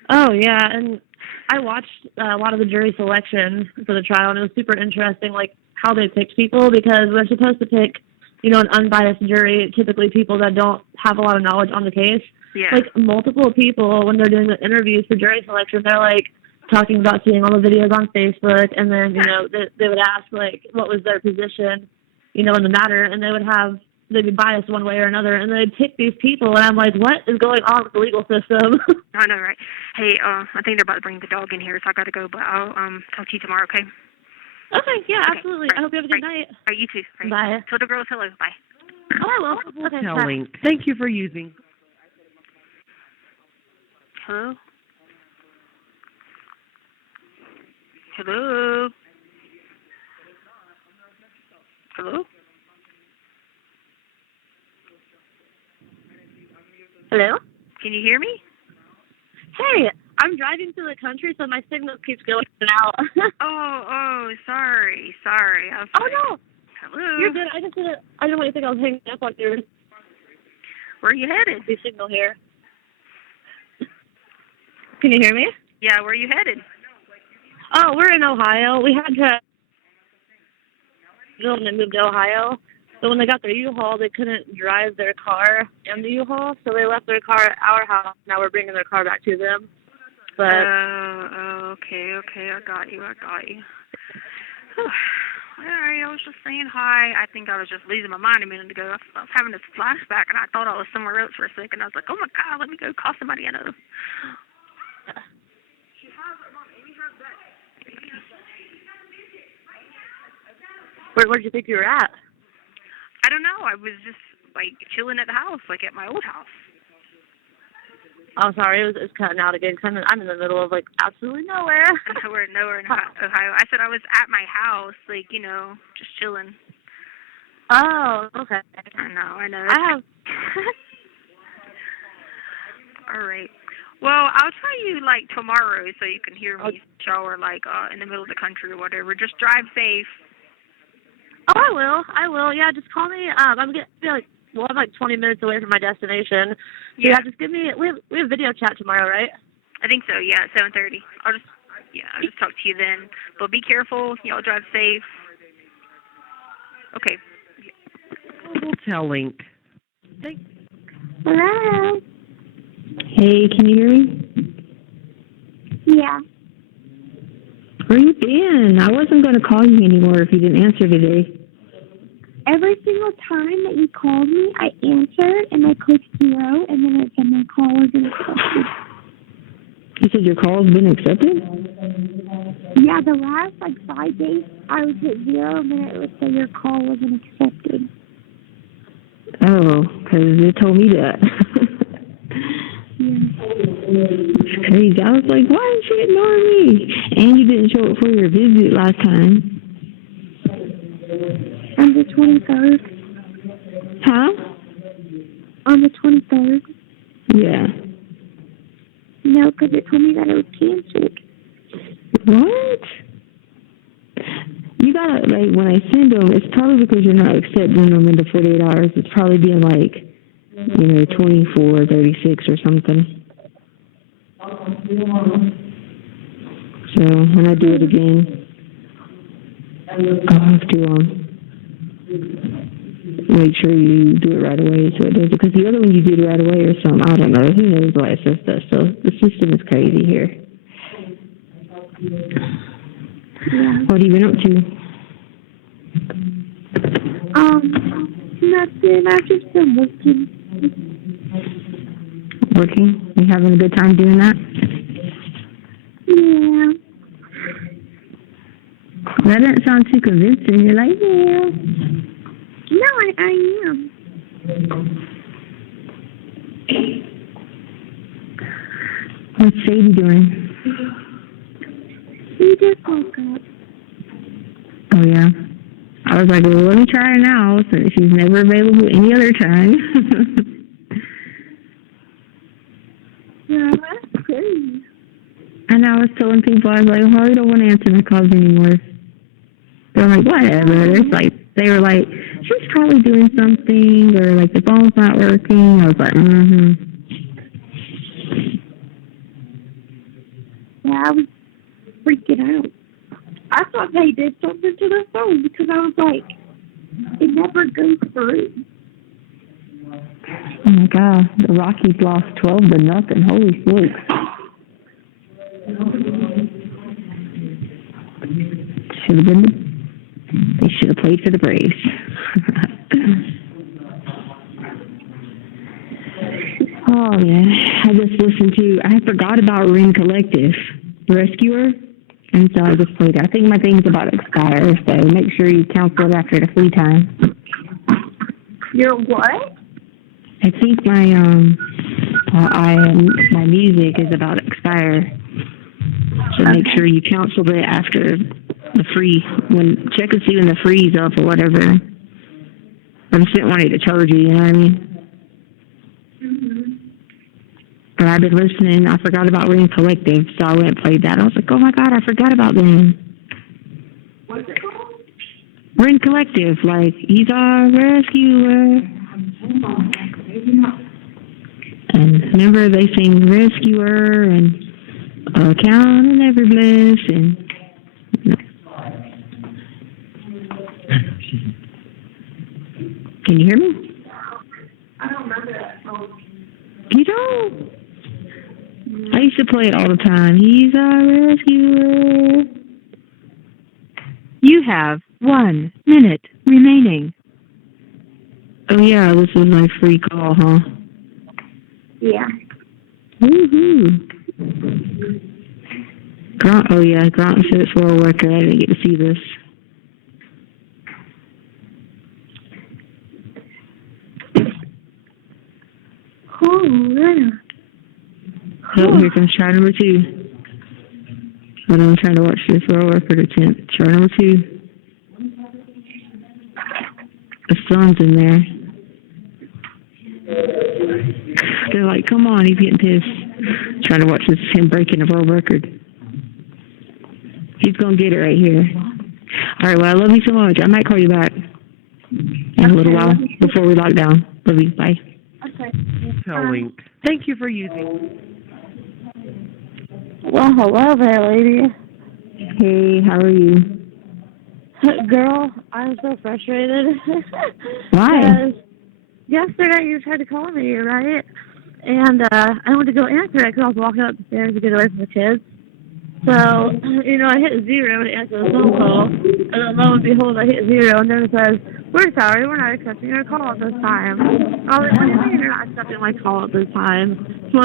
Oh, yeah, and I watched a lot of the jury selection for the trial, and it was super interesting, like, how they picked people, because they're supposed to pick, you know, an unbiased jury, typically people that don't have a lot of knowledge on the case. Yeah. Like, multiple people, when they're doing the interviews for jury selection, they're, like, talking about seeing all the videos on Facebook, and then, you know, they would ask, like, what was their position, you know, in the matter, and they'd be biased one way or another, and they'd pick these people, and I'm like, what is going on with the legal system? I know, right? Hey, I think they're about to bring the dog in here, so I got to go, but I'll talk to you tomorrow, okay? Okay, yeah, okay, absolutely. Right. I hope you have a good night. All right, you too. Right. Bye. Tell the girls hello. Bye. Oh, well. Okay, Telling. Thank you for using. Hello? Hello? Hello? Hello? Can you hear me? Hey, I'm driving through the country, so my signal keeps going out. Sorry. I was Oh, like, no. hello. You're good. I didn't want you to think I was hanging up on you. Where are you headed? The signal here. Can you hear me? Yeah, where are you headed? Oh, we're in Ohio. We had to go and move to Ohio. So when they got their U-Haul, they couldn't drive their car in the U-Haul, so they left their car at our house. Now we're bringing their car back to them. But Okay. I got you. All right, I was just saying hi. I think I was just losing my mind a minute ago. I was having this flashback, and I thought I was somewhere else for a second. I was like, oh, my God, let me go call somebody I know. where'd you think you were at? I don't know. I was just, like, chilling at the house, like at my old house. Oh, sorry, it was cutting out again. Cause I'm in the middle of, like, absolutely nowhere. Nowhere in Ohio. I said I was at my house, like, just chilling. Oh, okay. I know. I have... All right. Well, I'll try you, like, tomorrow so you can hear me shower, like, in the middle of the country or whatever. Just drive safe. Oh, I will. Yeah, just call me. I'm like 20 minutes away from my destination. Yeah, just give me. We have video chat tomorrow, right? I think so. Yeah, 7:30. I'll just talk to you then. But be careful. Y'all drive safe. Okay. Hotel link. Hello? Hey, can you hear me? Yeah. Where you been? I wasn't going to call you anymore if you didn't answer today. Every single time that you called me, I answered, and I clicked 0, and then it said my call wasn't accepted. You said your call's been accepted? Yeah, the last, 5 days, I was hit 0, and then it would say your call wasn't accepted. Oh, because it told me that. It's crazy. I was like, why did she ignore me? And you didn't show up for your visit last time. On the 23rd. Huh? On the 23rd. Yeah. No, because it told me that it was canceled. What? You gotta, when I send them, it's probably because you're not accepting them in the 48 hours. It's probably being 24, 36 or something. So when I do it again, I'll have to make sure you do it right away so it does, because the other one you did right away or something. I don't know. Who knows why it says that? So the system is crazy here. Yeah. What have you been up to? Nothing. I've just been working. Working? You having a good time doing that? Yeah. That didn't sound too convincing. You're like, yeah. No, I am. What's Sadie doing? She just woke up. Oh, yeah. I was like, well, let me try her now, since she's never available any other time. Yeah, that's crazy. And I was telling people, I was like, well, I don't want to answer my calls anymore. They're like, whatever. They were like, she's probably doing something, or the phone's not working. I was like, Yeah, I was freaking out. I thought they did something to the phone because I was like, it never goes through. Oh my God, the Rockies lost 12-0. Holy smokes. They should have played for the Braves. Oh man, I forgot about Ring Collective Rescuer, and so I just played it. I think my thing's about to expire, so make sure you cancel it after the free time. Your what? I think my my music is about to expire, so make sure you cancel it after the free. Check and see when the free's up or whatever. I just didn't want it to charge you. You know what I mean? But I've been listening. I forgot about Ring Collective, so I went and played that. I was like, oh my God, I forgot about them. What's it called? Ring Collective, like, he's our rescuer. And remember, they sing Rescuer and Counting Every Bliss and... Can you hear me? I don't remember that song. You don't? I used to play it all the time. He's our rescuer. You have 1 minute remaining. Oh, yeah, this was my free call, huh? Yeah. Woohoo. Grant, oh, yeah, Grant said it's World Worker. I didn't get to see this. Oh, yeah. Oh, here comes try number 2. Hold on, I'm trying to watch this World Worker attempt. Try number 2. The son's in there. They're like, come on, he's getting pissed. Trying to watch this, him breaking the world record. He's going to get it right here. All right, well, I love you so much. I might call you back in a little while before we lock down. Love you. Bye. Okay. Link. Thank you for using. Well, hello there, lady. Hey, how are you? Girl, I'm so frustrated. Why? Because yesterday you tried to call me, right? And I went to go answer it because I was walking up the stairs to get away from the kids. So, I hit 0 to answer the phone call. And then lo and behold, I hit 0, and then it says, we're sorry, we're not accepting your call at this time. I was like, what do you mean you're not accepting my call at this time? So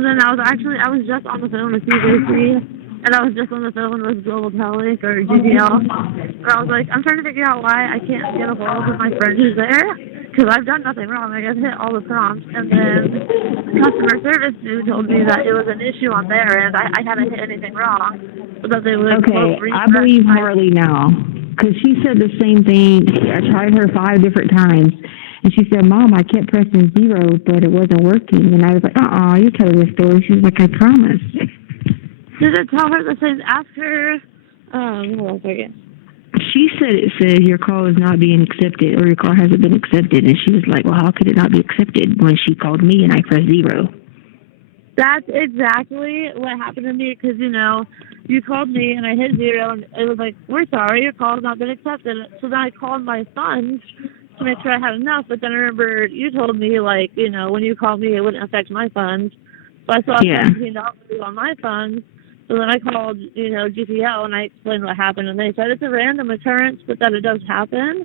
then I was just on the phone with CJC. And I was just on the phone with Global Telink or GDL. And I was like, I'm trying to figure out why I can't get a hold of my friend who's there. Because I've done nothing wrong. I just hit all the prompts. And then customer service dude told me that it was an issue on their end. I hadn't hit anything wrong. But that they would I believe Harley now. Because she said the same thing. I tried her 5 different times. And she said, Mom, I kept pressing 0, but it wasn't working. And I was like, you're telling the story. She was like, I promise. Did it tell her the same? Ask her. Hold on a second. She said it said your call is not being accepted or your call hasn't been accepted. And she was like, well, how could it not be accepted when she called me and I pressed 0? That's exactly what happened to me because, you called me and I hit 0 and it was like, we're sorry, your call has not been accepted. So then I called my funds to make sure I had enough. But then I remembered you told me, when you called me, it wouldn't affect my funds. So I saw $17 on my funds. So then I called, GPL, and I explained what happened, and they said it's a random occurrence, but that it does happen.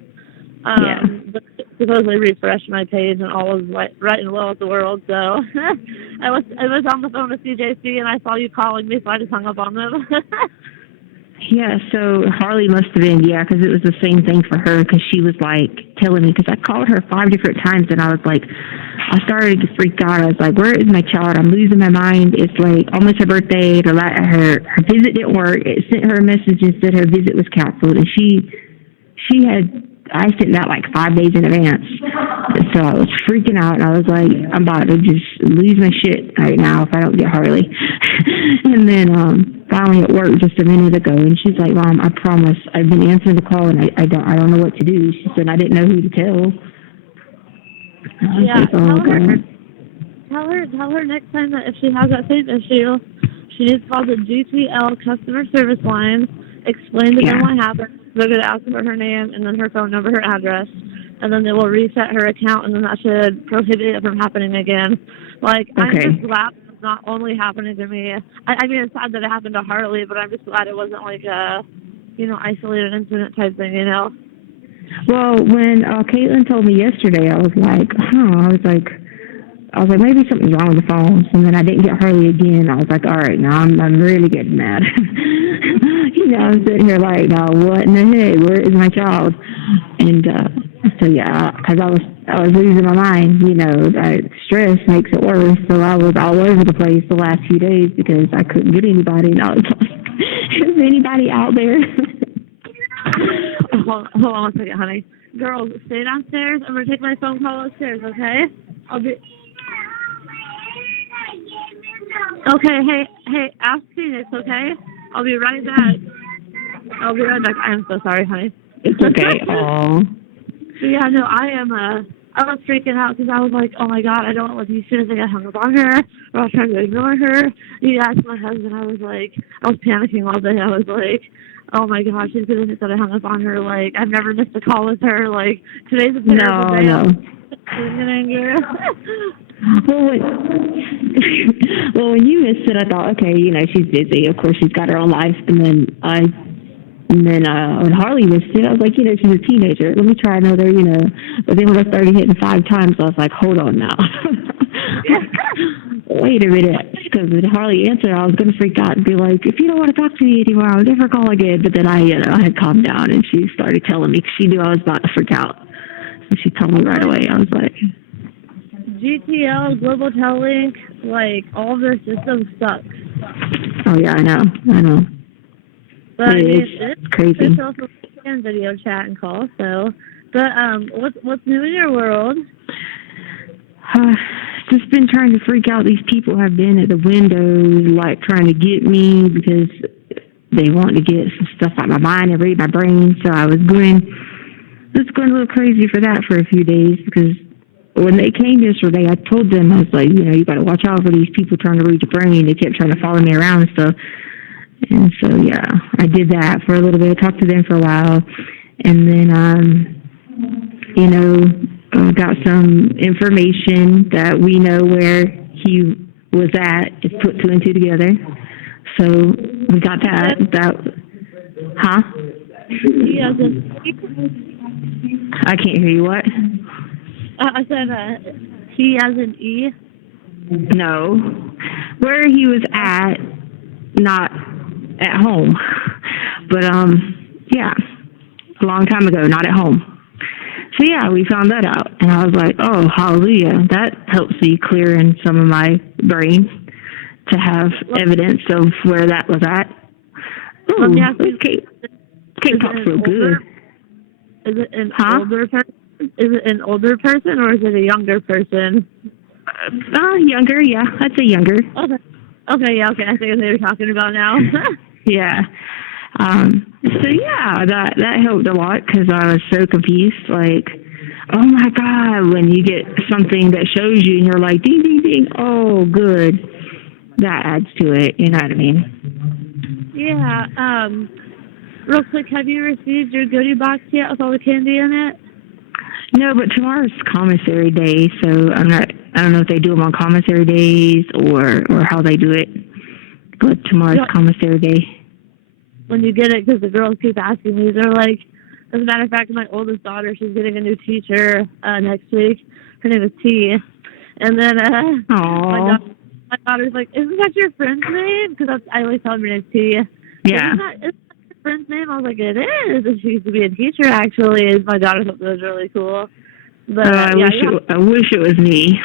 But supposedly refreshed my page, and all was right and well with the world. So I was on the phone with CJC, and I saw you calling me, so I just hung up on them. Yeah, so Harley must have been, because it was the same thing for her, because she was, telling me, because I called her 5 different times, and I was like, I started to freak out. I was like, where is my child? I'm losing my mind. It's, almost her birthday. Her visit didn't work. It sent her a message and said her visit was canceled, and I sent that 5 days in advance. So I was freaking out, and I was like, I'm about to just lose my shit right now if I don't get Harley. And then finally it worked just a minute ago, and she's like, Mom, I promise I've been answering the call, and I don't know what to do. She said I didn't know who to tell. Yeah, tell her next time that if she has that same issue, she needs to call the GTL customer service line, explain to them what happened. They're going to ask for her name and then her phone number, her address, and then they will reset her account, and then that should prohibit it from happening again. I'm just glad it's not only happening to me. I mean, it's sad that it happened to Harley, but I'm just glad it wasn't a, isolated incident type thing, Well, when Caitlin told me yesterday, I was like, I was like, maybe something's wrong with the phones. And then I didn't get Harley again. I was like, all right, now I'm really getting mad. I'm sitting here like, now what in the heck? Where is my child? And so because I was losing my mind. Stress makes it worse. So I was all over the place the last few days because I couldn't get anybody. And I was like, is anybody out there? Hold on a second, honey. Girls, stay downstairs. I'm going to take my phone call upstairs, okay? I'll be... Okay, hey, ask Phoenix, okay? I'll be right back. I'm so sorry, honey. It's okay. Oh. Yeah, no, I was freaking out because I was like, oh my god, I don't want Letecia to think I hung up on her, or I was trying to ignore her. You asked my husband, I was panicking all day. I was like, oh my gosh, she's gonna think that I hung up on her. Like, I've never missed a call with her. Like, today's a terrible day. No. Well, when you missed it, I thought, okay, she's busy. Of course, she's got her own life. And then when Harley missed it, I was like, she's a teenager. Let me try another, But then when I started hitting 5 times, I was like, hold on now. Wait a minute. Because when Harley answered, I was going to freak out and be like, if you don't want to talk to me anymore, I'll never call again. But then I had calmed down, and she started telling me, 'cause she knew I was about to freak out. So she told me right away. I was like, GTL, Global Tellink, like, all of their systems suck. oh, yeah, I know. But it's crazy. It's also video chat and call, so. But, what's new in your world? Just been trying to freak out. These people have been at the windows, like, trying to get me because they want to get some stuff out of my mind and read my brain. So I was going a little crazy for that for a few days because when they came yesterday, I told them, I was like, you got to watch out for these people trying to read your brain. They kept trying to follow me around and stuff. And so, yeah, I did that for a little bit. I talked to them for a while. And then, got some information that we know where he was at. It's put 2 and 2 together. So we got that. Huh? I can't hear you. What? I said, he as in E? No. Where he was at, not at home. But, yeah, a long time ago, not at home. So, yeah, we found that out. And I was like, oh, hallelujah. That helps me clear in some of my brain to have evidence of where that was at. Ooh, Kate talks real good. Is it an older person? Is it an older person or is it a younger person? Younger, yeah. I'd say younger. Okay, yeah, okay. I think I know what you're talking about now. Yeah. So, yeah, that helped a lot because I was so confused. Like, oh, my God, when you get something that shows you and you're like, ding, ding, ding, oh, good. That adds to it, you know what I mean? Yeah. Real quick, have you received your goodie box yet with all the candy in it? No, but tomorrow's commissary day, so I don't know if they do them on commissary days or how they do it. But tomorrow's commissary day. When you get it, because the girls keep asking me, they're like, as a matter of fact, my oldest daughter, she's getting a new teacher next week. Her name is T. And then my daughter's like, isn't that your friend's name? Because I always tell her her name's T. Yeah. Isn't that your friend's name? I was like, it is. And she used to be a teacher, actually. My daughter thought that was really cool. But I wish it was me.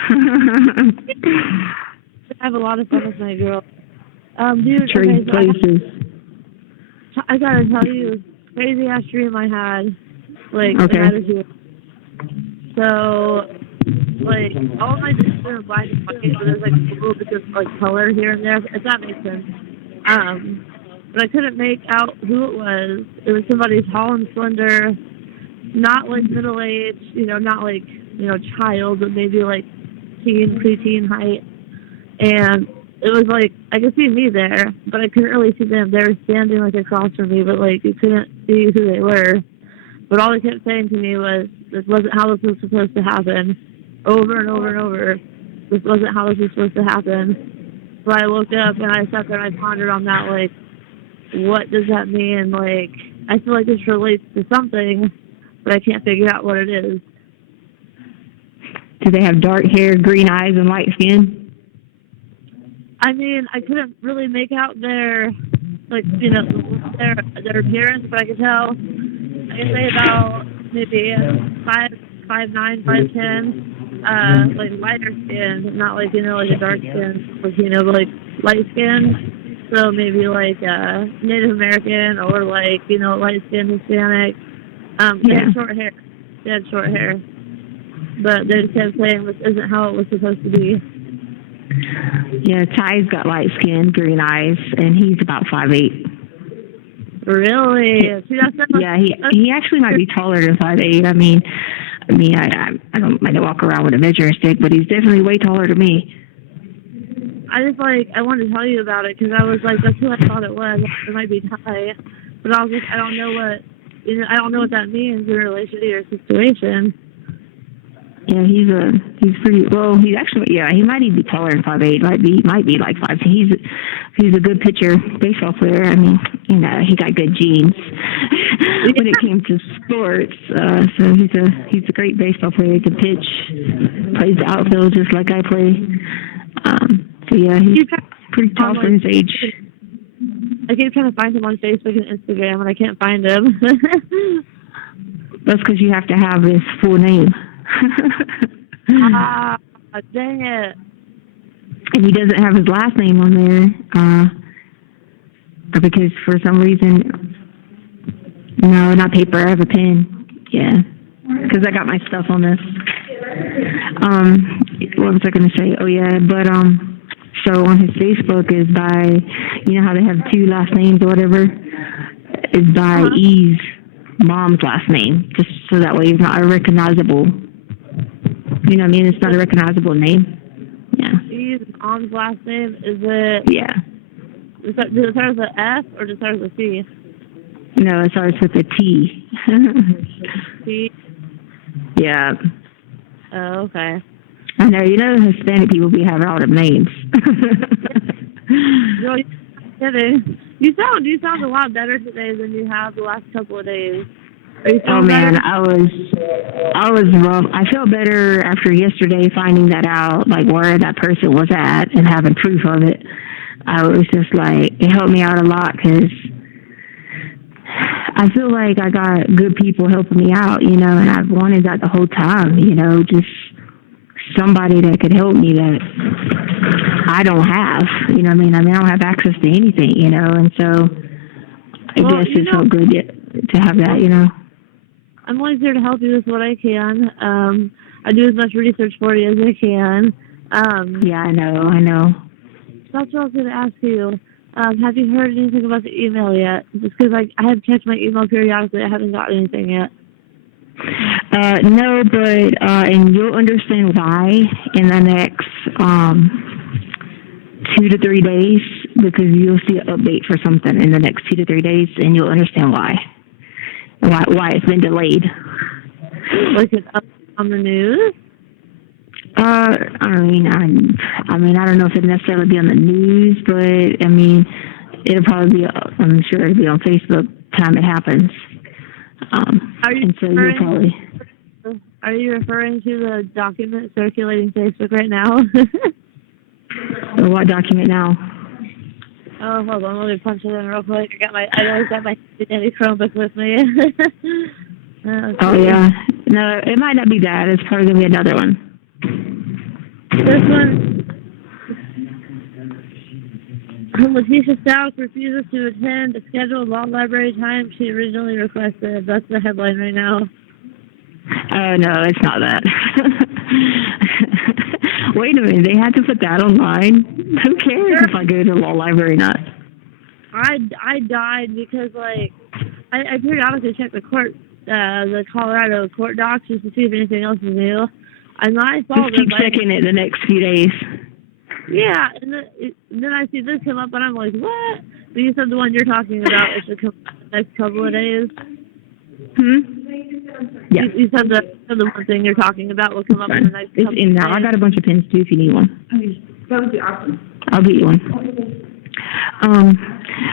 I have a lot of fun with my girl. Dude, Trade places. I gotta tell you, crazy ass dream I had. Like, okay. So, like, all of my dreams are black and white, but there's like a little bit of like color here and there, if that makes sense. But I couldn't make out who it was. It was somebody tall and slender, not like middle age, not like, child, but maybe like preteen height. And it was like, I could see me there, but I couldn't really see them. They were standing like across from me, but like you couldn't see who they were. But all they kept saying to me was, this wasn't how this was supposed to happen. Over and over and over. This wasn't how this was supposed to happen. So I woke up and I sat there and I pondered on that, like, what does that mean? Like, I feel like this relates to something, but I can't figure out what it is. Do they have dark hair, green eyes, and light skin? I mean, I couldn't really make out their, like, their appearance, but I could tell, I could say about maybe 5'9", 5'10", like lighter skin, not like, like a dark skin, like, but like light skin. So maybe like Native American or like, light skin Hispanic. They had short hair. They had short hair. But they just kept saying this isn't how it was supposed to be. Yeah, Ty's got light skin, green eyes, and he's about 5'8". Really? See, Yeah, he actually might be taller than 5'8". I mean, I don't like to walk around with a measuring stick, but he's definitely way taller than me. I just I wanted to tell you about it because I was like, that's who I thought it was. It might be Ty, but I was like, I don't know what that means in relation to your situation. Yeah, he's pretty well. He's actually he might even be taller than 5'8". Might be like 5'. He's a good pitcher, baseball player. I mean, he got good genes when it came to sports. So he's a great baseball player. He can pitch, plays the outfield just like I play. So yeah, he's pretty tall for his age. I keep trying to find him on Facebook and Instagram, and I can't find him. That's because you have to have his full name. Dang it. And he doesn't have his last name on there, because for some reason, no, not paper, I have a pen. Yeah, because I got my stuff on this. What was I going to say? Oh yeah, but so on his Facebook is by, how they have two last names or whatever, is by E's mom's last name, just so that way he's not a recognizable. You know what I mean? It's not a recognizable name. Yeah. E's mom's last name, is it? Yeah. Does it start with an F or does it start with a C? No, it starts with a T. T? Yeah. Oh, okay. I know. Hispanic people be having all them names. No, you're kidding. You sound a lot better today than you have the last couple of days. Oh man, I was rough. I felt better after yesterday finding that out, like where that person was at and having proof of it. I was just like, it helped me out a lot because I feel like I got good people helping me out, and I've wanted that the whole time, just somebody that could help me that I don't have, I mean, I don't have access to anything, and so I guess it's so good to have that, I'm always here to help you with what I can. I do as much research for you as I can. Yeah, I know. That's what I was going to ask you. Have you heard anything about the email yet? Just because I have checked my email periodically. I haven't gotten anything yet. No, but and you'll understand why in the next 2 to 3 days, because you'll see an update for something in the next 2 to 3 days, and you'll understand why it's been delayed. Like it's up on the news? I don't know if it'll necessarily be on the news, but I mean, it'll probably be. I'm sure it'll be on Facebook time it happens. Are you referring to the document circulating Facebook right now? What document now? Oh, hold on. Let me punch it in real quick. I always got my Danny Chromebook with me. Oh yeah. No, it might not be that. It's probably gonna be another one. This one. Letecia Stauch refuses to attend the scheduled law library time she originally requested. That's the headline right now. Oh no, it's not that. Wait a minute, they had to put that online? Who cares if I go to the law library or not? I died because I periodically check the Colorado court docs just to see if anything else is new. And I saw just keep checking it the next few days. Yeah, and then I see this come up, and I'm like, what? But you said the one you're talking about is to come up the next couple of days. Yeah. You said the one thing you're talking about will come up in the next couple of days. Now I got a bunch of pens too if you need one. That would be awesome. I'll get you one.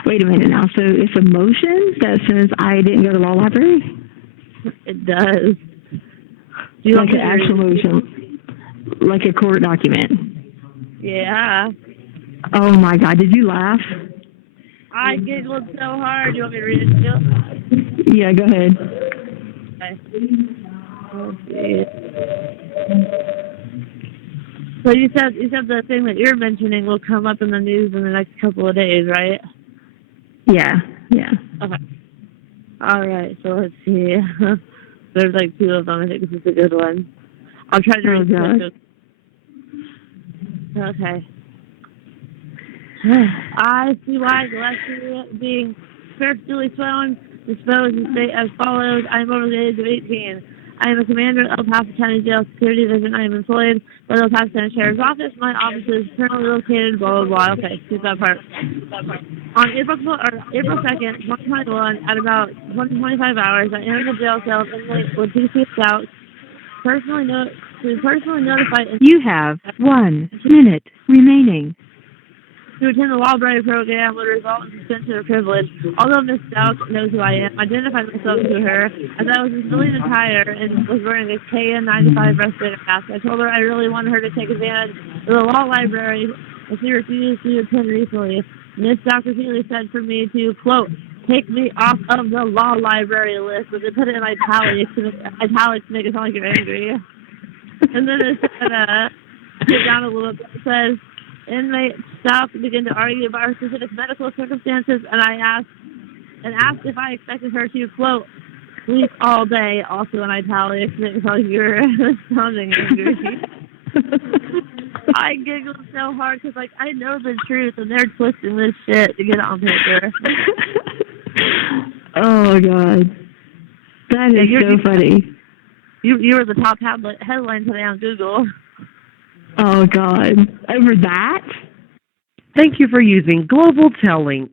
Wait a minute now. So it's a motion that says I didn't go to the law library? It does. Do you like an actual motion, like a court document. Yeah. Oh my God! Did you laugh? I giggled so hard. You want me to read it to you? Yeah, go ahead. Okay. Let's see. So you said the thing that you're mentioning will come up in the news in the next couple of days, right? Yeah. Okay. All right. So let's see. There's like 2 of them. I think this is a good one. I'll try to read it. Okay. I see why Letecia being spiritually sworn disposed to state as follows. I am over the age of 18. I am a commander of El Paso County Jail Security Division. I am employed by the El Paso County Sheriff's Office. My office is currently located, blah, blah, blah. Okay, keep that part. On April 2nd, 2021, at about 25 hours, I entered the jail cell in Letecia, Stauch, to personally notify You have 1 minute remaining. to attend the library program would result in suspension of privilege. Although Miss Stauch knows who I am, I identified myself to her as I was in civilian attire and was wearing a KN95 respirator mask. I told her I really wanted her to take advantage of the law library, and she refused to attend recently. Miss Stauch repeatedly said for me to, quote, take me off of the law library list, but they put it in italics to make it sound like you're angry. And then it said, get down a little bit, it says, inmate Stauch began to argue about her specific medical circumstances, and I asked if I expected her to, quote, sleep all day, also in italics, to make it sound like you're sounding angry. I giggled so hard because, like, I know the truth, and they're twisting this shit to get it on paper. Oh, God. That is so funny. You were the top headline today on Google. Oh, God. Over that? Thank you for using Global Tellink.